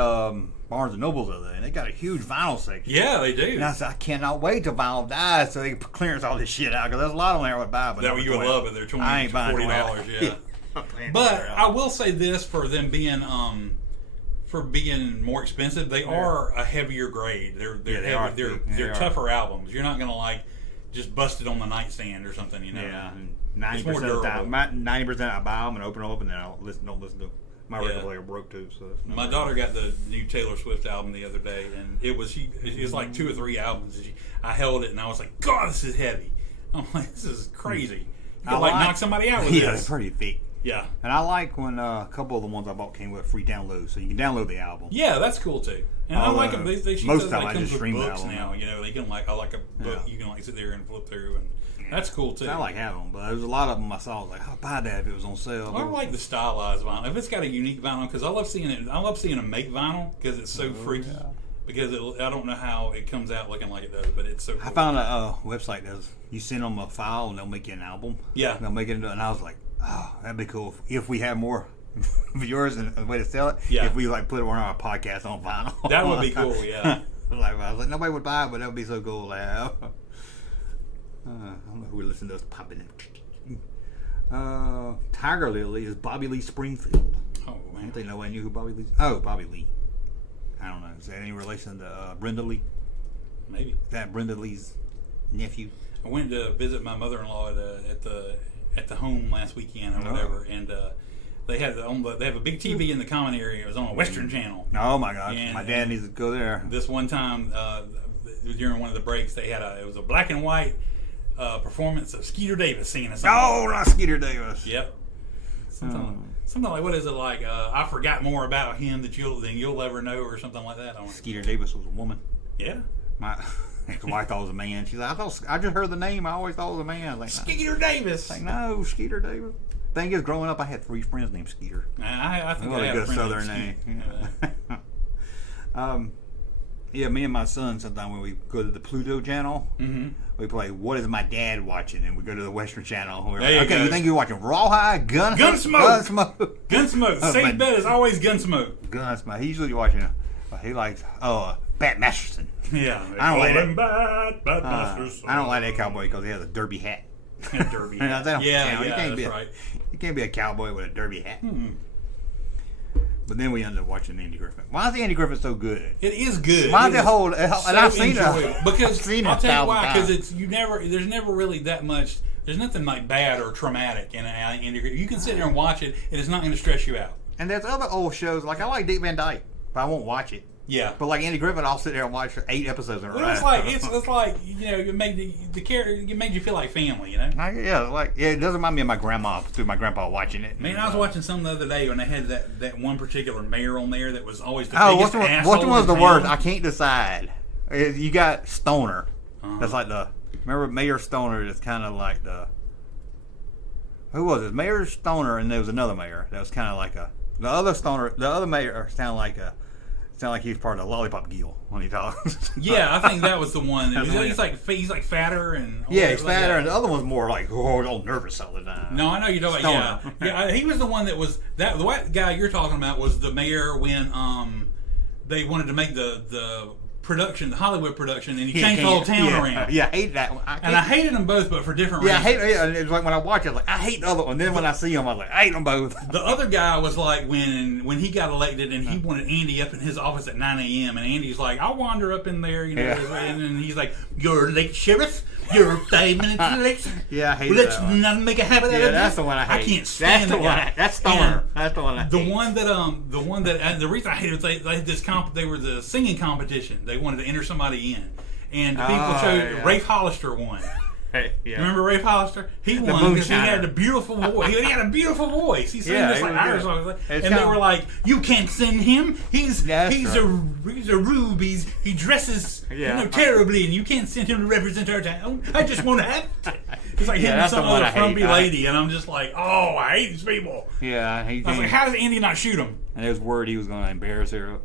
Barnes and Nobles the other day, and they got a huge vinyl section. Yeah, they do. And I said, I cannot wait till vinyl dies so they can clearance all this shit out, because there's a lot on there I would buy. But that you would love it. They're $20 to $40. Yeah. But I will say this for them being more expensive, they are a heavier grade. They're tougher albums. You're not gonna just bust it on the nightstand or something, you know. Yeah, 90% of the time, 90% I buy them and open them up, and then I don't listen to them. My record player broke too, so that's my daughter got the new Taylor Swift album the other day, and it was like 2 or 3 albums. And I held it, and I was like, God, this is heavy. I'm like, this is crazy. You could knock somebody out with this. Yeah, it's pretty thick. Yeah. And I like when a couple of the ones I bought came with free downloads, so you can download the album. Yeah, that's cool too. And I like them. Most of the time I just stream books the album now. You know, they can I like a book. You can sit there and flip through, and that's cool too. I like having them, but there's a lot of them I saw. I was like, I'd buy that if it was on sale. I like the stylized vinyl. If it's got a unique vinyl, because I love seeing it. I love seeing them make vinyl because it's so freaky. Yeah. Because I don't know how it comes out looking like it does, but it's so cool. I found a website that you send them a file and they'll make you an album. Yeah. They'll make it into, and I was like, oh, that'd be cool if we had more viewers and a way to sell it. Yeah. If we put it on our podcast on vinyl. That would be cool, yeah. I was like, nobody would buy it, but that would be so cool to have. I don't know who would listen to us popping in. Tiger Lily is Bobby Lee Springfield. Oh, man. I don't think nobody knew who Bobby Lee is. Oh, Bobby Lee. I don't know. Is that any relation to Brenda Lee? Maybe. Is that Brenda Lee's nephew? I went to visit my mother-in-law at the home last weekend or whatever, and they have a big TV in the common area. It was on a Western channel. Oh my gosh, and my dad needs to go there. This one time during one of the breaks, they had it was a black and white performance of Skeeter Davis singing a song. Oh, not Skeeter Davis. Yep. Something like, what is it like? I forgot more about him than you'll ever know, or something like that. Skeeter Davis was a woman. Yeah. My ex-wife thought it was a man. She's like, I just heard the name. I always thought it was a man. I was like, Skeeter Davis. Like, no, Skeeter Davis. Thing is, growing up, I had 3 friends named Skeeter. I think what I a had good a friend Southern name. Yeah, me and my son, sometimes when we go to the Pluto channel, we play What Is My Dad Watching? And we go to the Western channel. We're like, okay, you think you're watching Rawhide? Gunsmoke. Safe bet is always Gunsmoke. Gunsmoke. He's usually watching, he likes, Bat Masterson. Yeah. I don't like that. Bat Masterson. I don't like that cowboy because he has a derby hat. Derby hat. You can't be a cowboy with a derby hat. But then we ended up watching Andy Griffith. Why is Andy Griffith so good? It is good. Why is the whole? And I've seen it because I'll tell you why. Because there's never really that much. There's nothing like bad or traumatic in Andy Griffith. You can sit there and watch it, and it's not going to stress you out. And there's other old shows like I like Dick Van Dyke, but I won't watch it. Yeah. But like Andy Griffith, I'll sit there and watch 8 episodes in a row. It's like it made the character. It made you feel like family, you know. It does remind me of my grandma through my grandpa watching it. Man, I was watching some the other day when they had that one particular mayor on there that was always the biggest asshole. Which one was the worst? I can't decide. You got Stoner. That's like remember Mayor Stoner? That's kind of like who was it? Mayor Stoner, and there was another mayor that was kind of like the other mayor sounded like he was part of the Lollipop Guild when he talks. Yeah, I think that was the one. He's like fatter and he's fatter, and the other one's more like all nervous all the time. No, I know you're talking about. Yeah, he was the one that was that. The white guy you're talking about was the mayor when they wanted to make the Hollywood production, and he changed the whole town around. Yeah, I hate that one. I hated them both, but for different reasons. It's like when I watch it, I hate the other one. Then when I see them, I'm like, I hate them both. The other guy was like when he got elected, and he wanted Andy up in his office at 9 a.m. And Andy's like, I'll wander up in there, and then he's like, you're late, sheriff. You're 5 minutes late. Yeah, I hate Let's not make a habit out of this. That's the one I hate. I can't stand that. That's Stoner. That's the one I hate. The reason I hated it, they had this they were the singing competition. They wanted to enter somebody in, and the people chose Rafe Hollister won. Hey, yeah. Remember Rafe Hollister? He won because he had a beautiful voice. He had a beautiful voice. He sang this like Irish songs, and they were like, "You can't send him. He's a rube. He dresses terribly, and you can't send him to represent our town. I just want to have it." It's like him and some other frumpy lady, and I'm just like, "Oh, I hate these people." Yeah, I was like, "How does Andy not shoot him?" And he was worried he was going to embarrass her.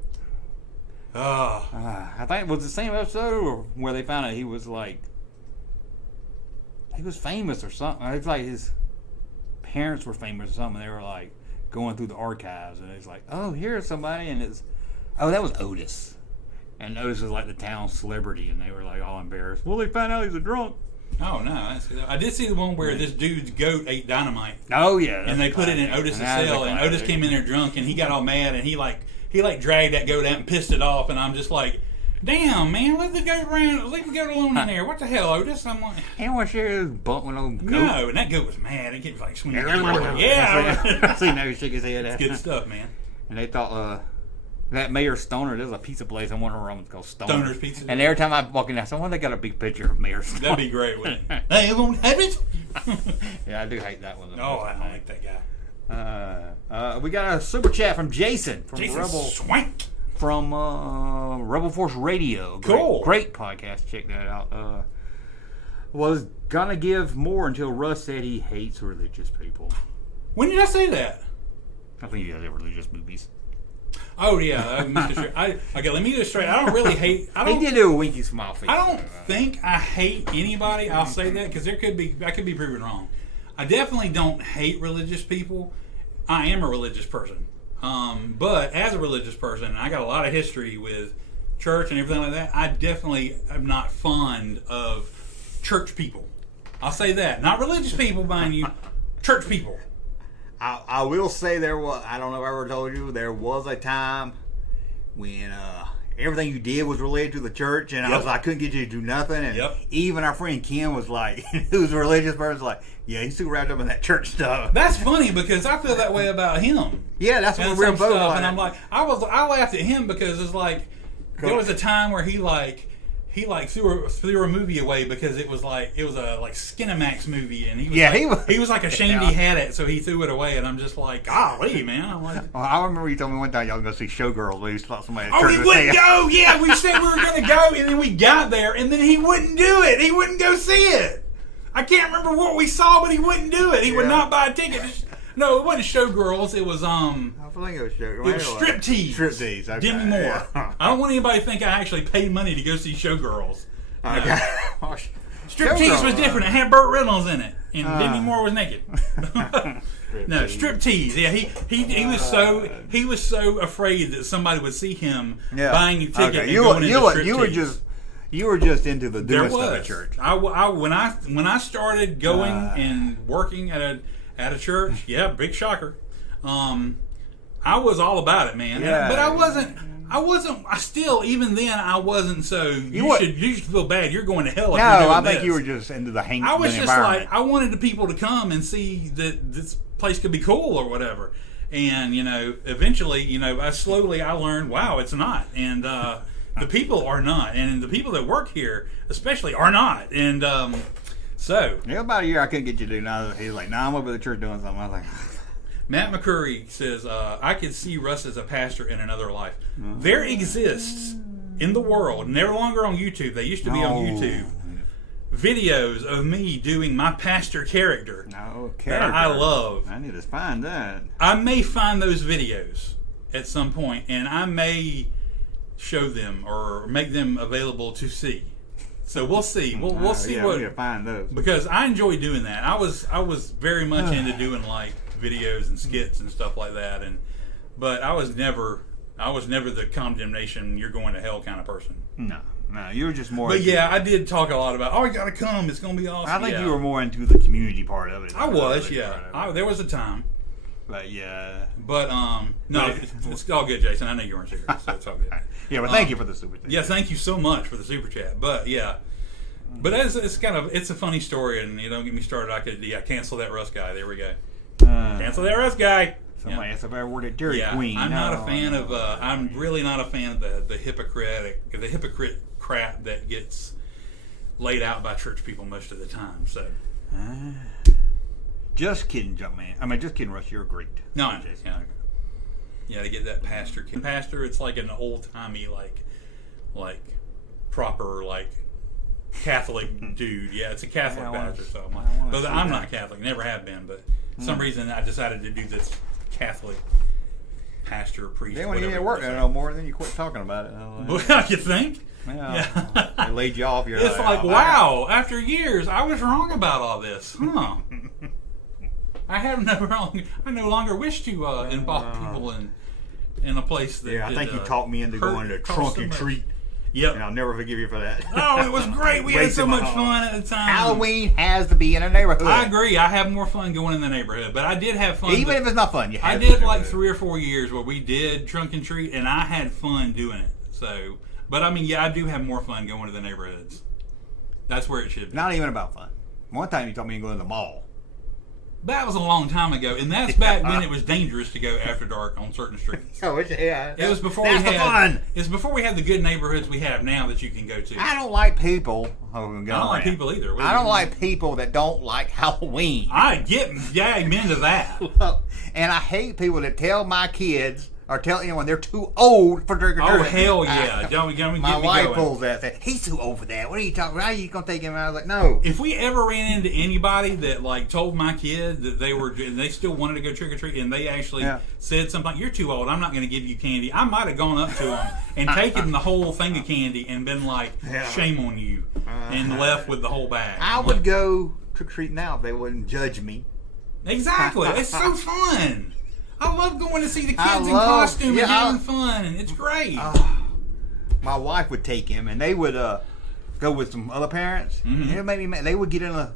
I think it was the same episode where they found out he was like he was famous or something. It's like his parents were famous or something. They were like going through the archives, and it's like, oh, here's somebody, and that was Otis. And Otis was like the town celebrity, and they were like all embarrassed. Well, they found out he's a drunk. Oh no! I did see the one where this dude's goat ate dynamite. Oh yeah, and they put it in Otis's cell, and Otis came in there drunk, and he got all mad, and he dragged that goat out and pissed it off, and I'm just like, damn man, leave the goat alone in there. What the hell, Otis? I'm like, he don't want to share his bump with no goat. No, and that goat was mad. It kept like swinging. Yeah, I seen that. He shook his head. It's good stuff, man. And they thought that Mayor Stoner, there's a pizza place in Wonder Woman called Stoner's Pizza. And every time I walk in there, someone they got a big picture of Mayor Stoner. That'd be great, wouldn't it? They won't have it. Yeah, I do hate that one. Oh, I don't like that guy. We got a super chat from Jason from Jason Rebel Swank from Rebel Force Radio. Cool, great podcast. Check that out. Was gonna give more until Russ said he hates religious people. When did I say that? I think he has religious movies. Oh yeah, okay. Let me get it straight. I don't really hate. He did do a winky smile face. I don't think I hate anybody. I'll say that because I could be proven wrong. I definitely don't hate religious people. I am a religious person, but as a religious person, I got a lot of history with church and everything like that. I definitely am not fond of church people. I'll say that. Not religious people, mind you. Church people. I will say there was, I don't know if I ever told you, there was a time when everything you did was related to the church, and I couldn't get you to do nothing. And even our friend Ken was like, who's a religious person, was like, yeah, he's too wrapped up in that church stuff. That's funny because I feel that way about him. Yeah, that's what we're both like. And I'm like, I laughed at him because it's like, there was a time where he threw a movie away because it was a Skinamax movie, and he was like ashamed he had it, so he threw it away. And I'm just like, golly, man. I'm like, well, I remember you told me one time y'all was gonna see Showgirls. We used to thought somebody. We wouldn't go. Yeah, we said we were gonna go, and then we got there, and then he wouldn't do it. He wouldn't go see it. I can't remember what we saw, but he wouldn't do it. He would not buy a ticket. No, it wasn't Showgirls. It was I think it was Showgirls. It was Striptease. Striptease. Okay. Demi Moore. Yeah. I don't want anybody to think I actually paid money to go see Showgirls. Okay. Striptease was different. It had Burt Reynolds in it, and Demi Moore was naked. No, Striptease. Yeah, he was so afraid that somebody would see him buying a ticket and going into Striptease. You were just into the doing stuff at church. When I started going and working at a church, big shocker. I was all about it, man. Yeah. But I wasn't. Even then, I wasn't so. You should feel bad. You're going to hell. No, I think you were just into the hang. I was just like, I wanted the people to come and see that this place could be cool or whatever. And eventually, I learned, wow, it's not. And the people are not. And the people that work here, especially, are not. And so. About a year, I couldn't get you to do nothing. He's like, I'm over the church doing something. I was like. Matt McCurry says, I could see Russ as a pastor in another life. Mm-hmm. There exists in the world, no longer on YouTube, they used to be on YouTube, videos of me doing my pastor character that I love. I need to find that. I may find those videos at some point, and I may show them or make them available to see. So we'll see. We'll see what. We need to find those. Because I enjoy doing that. I was very much into doing like videos and skits and stuff like that, but I was never the condemnation, you're going to hell kind of person. No, you were just more. But I did talk a lot about, you gotta come, it's gonna be awesome. I think you were more into the community part of it. I was, there was a time. But no, it's all good, Jason. I know you weren't serious, so it's all good. Yeah, but thank you for the super chat. Yeah, thank you so much for the super chat. But but it's a funny story, and you don't get me started. I could cancel that Russ guy. There we go. Cancel that Russ guy. Somebody asked if I word at Dairy Queen. I'm not a fan of. I'm really not a fan of the hypocrite crap that gets laid out by church people most of the time. So, just kidding, Junkman. Just kidding, Russ. You're great. No, I'm just to get that pastor. It's like an old timey like proper Catholic dude. Yeah, it's a Catholic pastor. So but I'm not Catholic. Never have been. But for some reason I decided to do this Catholic pastor priest. They want to get work no more, then you quit talking about it. Well, you think? Yeah. They laid you off. It's like, wow, after years, I was wrong about all this. Huh. I no longer wish to involve people in a place that. Yeah, I think you talked me into going to trunk and treat. Yep. And I'll never forgive you for that. Oh, it was great. We had so much fun at the time. Halloween has to be in a neighborhood. I agree. I have more fun going in the neighborhood, but I did have fun. Even if it's not fun, I did like 3 or 4 years where we did trunk and treat, and I had fun doing it. So, but I mean, yeah, I do have more fun going to the neighborhoods. That's where it should be. Not even about fun. One time you told me to go to the mall. That was a long time ago, and that's back when it was dangerous to go after dark on certain streets. Oh, yeah. It was before that's we had the fun. It's before we had the good neighborhoods we have now that you can go to. I don't like people. I don't like people either. I don't like people that don't like Halloween. I'm into that. And I hate people that tell my kids or tell anyone they're too old for trick or treating. Oh hell yeah! Don't get me my wife going. pulls that. Says, he's too old for that. What are you talking about? How are you gonna take him out? I was like, no. If we ever ran into anybody that like told my kid that they still wanted to go trick or treat, and they actually said something like, "You're too old. I'm not going to give you candy," I might have gone up to them and taken the whole thing of candy and been like, "Shame on you," and left with the whole bag. I would go trick or treat now if they wouldn't judge me. Exactly. It's so fun. I love going to see the kids in costume and having fun. It's great. My wife would take him, and they would go with some other parents. Mm-hmm. It made me mad. They would get in a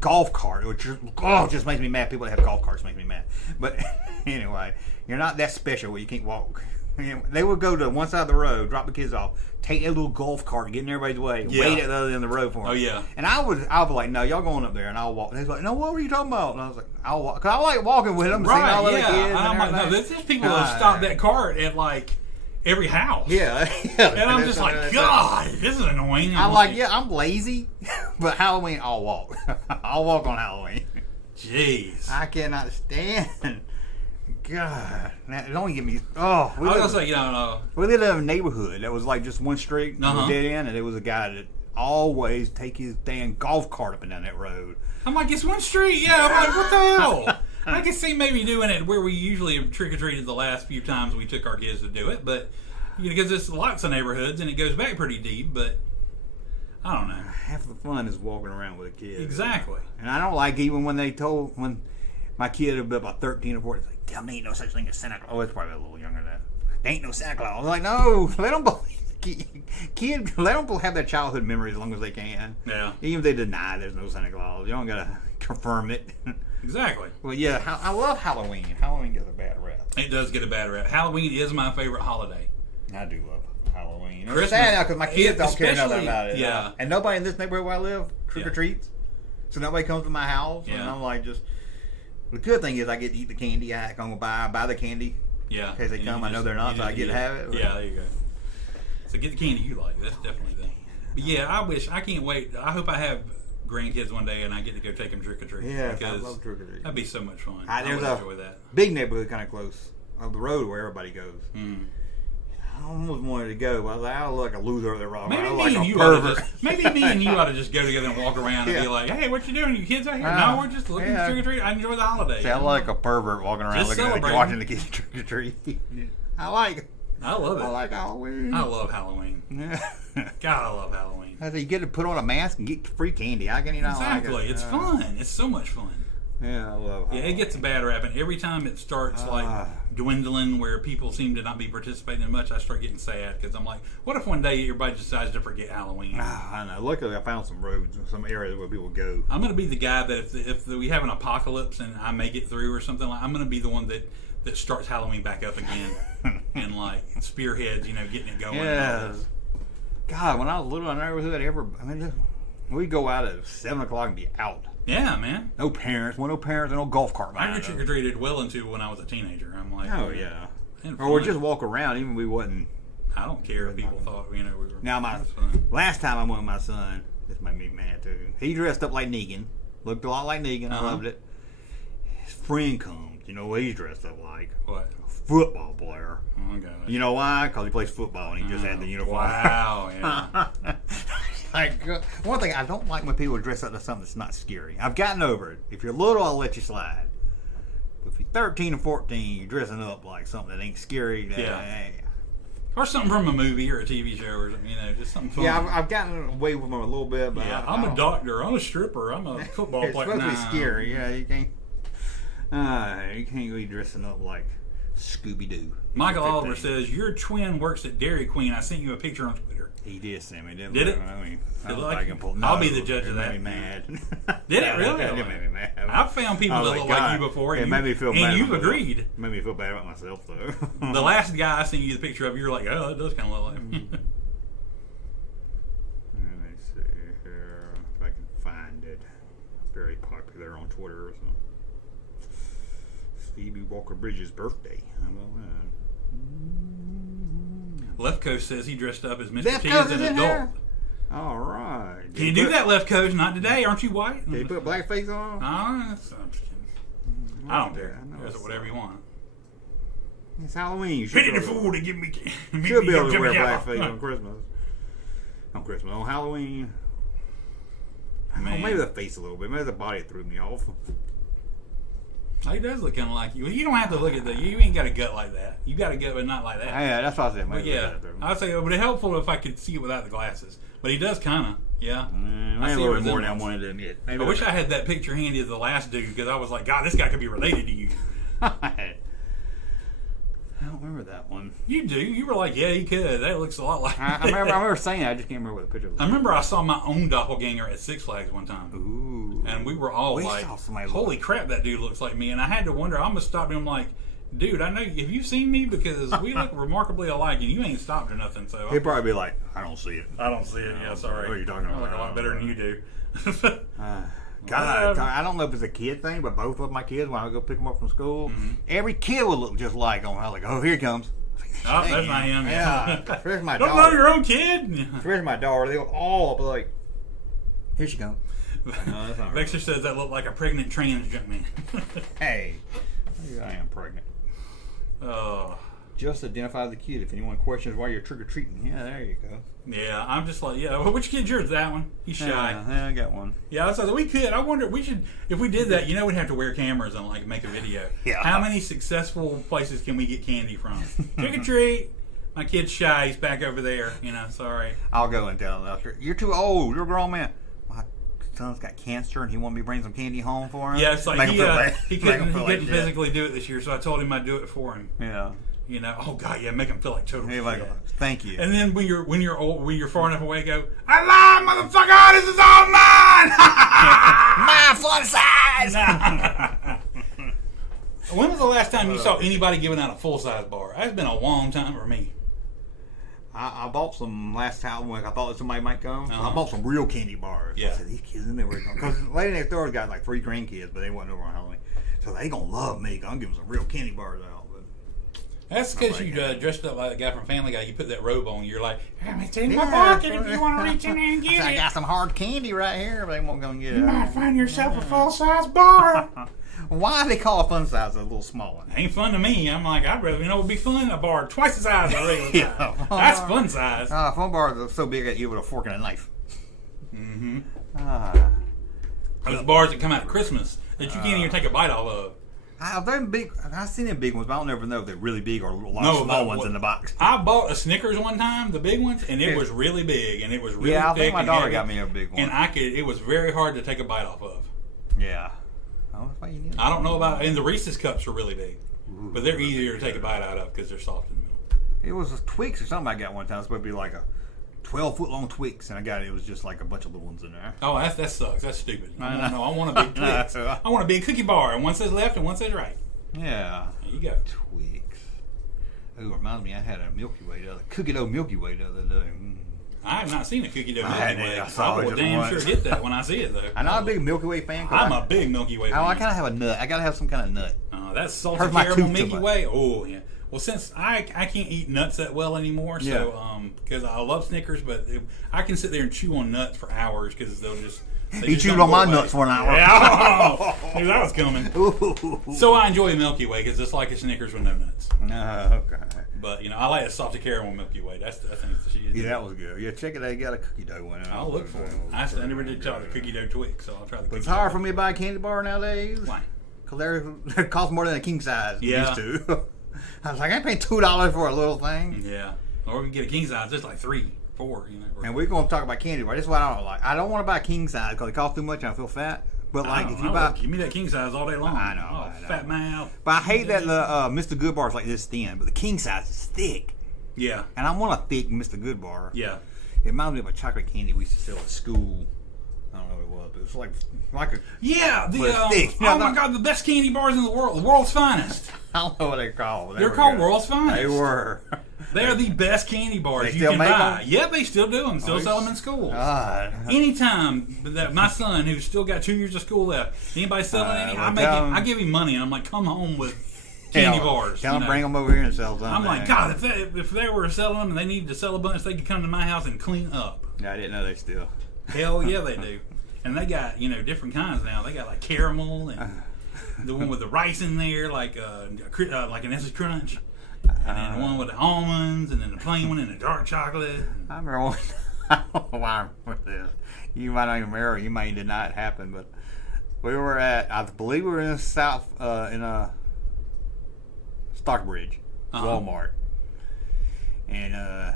golf cart, which just makes me mad. People that have golf carts make me mad. But anyway, you're not that special where you can't walk. They would go to one side of the road, drop the kids off, take a little golf cart, get in everybody's way, wait at the other end of the road for them. Oh yeah. And I was like, no, y'all going up there, and I'll walk. They was like, no, what were you talking about? And I was like, I'll walk, cause I like walking with them, right? seeing all the Yeah. kids. I'm like, no, there's people that stop that cart at like every house. Yeah. And I'm just like, God, this is annoying. I'm like, yeah, I'm lazy, but Halloween, I'll walk. I'll walk on Halloween. Jeez. I cannot stand. God, it only give me. We lived in a neighborhood that was like just one street, dead end, and there was a guy that always take his damn golf cart up and down that road. I'm like, it's one street, yeah. I'm like, what the hell? I can see maybe doing it where we usually have trick or treated the last few times we took our kids to do it, but because there's lots of neighborhoods and it goes back pretty deep, but I don't know. Half the fun is walking around with a kid. Exactly. And I don't like even when my kid would be about 13 or 14, like, tell me ain't no such thing as Santa Claus. Oh, it's probably a little younger than that. There ain't no Santa Claus. I was like, no, let them believe. Kids, let them have their childhood memories as long as they can. Yeah. Even if they deny there's no Santa Claus, you don't gotta confirm it. Exactly. Well, yeah, I love Halloween. Halloween gets a bad rap. It does get a bad rap. Halloween is my favorite holiday. I do love Halloween. Christmas, it's sad now because my kids don't care nothing about it. Yeah. And nobody in this neighborhood where I live trick or treats. So nobody comes to my house. Yeah. And I'm like, just. The good thing is I get to eat the candy. I'm going to buy the candy. Yeah. In case they come, I know they're not, so I get to have it. Yeah, there you go. So get the candy you like. That's definitely the. But yeah, I can't wait. I hope I have grandkids one day and I get to go take them trick or treat. Yeah, because I love trick or treat. That'd be so much fun. There's I would enjoy that. Big neighborhood kind of close of the road where everybody goes. Mm. I almost wanted to go, but I was like, I look like a loser over there, Rob. Maybe me and you ought to just go together and walk around and be like, hey, what you doing? You kids out here? No, we're just looking trick or treat. I enjoy the holiday. See, I like a pervert walking around just watching the kids trick or treat. I like it. I love it. I like Halloween. I love Halloween. God, I love Halloween. I say you get to put on a mask and get free candy. How can you not like it? Exactly. It's fun. It's so much fun. Yeah, I love Halloween. Yeah, it gets a bad rap, and every time it starts like dwindling, where people seem to not be participating much, I start getting sad because I'm like, what if one day everybody decides to forget Halloween? I know. Luckily, I found some roads, some areas where people go. I'm going to be the guy that if we have an apocalypse and I make it through or something like, I'm going to be the one that starts Halloween back up again and like spearheads, getting it going. Yeah. God, when I was little, I never heard we'd go out at 7 o'clock and be out. Yeah, man. No parents, and no golf cart. I got trick or treated well into when I was a teenager. I'm like, oh yeah. Or we just walk around, even we wasn't. I don't care if people thought we were. Now last time I went with my son, this made me mad too. He dressed up like Negan, looked a lot like Negan. I loved it. His friend comes. You know what he's dressed up like? What? A football player. Oh, God. You know why? Because he plays football and he just had the uniform. Wow. Yeah. Like, one thing, I don't like when people dress up to something that's not scary. I've gotten over it. If you're little, I'll let you slide. But if you're 13 or 14, you're dressing up like something that ain't scary. Yeah. Or something from a movie or a TV show or something, just something fun. Yeah, I've gotten away with them a little bit, but yeah, I'm a doctor. I'm a stripper. I'm a football it's player. supposed to be scary. Yeah, you can't be dressing up like Scooby-Doo. Michael Oliver says, your twin works at Dairy Queen. I sent you a picture on Twitter. He did send me, didn't Did it? I mean, Did it I like can pull. I'll be the judge of that. It made me mad. Did it really? It made me mad. I've found people that look like you before. It made me feel bad. And you've about agreed. It made me feel bad about myself, though. The last guy I sent you the picture of, you were like, oh, that does kind of look like him. Let me see here if I can find it. Very popular on Twitter. So. Phoebe Walker-Bridges' birthday. How about that? Left Coast says he dressed up as Mr. Left T Coast as an is in adult. there? All right. Can you do that, Left Coast? Not today. Aren't you white? Did he put blackface on? I'm just kidding. I don't care. I know Dress it it's whatever you want. It's Halloween. You Pity the be able fool to give me. to- should be able to wear blackface on Christmas. On Halloween. Man. Oh, maybe the face a little bit. Maybe the body threw me off. He does look kind of like you. You don't have to look at that. You ain't got a gut like that. You got a gut, but not like that. Yeah, that's what I said. But Maybe yeah, I'd say it would be helpful if I could see it without the glasses. But he does kind of, yeah. Maybe I a see little bit more resemblance. than I wanted to admit. I wish I had that picture handy of the last dude because I was like, God, this guy could be related to you. I don't remember that one. You do. You were like, yeah, he could. That looks a lot like I remember saying it. I just can't remember what the picture was. I remember I saw my own doppelganger at Six Flags one time. Ooh. And we were all We like, saw somebody holy crap, that dude looks like me. And I had to wonder, I almost stopped him like, dude, I know, have you seen me? Because we look remarkably alike and you ain't stopped or nothing. So He'd probably be like, I don't see it. I don't see it. Yeah, sorry. What are you talking about? I look a lot better than you do. God, I don't know if it's a kid thing, but both of my kids, when I go pick them up from school, every kid would look just like them. I was like, oh, here he comes. Oh, that's not him. Yeah. Where's my Don't know daughter? your own kid? Where's my daughter? They go all up like, here she comes. No, that's not right. Vexer says that looked like a pregnant trans Junkman. Hey, maybe I am pregnant. Oh. Just identify the kid if anyone questions why you're trick-or-treating. Yeah, there you go. Yeah, I'm just like, yeah, well, which kid's yours? That one? He's shy. Yeah, I got one. Yeah, so we could. I wonder, we should, if we did that, we'd have to wear cameras and like make a video. Yeah. How many successful places can we get candy from? Trick or treat. My kid's shy. He's back over there. Sorry. I'll go and tell him. You're too old. You're a grown man. My son's got cancer and he wanted me to bring some candy home for him. Yeah, it's like Make him feel bad. he Make him couldn't feel like shit. physically do it this year, so I told him I'd do it for him. Yeah. Oh God, yeah, make him feel like total Hey, shit. like, thank you. And then when you're old, when you're far enough away, go, I lied, motherfucker, this is all mine. My fun size. When was the last time you saw anybody giving out a full size bar? That's been a long time for me. I bought some last Halloween. I thought that somebody might come. Uh-huh. I bought some real candy bars. Yeah. I said, these kids in there were going. Because the lady next door's got like 3 grandkids, but they wasn't over on Halloween. So they going to love me. I'm giving some real candy bars out. That's because like you it. Dressed up like the guy from Family Guy. You put that robe on. You're like, it's in my pocket if you want to reach in there and get I it. got some hard candy right here, but they won't go and get it. You might find yourself a full size bar. Why do they call a fun size a little small one? Ain't fun to me. I'm like, I'd rather, it would be fun. A bar twice the size of a regular size. Yeah. That's fun size. Fun bars are so big I eat with a fork and a knife. Mm-hmm. Those Those bars that come out at Christmas that you can't even take a bite off of. They're big. I've seen them big ones, but I don't ever know if they're really big or a lot No, of small ones in the box. I bought a Snickers one time, the big ones, and it was really big, and it was really Yeah, I thick think my and daughter heavy, got me a big one. and it was very hard to take a bite off of. Yeah. I don't know about, and the Reese's cups are really big, but they're easier to take a bite out of because they're soft in the middle. It was a Twix or something I got one time. It's supposed to be like a 12-foot long Twix, and I got it. It was just like a bunch of little ones in there. Oh, that sucks. That's stupid. No, I want a big Twix. I want a big cookie bar, and one says left and one says right. Yeah. There you go. Twix. Oh, it reminds me, I had a cookie dough Milky Way the other day. I have not seen a cookie dough I Milky hadn't. Way. I saw I it will just damn once. sure get that when I see it, though. I'm not a big Milky Way fan. I'm a big Milky Way fan. I gotta have a nut. I gotta have some kind of nut. That's salty Hurts my caramel tooth too Milky much. Way. Oh yeah. Well, since I can't eat nuts that well anymore, so because I love Snickers, but I can sit there and chew on nuts for hours because they'll just. He chewed on my nuts for an hour. Yeah, knew that was coming. Ooh. So I enjoy Milky Way because it's like a Snickers with no nuts. Okay. But I like a salty caramel Milky Way. I think it's the shit. Yeah, that was good. Yeah, check it out. You got a cookie dough one. I'll look for it. I never did try the cookie dough Twix, so I'll try the. But it's cookie hard dough. for me to buy a candy bar nowadays. Why? Because they cost more than a king size Yeah. used to. I was like, I paid $2 for a little thing. Yeah. Or we can get a king size. It's like 3, 4. You know. And we're going to talk about candy bars. This is what I don't like. I don't want to buy king size because it costs too much and I feel fat. But like if you buy, give me that king size all day long. I know. Oh, fat mouth. But I hate that the Mr. Good bar is like this thin, but the king size is thick. Yeah. And I want a thick Mr. Good bar. Yeah. It reminds me of a chocolate candy we used to sell at school. I don't know what it was, but it was like a Yeah. but it's thick. You know, Oh my God, the best candy bars in the world's finest. I don't know what they're called. They're called World's Finest. They were. They are the best candy bars They you still can make buy. them? Yeah, they still do them. Still sell them in schools. God. Anytime that my son, who's still got 2 years of school left, anybody selling any, I give him money, and I'm like, come home with candy bars. Tell them bring them over here and sell some. I'm like, God, if they were selling them and they needed to sell a bunch, they could come to my house and clean up. Yeah, I didn't know they still. Hell yeah, they do. And they got, different kinds now. They got like caramel and the one with the rice in there, like an Essex Crunch. And then one with the almonds, and then the plain one, and the dark chocolate. I remember one. I don't know why I remember this. You might not even remember. You might deny it happened, but we were at. I believe we were in the South, in Stockbridge, Walmart, and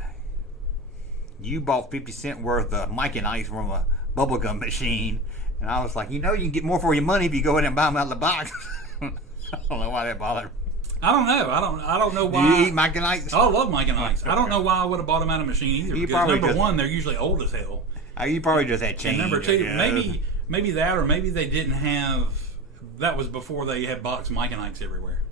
you bought 50 cents worth of Mike and Ice from a bubblegum machine, and I was like, you can get more for your money if you go in and buy them out of the box. I don't know why that bothered me. I don't know. I don't know why. Do you eat Mike and Ike's? I love Mike and Ike's. I don't know why I would have bought them out of a machine either. You Because probably number one, they're usually old as hell. You probably just had change. And number two, maybe that, or maybe they didn't have. That was before they had boxed Mike and Ike's everywhere.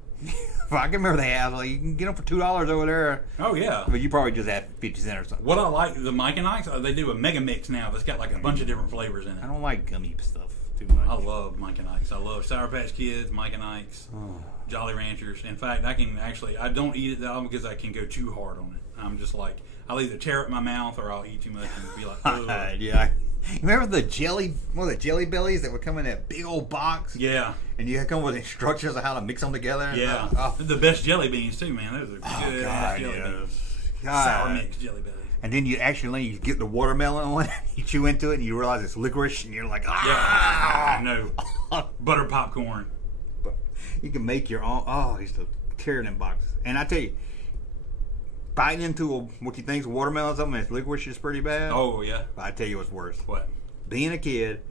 I can remember they had. Like, you can get them for $2 over there. Oh yeah. But you probably just had 50 cents or something. What I like the Mike and Ike's, they do a mega mix now that's got like a bunch of different flavors in it. I don't like gummy stuff too much. I love Mike and Ike's. I love Sour Patch Kids, Mike and Ike's, Jolly Ranchers. In fact, I don't eat it that often because I can go too hard on it. I'm just like, I'll either tear up my mouth or I'll eat too much and be like, ugh. Yeah. Remember the jelly bellies that would come in that big old box? Yeah. And you had come with instructions on how to mix them together? Yeah. The best jelly beans too, man. Those are good God, jelly yeah. beans. God. Sour mix jelly bellies. And then you get the watermelon one, you chew into it, and you realize it's licorice, and you're like, ah! Yeah, no. Butter popcorn. You can make your own. Oh, I used to tear it in boxes. And I tell you, biting into what you think is watermelon or something, and it's licorice is pretty bad. Oh, yeah. But I tell you what's worse. What? Being a kid,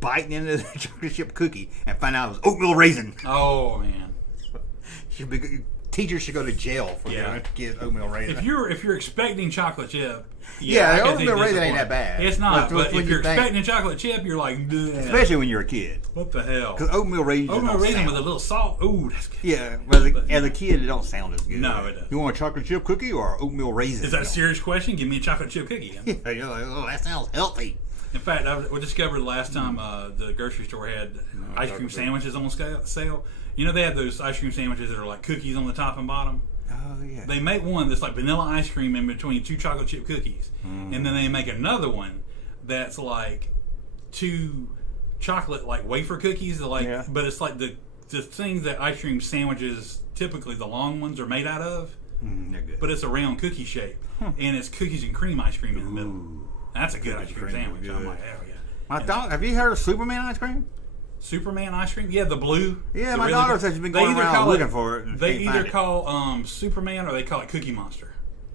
biting into the chocolate chip cookie, and find out it was oatmeal raisin. Oh, man. Teachers should go to jail for giving kids oatmeal raisin. If you're expecting chocolate chip, the oatmeal raisin ain't that bad. It's not, but if you're think. expecting chocolate chip, you're like, bleh. Especially when you're a kid. What the hell? Because oatmeal raisin with a little salt. Ooh, that's good. Yeah, but as a kid, it don't sound as good. No, it doesn't. You want a chocolate chip cookie or oatmeal raisin? Is that a serious question? Give me a chocolate chip cookie. Yeah, you're like, oh, that sounds healthy. In fact, we discovered last time the grocery store had ice cream sandwiches on sale. You know, they have those ice cream sandwiches that are like cookies on the top and bottom. Oh, yeah. They make one that's like vanilla ice cream in between 2 chocolate chip cookies. And then they make another one that's like 2 chocolate like wafer cookies. But it's like the things that ice cream sandwiches, typically the long ones, are made out of. They're good. But it's a round cookie shape. And it's cookies and cream ice cream in the middle. That's a good ice cream sandwich. I'm like, hell yeah. Have you heard of Superman ice cream? Superman ice cream? Yeah, the blue. Yeah, my daughter says she's been going around looking for it. They either call Superman or they call it Cookie Monster.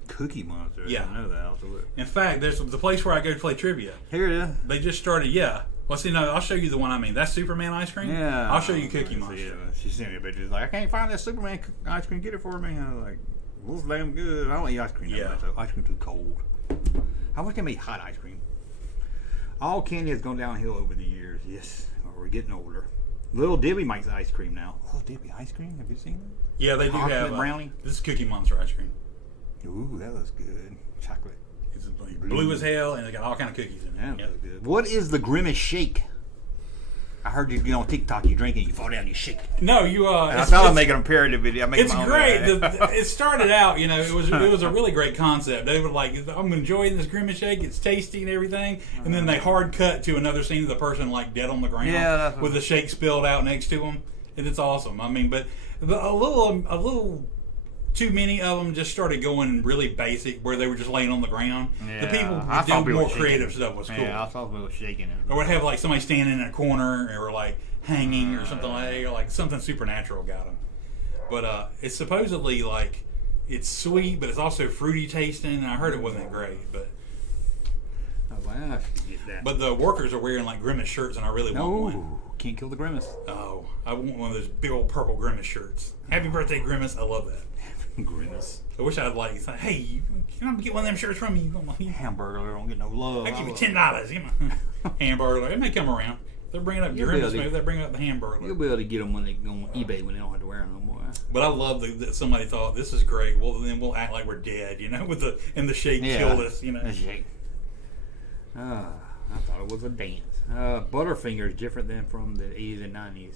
Cookie Monster? Yeah. I know that. I'll have to look. In fact, there's the place where I go to play trivia. Here it is. They just started, Well, see, no, I'll show you the one I mean. That's Superman ice cream? Yeah. I'll show you Cookie Monster. Yeah, she sent me a picture. She's like, I can't find that Superman ice cream. Get it for me. I was like, well, it's damn good. I don't eat ice cream that much. Ice cream too cold. I wish they made hot ice cream. All candy has gone downhill over the years. Yes, we're getting older. Little Debbie makes ice cream now. Little Debbie ice cream? Have you seen that? Yeah, they do have brownie. This is Cookie Monster ice cream. Ooh, that looks good. Chocolate. It's blue as hell, and they got all kind of cookies in it. That looks good. What is the Grimace shake? I heard you get on TikTok, you drink it, you fall down, you shake. No, you. I thought I'd make an imperative video. It's great. It started out, it was a really great concept. They were like, I'm enjoying this Grimace shake. It's tasty and everything. And then they hard cut to another scene of the person like dead on the ground with the shake spilled out next to them. And it's awesome. I mean, but a little too many of them just started going really basic, where they were just laying on the ground. Yeah, the people who do more creative stuff was cool. Yeah, I thought we were shaking it. Or would have like somebody standing in a corner, or like hanging or something like that, or like something supernatural got them. But it's supposedly like it's sweet, but it's also fruity tasting. And I heard it wasn't that great, but. Oh, wow, I should get that. But the workers are wearing like Grimace shirts, and I really want one. Can't kill the Grimace. Oh, I want one of those big old purple Grimace shirts. Happy birthday, Grimace! I love that. Grimace. I wish I'd like say, hey, can I get one of them shirts from you? Hamburger don't get no love. I give you $10. Give me Hamburger. It may come around. They're bringing up Grimace. Maybe they're bringing up the Hamburger. You'll be able to get them when they go on eBay when they don't have to wear them no more. But I love that somebody thought this is great. Well, then we'll act like we're dead, with the shake killed us, The shake. I thought it was a dance. Butterfinger is different than from the 80s and 90s.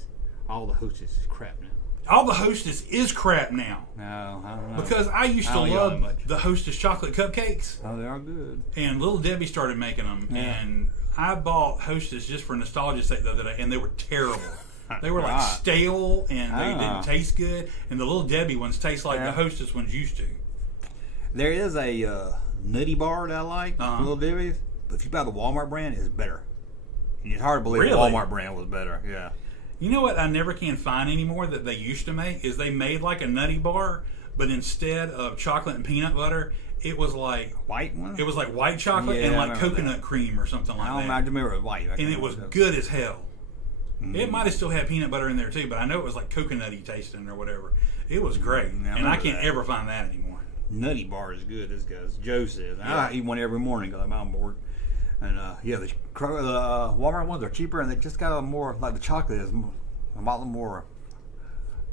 All the Hostess is crap now. All the Hostess is crap now. No, I don't know. Because I used to love the Hostess chocolate cupcakes. Oh, they are good. And Little Debbie started making them. Yeah. And I bought Hostess just for nostalgia's sake the other day, and they were terrible. They were like stale, and they didn't taste good. And the Little Debbie ones taste like the Hostess ones used to. There is a nutty bar that I like, Little Debbie's. But if you buy the Walmart brand, it's better. And it's hard to believe the Walmart brand was better. Yeah. You know what I never can find anymore that they used to make is they made like a nutty bar, but instead of chocolate and peanut butter, it was like white one. It was like white chocolate and like coconut cream or something like that. I remember it was white. And it was good as hell. It might have still had peanut butter in there too, but I know it was like coconutty tasting or whatever. It was great, and I can't ever find that anymore. Nutty bar is good. This guy's Joe says. I eat one every morning because I'm on board. And the Walmart ones are cheaper, and they just got a more like the chocolate is a lot more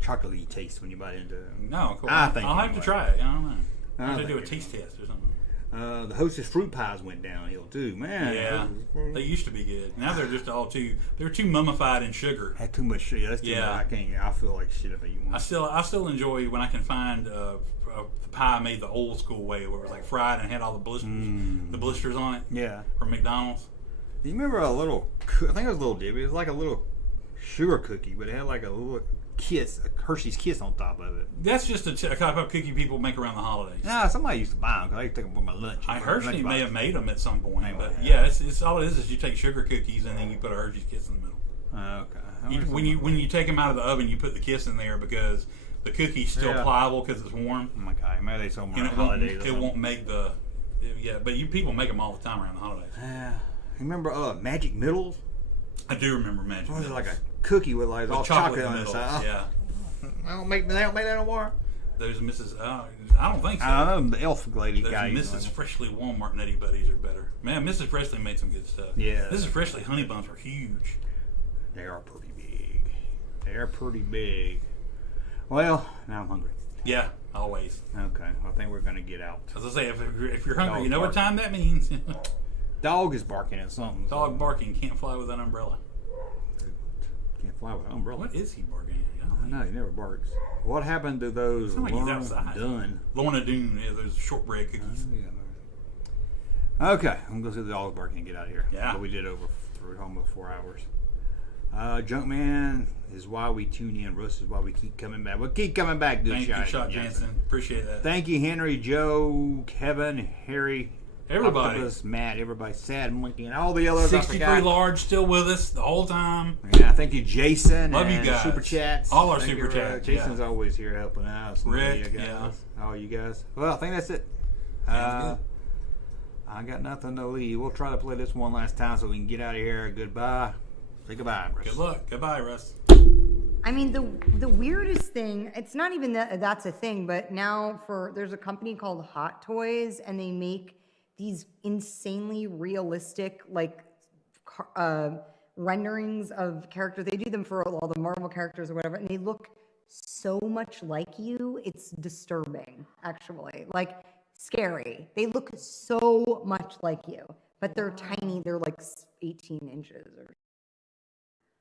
chocolatey taste when you bite into it. No, cool. I think I'll have to try it. I don't know. I'll have to do a taste test or something. The Hostess fruit pies went downhill too, man. Yeah, they used to be good. Now they're just they're too mummified in sugar. Had too much sugar. That's too much. I can't. I feel like shit if I eat one. I still enjoy when I can find a pie made the old school way, where it was like fried and had all the blisters on it. Yeah, from McDonald's. Do you remember a little? I think it was Little Debbie. It was like a little sugar cookie, but it had like a little kiss, a Hershey's Kiss on top of it. That's just a type of cookie people make around the holidays. Nah, somebody used to buy them because I used to take them for my lunch. Hershey may have made them at some point, but yeah, it's all it is you take sugar cookies and then you put a Hershey's Kiss in the middle. Okay. When you take them out of the oven, you put the Kiss in there because the cookie's still pliable because it's warm. Oh my God, maybe they sold them around holidays. It won't make the but people make them all the time around the holidays. You remember Magic Middles? I do remember Magic Middles. It was like a cookie with like all chocolate on the inside. Yeah. They don't make that no more. Those Mrs. I don't think so. I don't know. The elf lady Those guy. Mrs. Freshly Walmart Nutty Buddies are better. Man, Mrs. Freshly made some good stuff. Yeah. Mrs. Freshly Honey Buns were huge. They are pretty big. Well, now I'm hungry. Yeah, always. Okay, I think we're gonna get out. As I say, if you're hungry, you know what time that means. Dog is barking at something. Dog barking, can't fly with an umbrella. Can't fly with an umbrella. What is he barking at? I know, he never barks. What happened to those Lorna Doone? Lorna Doone, those shortbread cookies. Okay, I'm going to see the dog barking and get out of here. Yeah. But we did over almost 4 hours. Junkman is why we tune in. Russ is why we keep coming back. We'll keep coming back. Good shot, Jansen. Appreciate that. Thank you, Henry, Joe, Kevin, Harry, everybody, Octopus, Matt, everybody, Sad Monkey, and all the others. 63 Large still with us the whole time. Yeah, thank you, Jason. Love you guys. Super chats. All our super chats. Jason's always here helping out. Rick, all you guys. Well, I think that's it. I got nothing to leave. We'll try to play this one last time so we can get out of here. Goodbye. Say goodbye, Russ. Good luck. Goodbye, Russ. I mean, the weirdest thing, it's not even that's a thing, but now there's a company called Hot Toys, and they make these insanely realistic, like, renderings of characters. They do them for all the Marvel characters or whatever, and they look so much like you. It's disturbing, actually. Like, scary. They look so much like you, but they're tiny. They're like 18 inches or